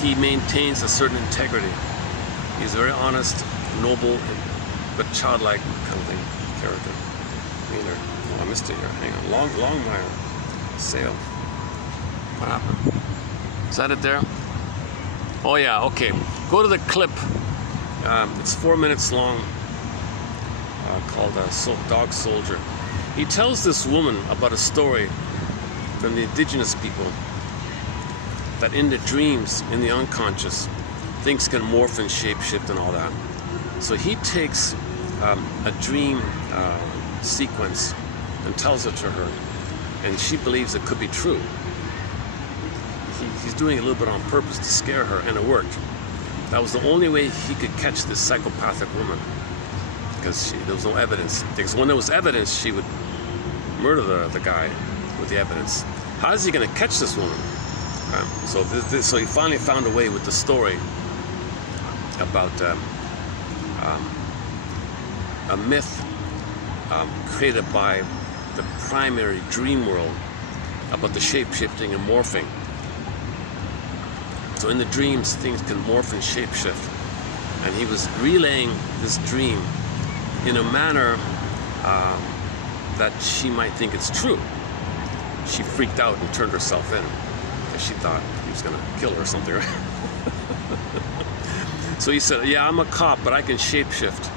he maintains a certain integrity. He's very honest, noble, but childlike kind of thing, character. Maynard. Oh, I missed it here. Hang on. Longmire. Sail. What happened? Is that it there? Oh yeah, okay. Go to the clip. It's 4 minutes long, called Dog Soldier. He tells this woman about a story from the indigenous people that in the dreams, in the unconscious, things can morph and shapeshift and all that. So he takes a dream sequence and tells it to her, and she believes it could be true. He's doing it a little bit on purpose to scare her, and it worked. That was the only way he could catch this psychopathic woman, because there was no evidence. Because when there was evidence, she would murder the guy with the evidence. How is he going to catch this woman? So he finally found a way with the story about a myth created by the primary dream world about the shape-shifting and morphing. So in the dreams, things can morph and shapeshift. And he was relaying this dream in a manner that she might think it's true. She freaked out and turned herself in because she thought he was going to kill her or something. So he said, yeah, I'm a cop, but I can shapeshift.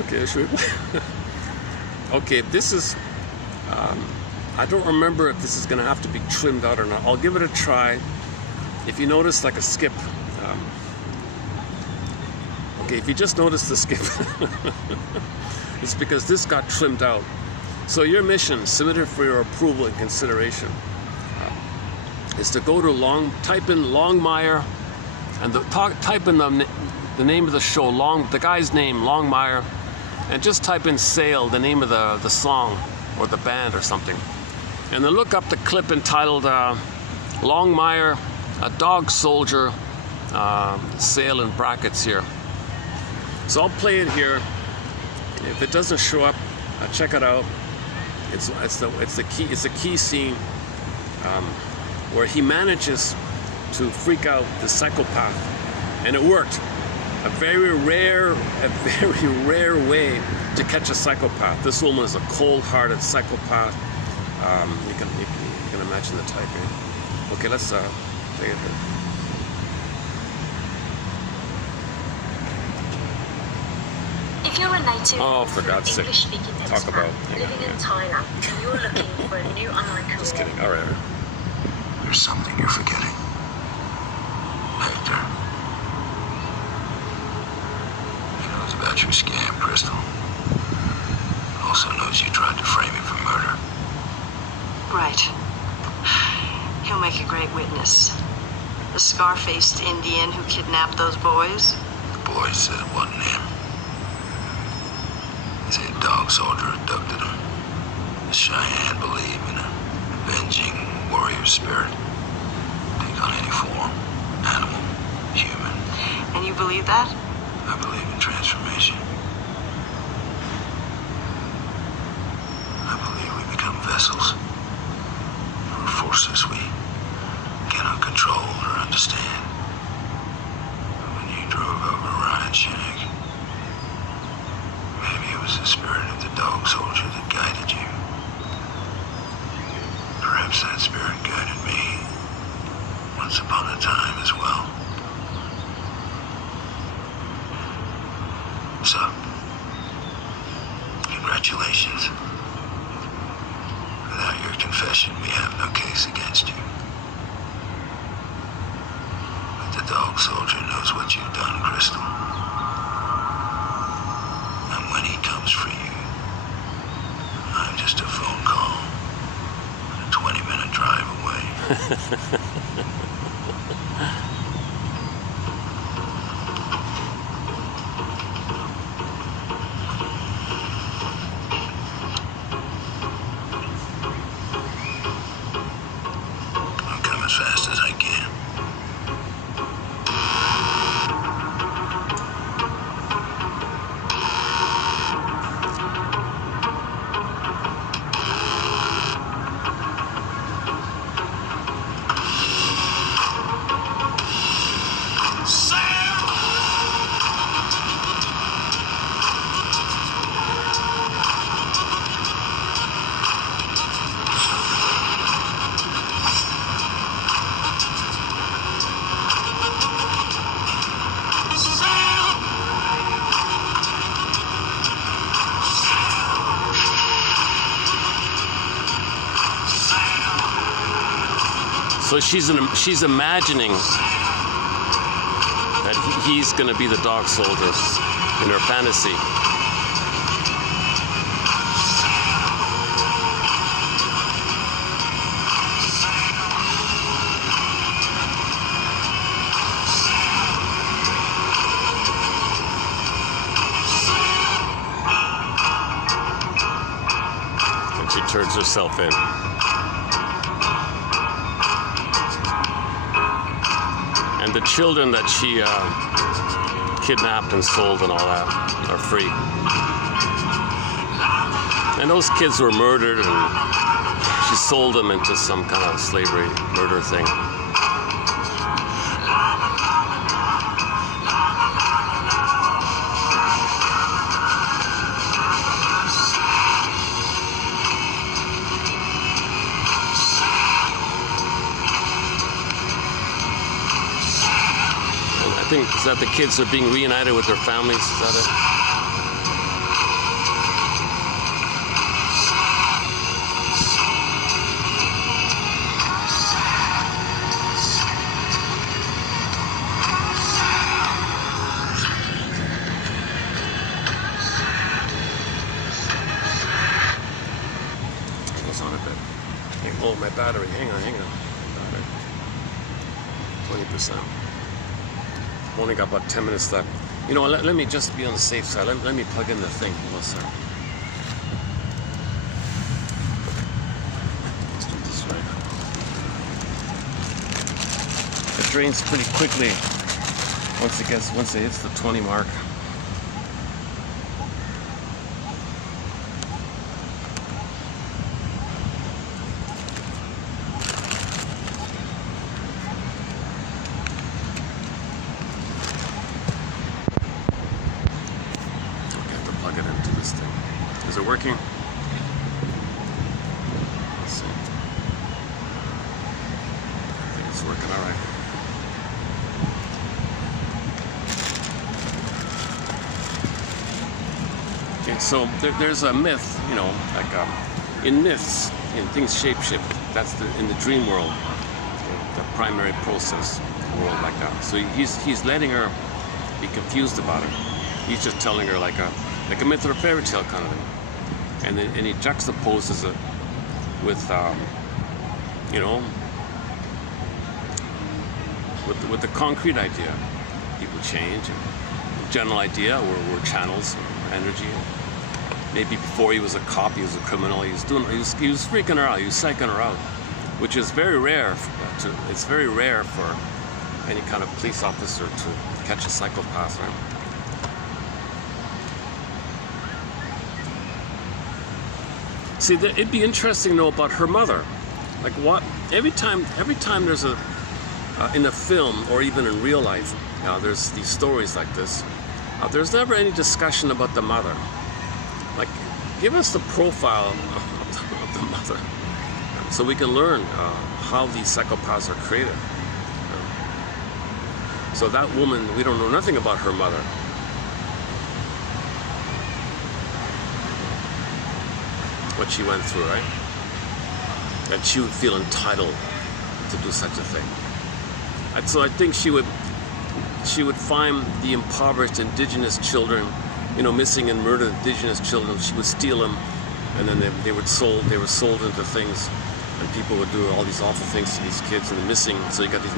Okay, should we? Okay, this is, I don't remember if this is going to have to be trimmed out or not. I'll give it a try. If you notice like a skip, okay, if you just notice the skip, it's because this got trimmed out. So your mission, submitted for your approval and consideration, is to go to type in Longmire, and type in the name of the show, the guy's name, Longmire, and just type in Sail, the name of the song or the band or something. And then look up the clip entitled Longmire, a Dog Soldier, Sail in brackets here. So I'll play it here. If it doesn't show up, check it out. It's a key scene where he manages to freak out the psychopath, and it worked. A very rare way to catch a psychopath. This woman is a cold-hearted psychopath. You can imagine the typing. Okay, let's play it here. If you're a native for God's sake. English-speaking Talk expat about, living in Thailand and you're looking for a new online career, Just kidding. All right. There's something you're forgetting. Hector. He knows about your scam, Crystal. Also knows you tried to frame him for murder. Right. He'll make a great witness. The scar-faced Indian who kidnapped those boys. The boy said it wasn't him. He said a dog soldier abducted him. The Cheyenne believe in a avenging warrior spirit. Take on any form, animal, human. And you believe that? I believe in transformation. I believe we become vessels for forces we cannot control or understand. When you drove over Ryan Shank, maybe it was the spirit of the dog soldier that guided you. Perhaps that spirit guided me once upon a time as well. So, congratulations. confession, we have no case against you. But the dog soldier knows what you've done, Crystal. And when he comes for you, I'm just a phone call and a 20-minute drive away. I'll come as fast as I can. So she's imagining that he's going to be the dog soldier in her fantasy. And she turns herself in. And the children that she kidnapped and sold and all that are free. And those kids were murdered, and she sold them into some kind of slavery murder thing. I think is that the kids are being reunited with their families. Is that it? Goes on a bit. Oh, my battery. Hang on. My battery. 20%. Only got about 10 minutes left. You know, let me just be on the safe side. Let me plug in the thing. Hold on a second. Let's do this right. It drains pretty quickly once it hits the 20 mark. Is it working? Let's see. I think it's working all right. Okay, so there's a myth, you know, like in myths, in things shapeshift. That's in the dream world, the primary process world like that. So he's letting her be confused about it. He's just telling her like a myth or a fairy tale kind of thing. And he juxtaposes it with, you know, with the concrete idea. People change. The general idea, we're channels of energy. Maybe before he was a cop, he was a criminal. He was freaking her out. He was psyching her out, which is very rare. It's very rare for any kind of police officer to catch a psychopath, right? See, it'd be interesting to know about her mother. Like what? Every time there's in a film or even in real life, there's these stories like this. There's never any discussion about the mother. Like, give us the profile of the mother, so we can learn how these psychopaths are created. So that woman, we don't know nothing about her mother. What she went through, right? that she would feel entitled to do such a thing. And so I think she would find the impoverished indigenous children, missing and murdered indigenous children. She would steal them, and then they were sold into things, and people would do all these awful things to these kids and the missing. So you got these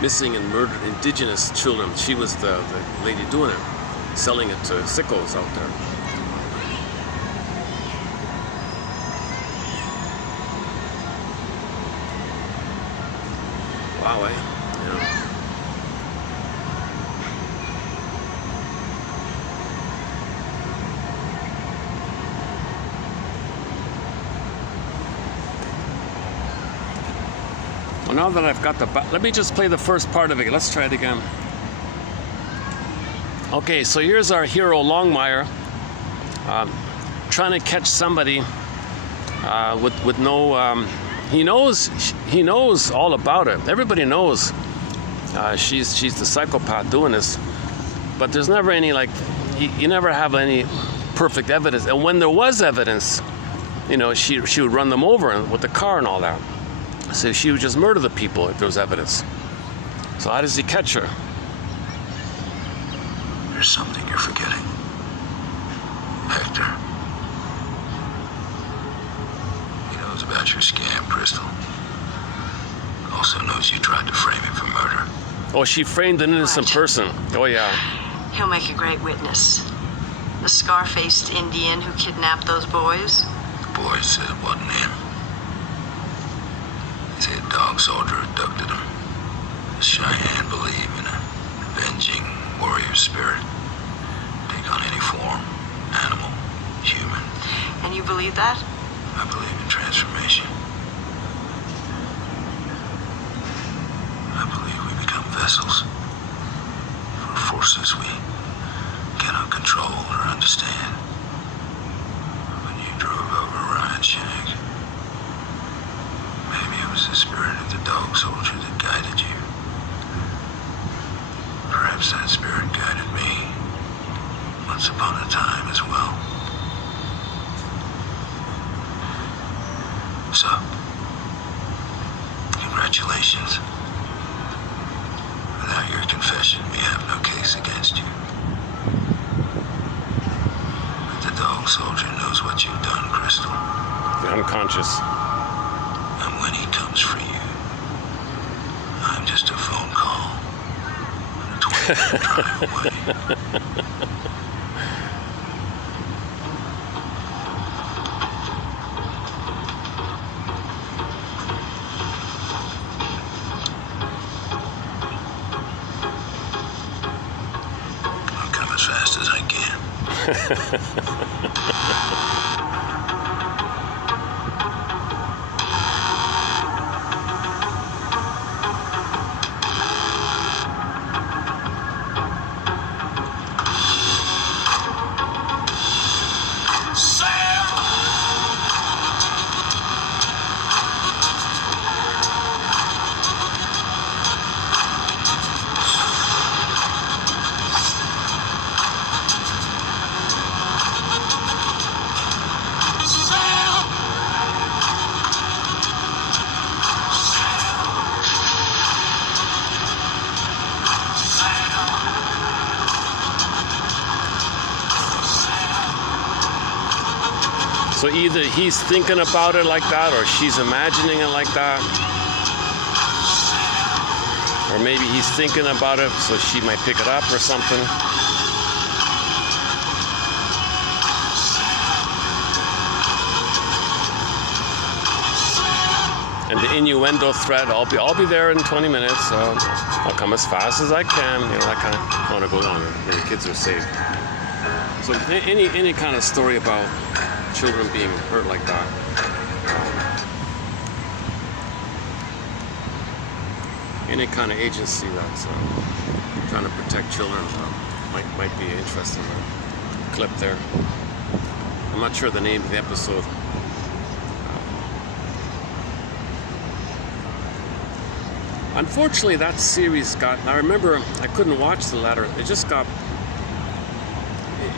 missing and murdered indigenous children. She was the lady doing it, selling it to sickos out there. Wow, eh? Well, now that I've got let me just play the first part of it. Let's try it again. Okay, so here's our hero Longmire trying to catch somebody with no. He knows all about it. Everybody knows she's the psychopath doing this, but there's never any you never have any perfect evidence. And when there was evidence, she would run them over with the car and all that. So she would just murder the people if there was evidence. So how does he catch her? There's something you're forgetting, Hector. He knows about your scam, Crystal. Also knows you tried to frame him for murder. Oh, she framed an innocent person. Oh, yeah. He'll make a great witness. The scar-faced Indian who kidnapped those boys. The boy said it wasn't him. He said a dog soldier abducted him. The Cheyenne believe in a avenging warrior spirit. Take on any form, animal, human. And you believe that? I believe in transformation. I believe we become vessels for forces we cannot control or understand. When you drove over Ryan Shank, maybe it was the spirit of the dog soldier that guided you. Perhaps that spirit guided me once upon a time as well. So, congratulations. Without your confession, we have no case against you. But the dog soldier knows what you've done, Crystal. You're unconscious. And when he comes for you, I'm just a phone call and a 20-minute drive away. I'll come as fast as I can. So either he's thinking about it like that, or she's imagining it like that. Or maybe he's thinking about it, so she might pick it up or something. And the innuendo thread, I'll be there in 20 minutes, so I'll come as fast as I can. That kind of want to go on, and the kids are safe. So any kind of story about children being hurt like that, any kind of agency that's trying to protect children might be an interesting clip there. I'm not sure the name of the episode. Unfortunately, that series I remember I couldn't watch the latter.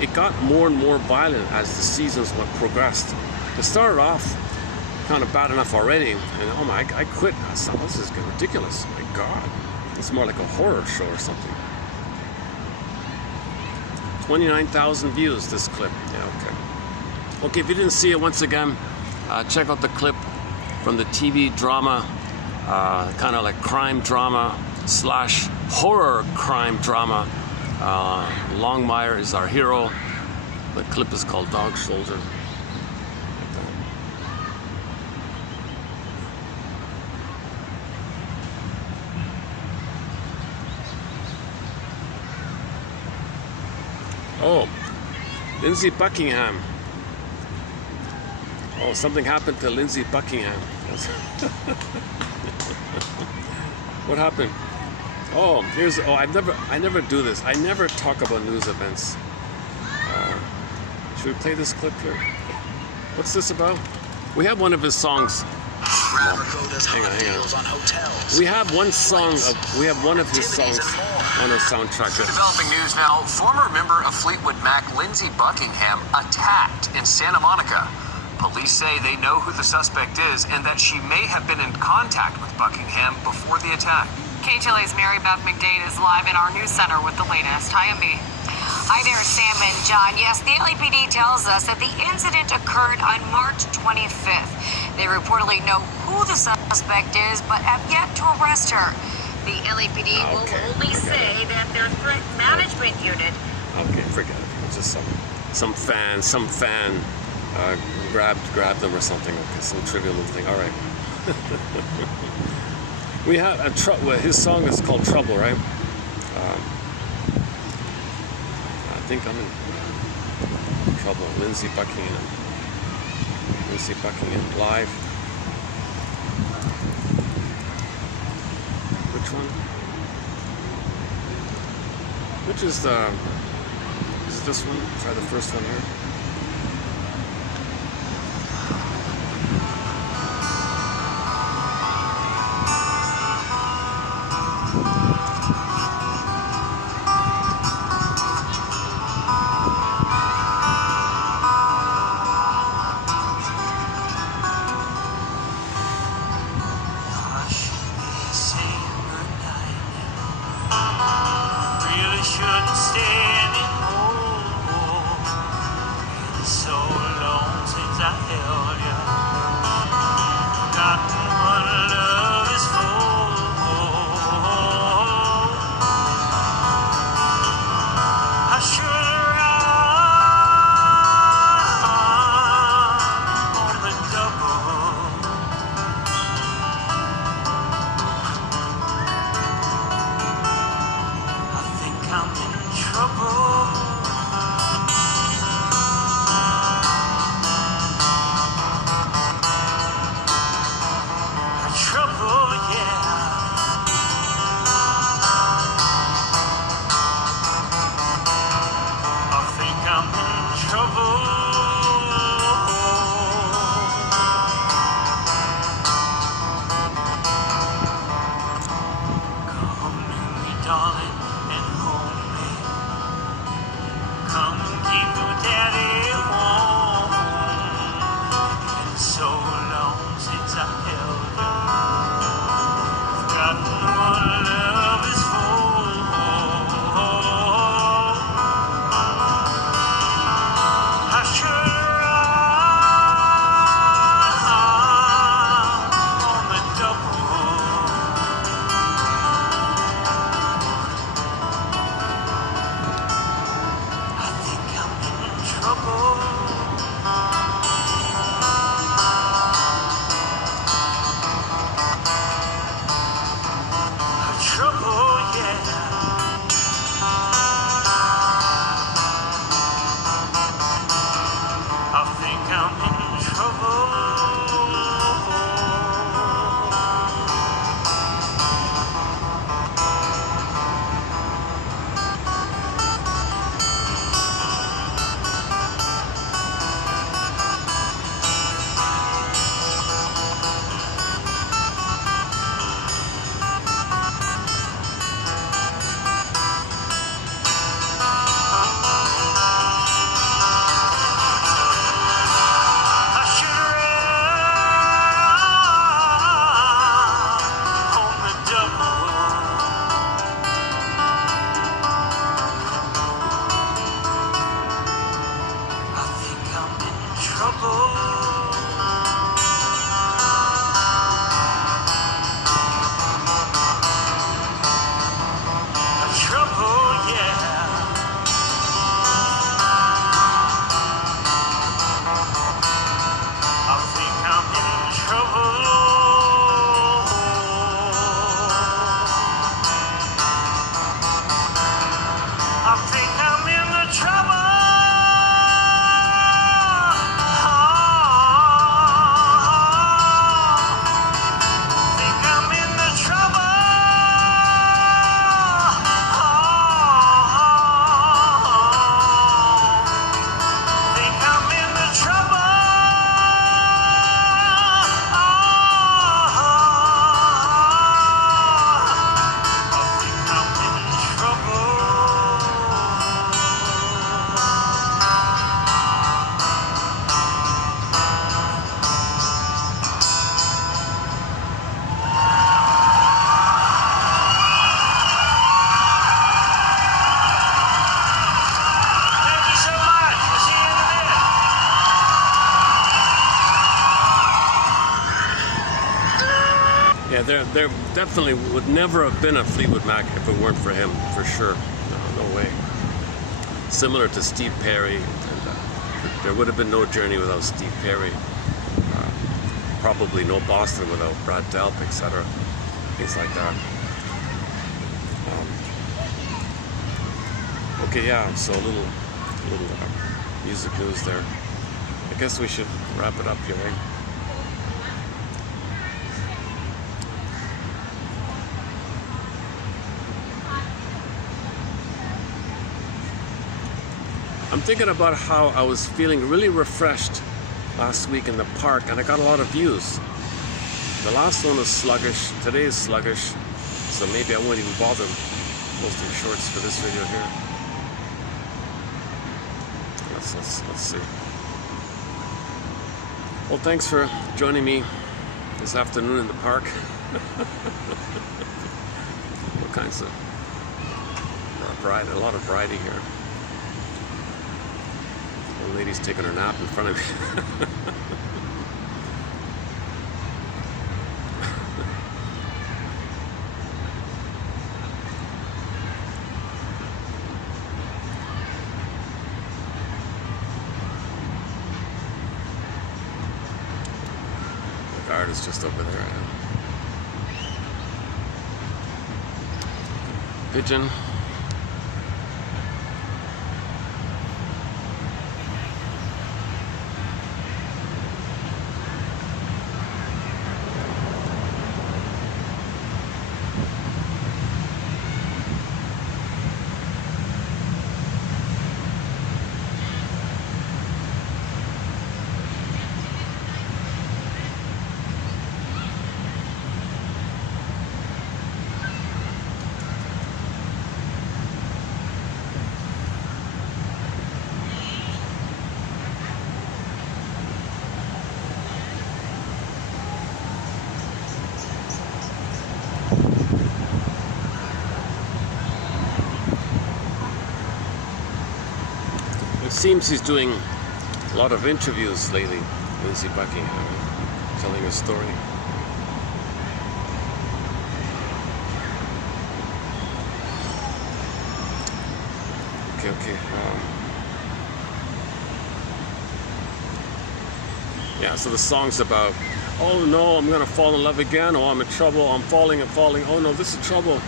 It got more and more violent as the seasons progressed. It started off kind of bad enough already, and oh my, I quit. I thought, this is ridiculous. My God, it's more like a horror show or something. 29,000 views, this clip. Yeah, okay. Okay, if you didn't see it, once again, check out the clip from the TV drama, kind of like crime drama slash horror crime drama. Longmire is our hero. The clip is called Dog Shoulder. Oh, Lindsey Buckingham. Oh, something happened to Lindsey Buckingham. What happened? Oh, here's. Oh, I never do this. I never talk about news events. Should we play this clip here? What's this about? We have one of his songs. Hang on. We have one of his songs on our soundtrack. Developing news now. Former member of Fleetwood Mac, Lindsey Buckingham, attacked in Santa Monica. Police say they know who the suspect is and that she may have been in contact with Buckingham before the attack. KTLA's Mary Beth McDade is live in our news center with the latest. Hi, MB. Hi there, Sam and John. Yes, the LAPD tells us that the incident occurred on March 25th. They reportedly know who the suspect is, but have yet to arrest her. The LAPD will only say that their threat management unit. Okay, forget it. It's just some fan grabbed them or something. Okay, some trivial little thing. All right. We have his song is called Trouble, right? I think I'm in trouble. Lindsey Buckingham live. Which one? Which is it this one? Try the first one here. Yeah, there definitely would never have been a Fleetwood Mac if it weren't for him, for sure. No way. Similar to Steve Perry, and there would have been no Journey without Steve Perry. Probably no Boston without Brad Delp, etc. Things like that. Okay, yeah. So a little music news there. I guess we should wrap it up here, right? I'm thinking about how I was feeling really refreshed last week in the park, and I got a lot of views. The last one was sluggish, today is sluggish, so maybe I won't even bother posting shorts for this video here. Let's see. Well, thanks for joining me this afternoon in the park. All kinds of variety, a lot of variety here. Old lady's taking her nap in front of me. The guard is just over there. Pigeon. It seems he's doing a lot of interviews lately, Lindsey Buckingham, telling his story. Okay. Yeah, so the song's about, oh no, I'm gonna fall in love again, oh I'm in trouble, I'm falling, oh no, this is trouble.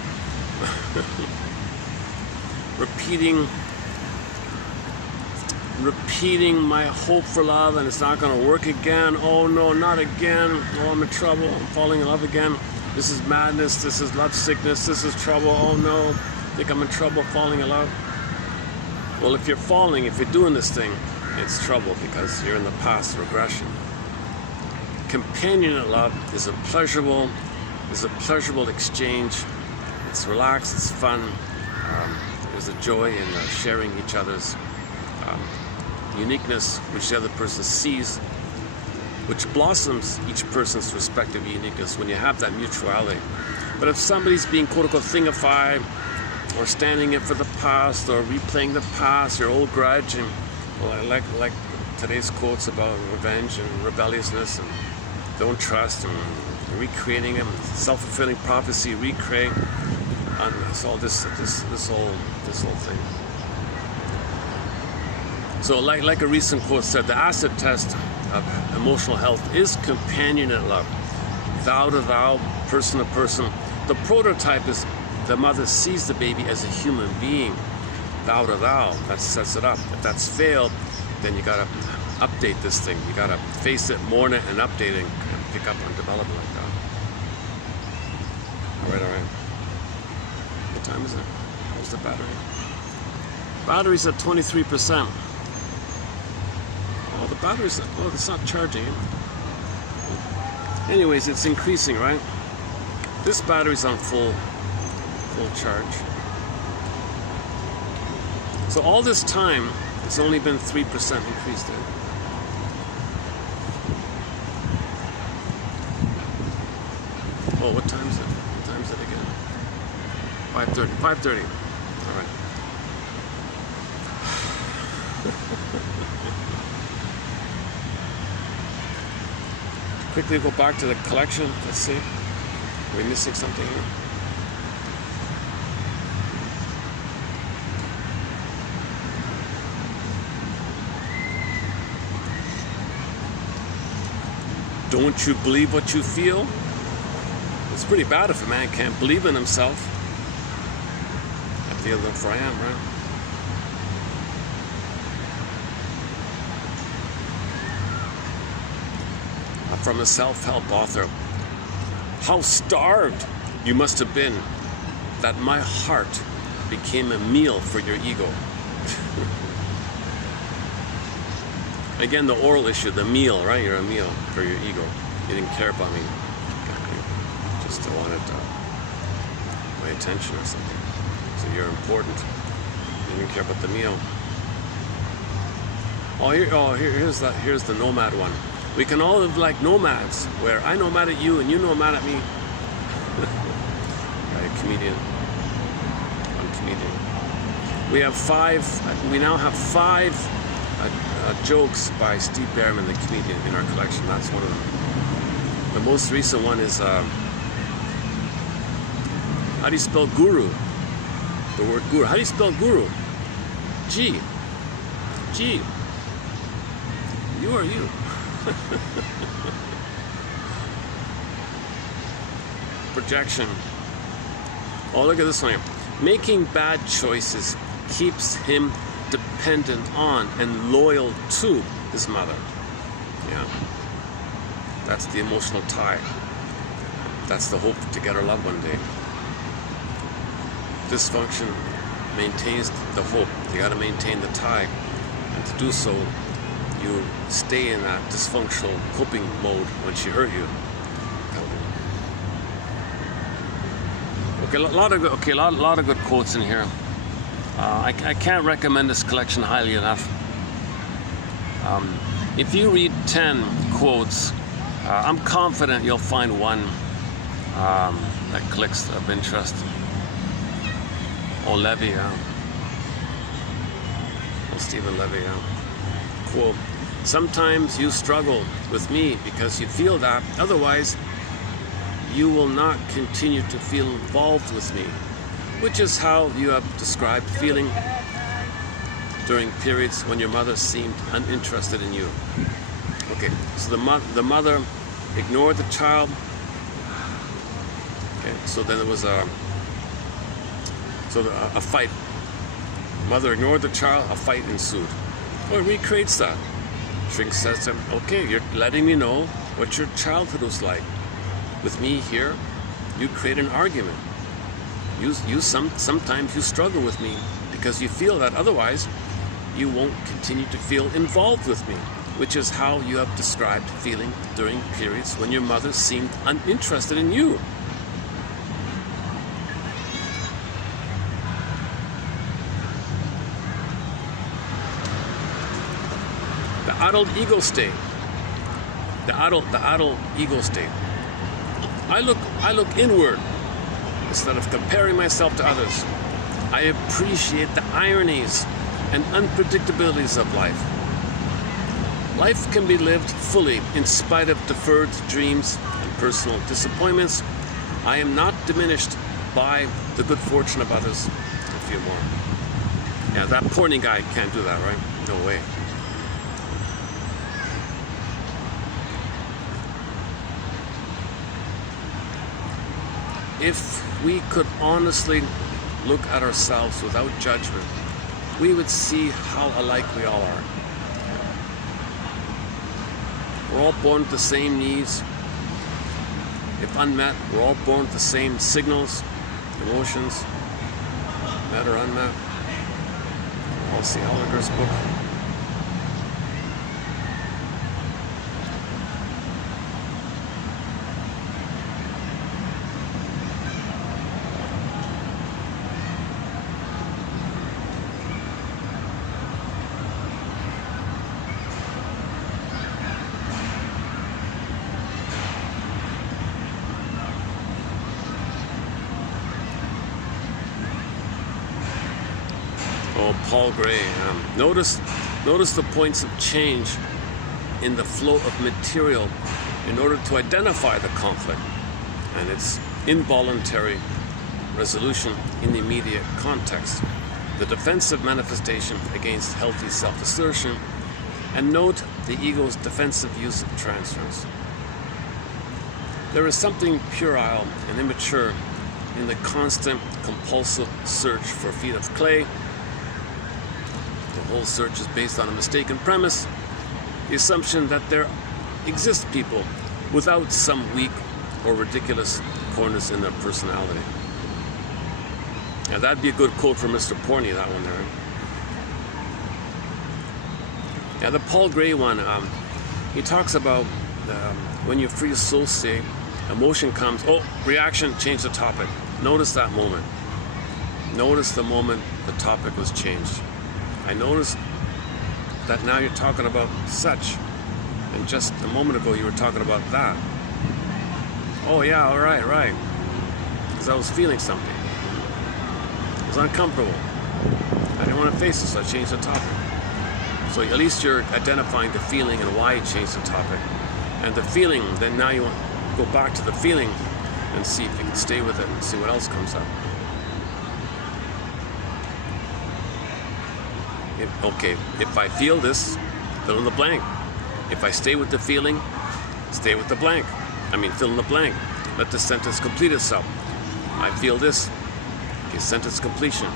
Repeating my hope for love, and it's not going to work again. Oh no, not again. Oh, I'm in trouble. I'm falling in love again. This is madness. This is love sickness. This is trouble. Oh no, I think I'm in trouble falling in love. Well, if you're doing this thing, it's trouble because you're in the past regression. Companionate love is a pleasurable exchange. It's relaxed. It's fun. There's a joy in sharing each other's uniqueness, which the other person sees, which blossoms each person's respective uniqueness when you have that mutuality. But if somebody's being quote-unquote thingified, or standing in for the past, or replaying the past, your old grudge, and well, I like today's quotes about revenge and rebelliousness and don't trust and recreating them, self-fulfilling prophecy, recreate, and it's all this whole thing. So like a recent quote said, the acid test of emotional health is companionate love. Thou to thou, person to person. The prototype is the mother sees the baby as a human being. Thou to thou, that sets it up. If that's failed, then you gotta update this thing. You gotta face it, mourn it, and update it, and pick up on development like that. All right. What time is it? How's the battery? Battery's at 23%. Oh, the battery's, it's not charging. Anyways, it's increasing, right? This battery's on full charge. So all this time, it's only been 3% increased there. Oh, what time is it? What time is it again? 5:30. 5:30. All right. Quickly go back to the collection. Let's see. Are we missing something here? Don't you believe what you feel? It's pretty bad if a man can't believe in himself. I feel therefore I am, right? From a self-help author. How starved you must have been that my heart became a meal for your ego. Again, the oral issue, the meal, right? You're a meal for your ego. You didn't care about me. Just wanted my attention or something. So you're important. You didn't care about the meal. Here's the nomad one. We can all live like nomads, where I nomad at you and you nomad at me. Right, comedian. I'm a comedian. We now have five jokes by Steve Behrman, the comedian, in our collection. That's one of them. The most recent one is, how do you spell guru? The word guru. How do you spell guru? G. You are you. Projection. Oh, look at this one here. Making bad choices keeps him dependent on and loyal to his mother. Yeah. That's the emotional tie. That's the hope to get her love one day. Dysfunction maintains the hope. You got to maintain the tie. And to do so, you stay in that dysfunctional coping mode when she hurt you. Okay, a lot of good quotes in here. I can't recommend this collection highly enough. If you read 10 quotes, I'm confident you'll find one that clicks of interest. Oh, Levy, yeah. Oh, Stephen Levy, yeah. Quote, sometimes you struggle with me because you feel that, otherwise you will not continue to feel involved with me, which is how you have described feeling during periods when your mother seemed uninterested in you. Okay, so the mother ignored the child. Okay, so then there was a fight. Mother ignored the child, a fight ensued. Oh, it recreates that. Shrink says to him, okay, you're letting me know what your childhood was like. With me here, you create an argument. Sometimes you struggle with me because you feel that otherwise you won't continue to feel involved with me, which is how you have described feeling during periods when your mother seemed uninterested in you. The adult ego state. The adult ego state. I look inward instead of comparing myself to others. I appreciate the ironies and unpredictabilities of life. Life can be lived fully in spite of deferred dreams and personal disappointments. I am not diminished by the good fortune of others. A few more. Yeah, that porny guy can't do that, right? No way. If we could honestly look at ourselves without judgment, we would see how alike we all are. We're all born with the same needs. If unmet, we're all born with the same signals, emotions, met or unmet. I'll see Holliger's book. Paul Gray. Notice the points of change in the flow of material in order to identify the conflict and its involuntary resolution in the immediate context, the defensive manifestation against healthy self-assertion, and note the ego's defensive use of transference. There is something puerile and immature in the constant, compulsive search for feet of clay. The whole search is based on a mistaken premise, the assumption that there exist people without some weak or ridiculous corners in their personality. Now that'd be a good quote for Mr. Porney, that one there. Now the Paul Gray one, he talks about when you free associate, emotion comes, oh, reaction, change the topic. Notice that moment. Notice the moment the topic was changed. I noticed that now you're talking about such, and just a moment ago you were talking about that. Oh yeah, all right, right. Because I was feeling something. It was uncomfortable. I didn't want to face it, so I changed the topic. So at least you're identifying the feeling and why you changed the topic. And the feeling, then now you want to go back to the feeling and see if you can stay with it and see what else comes up. Okay, if I feel this, fill in the blank. If I stay with the feeling, stay with the blank. Fill in the blank. Let the sentence complete itself. I feel this. Okay, sentence completion.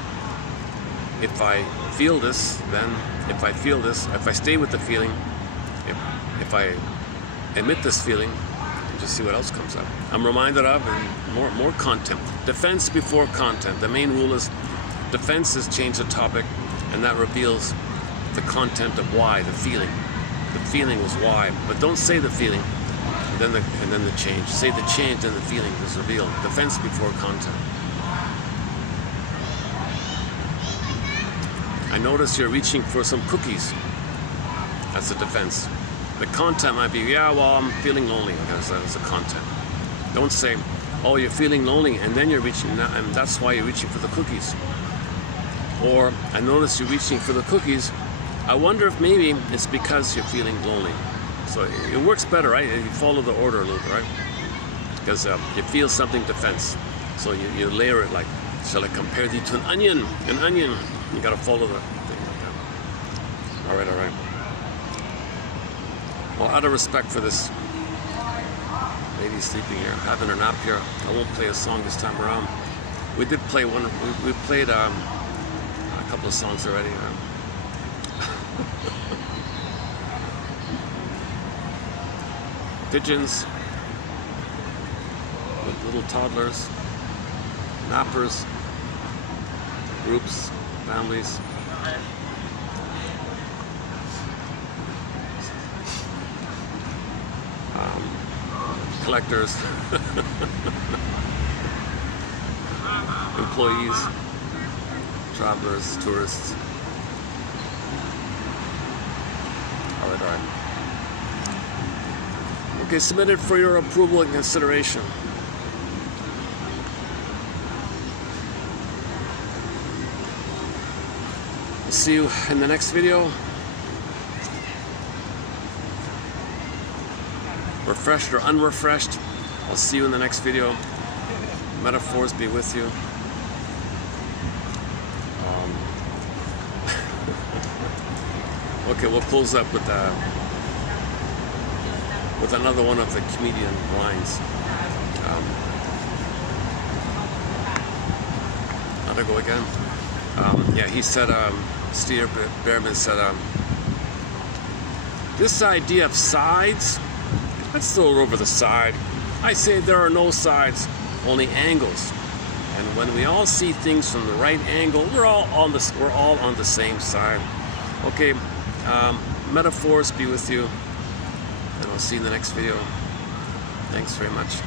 If I feel this, then if I feel this, if I stay with the feeling, if I emit this feeling, just see what else comes up. I'm reminded of, and more content. Defense before content. The main rule is defense is change the topic, and that reveals the content of why, the feeling. The feeling was why, but don't say the feeling, and then the change. Say the change, and the feeling is revealed. Defense before content. I notice you're reaching for some cookies. That's the defense. The content might be, yeah, well, I'm feeling lonely. That's the content. Don't say, oh, you're feeling lonely, and then you're reaching, and that's why you're reaching for the cookies. Or, I notice you're reaching for the cookies. I wonder if maybe it's because you're feeling lonely. So it works better, right? You follow the order a little bit, right? Because you feel something defense. So you layer it like, shall I compare thee to an onion? An onion. You gotta follow the thing like that. All right. Well, out of respect for this lady sleeping here, having her nap here, I won't play a song this time around. We did play one. We played a couple of songs already. Pigeons with little toddlers, nappers, groups, families. Collectors, employees, travelers, tourists. All right. Okay, submitted for your approval and consideration. We'll see you in the next video. Refreshed or unrefreshed, I'll see you in the next video. Metaphors be with you. Okay, we'll close up with another one of the comedian lines. How'd I go again? Yeah, he said, Steve Behrman said, this idea of sides, let's throw it over the side. I say there are no sides, only angles. And when we all see things from the right angle, we're all on the same side. Okay, metaphors be with you, and I'll see you in the next video. Thanks very much.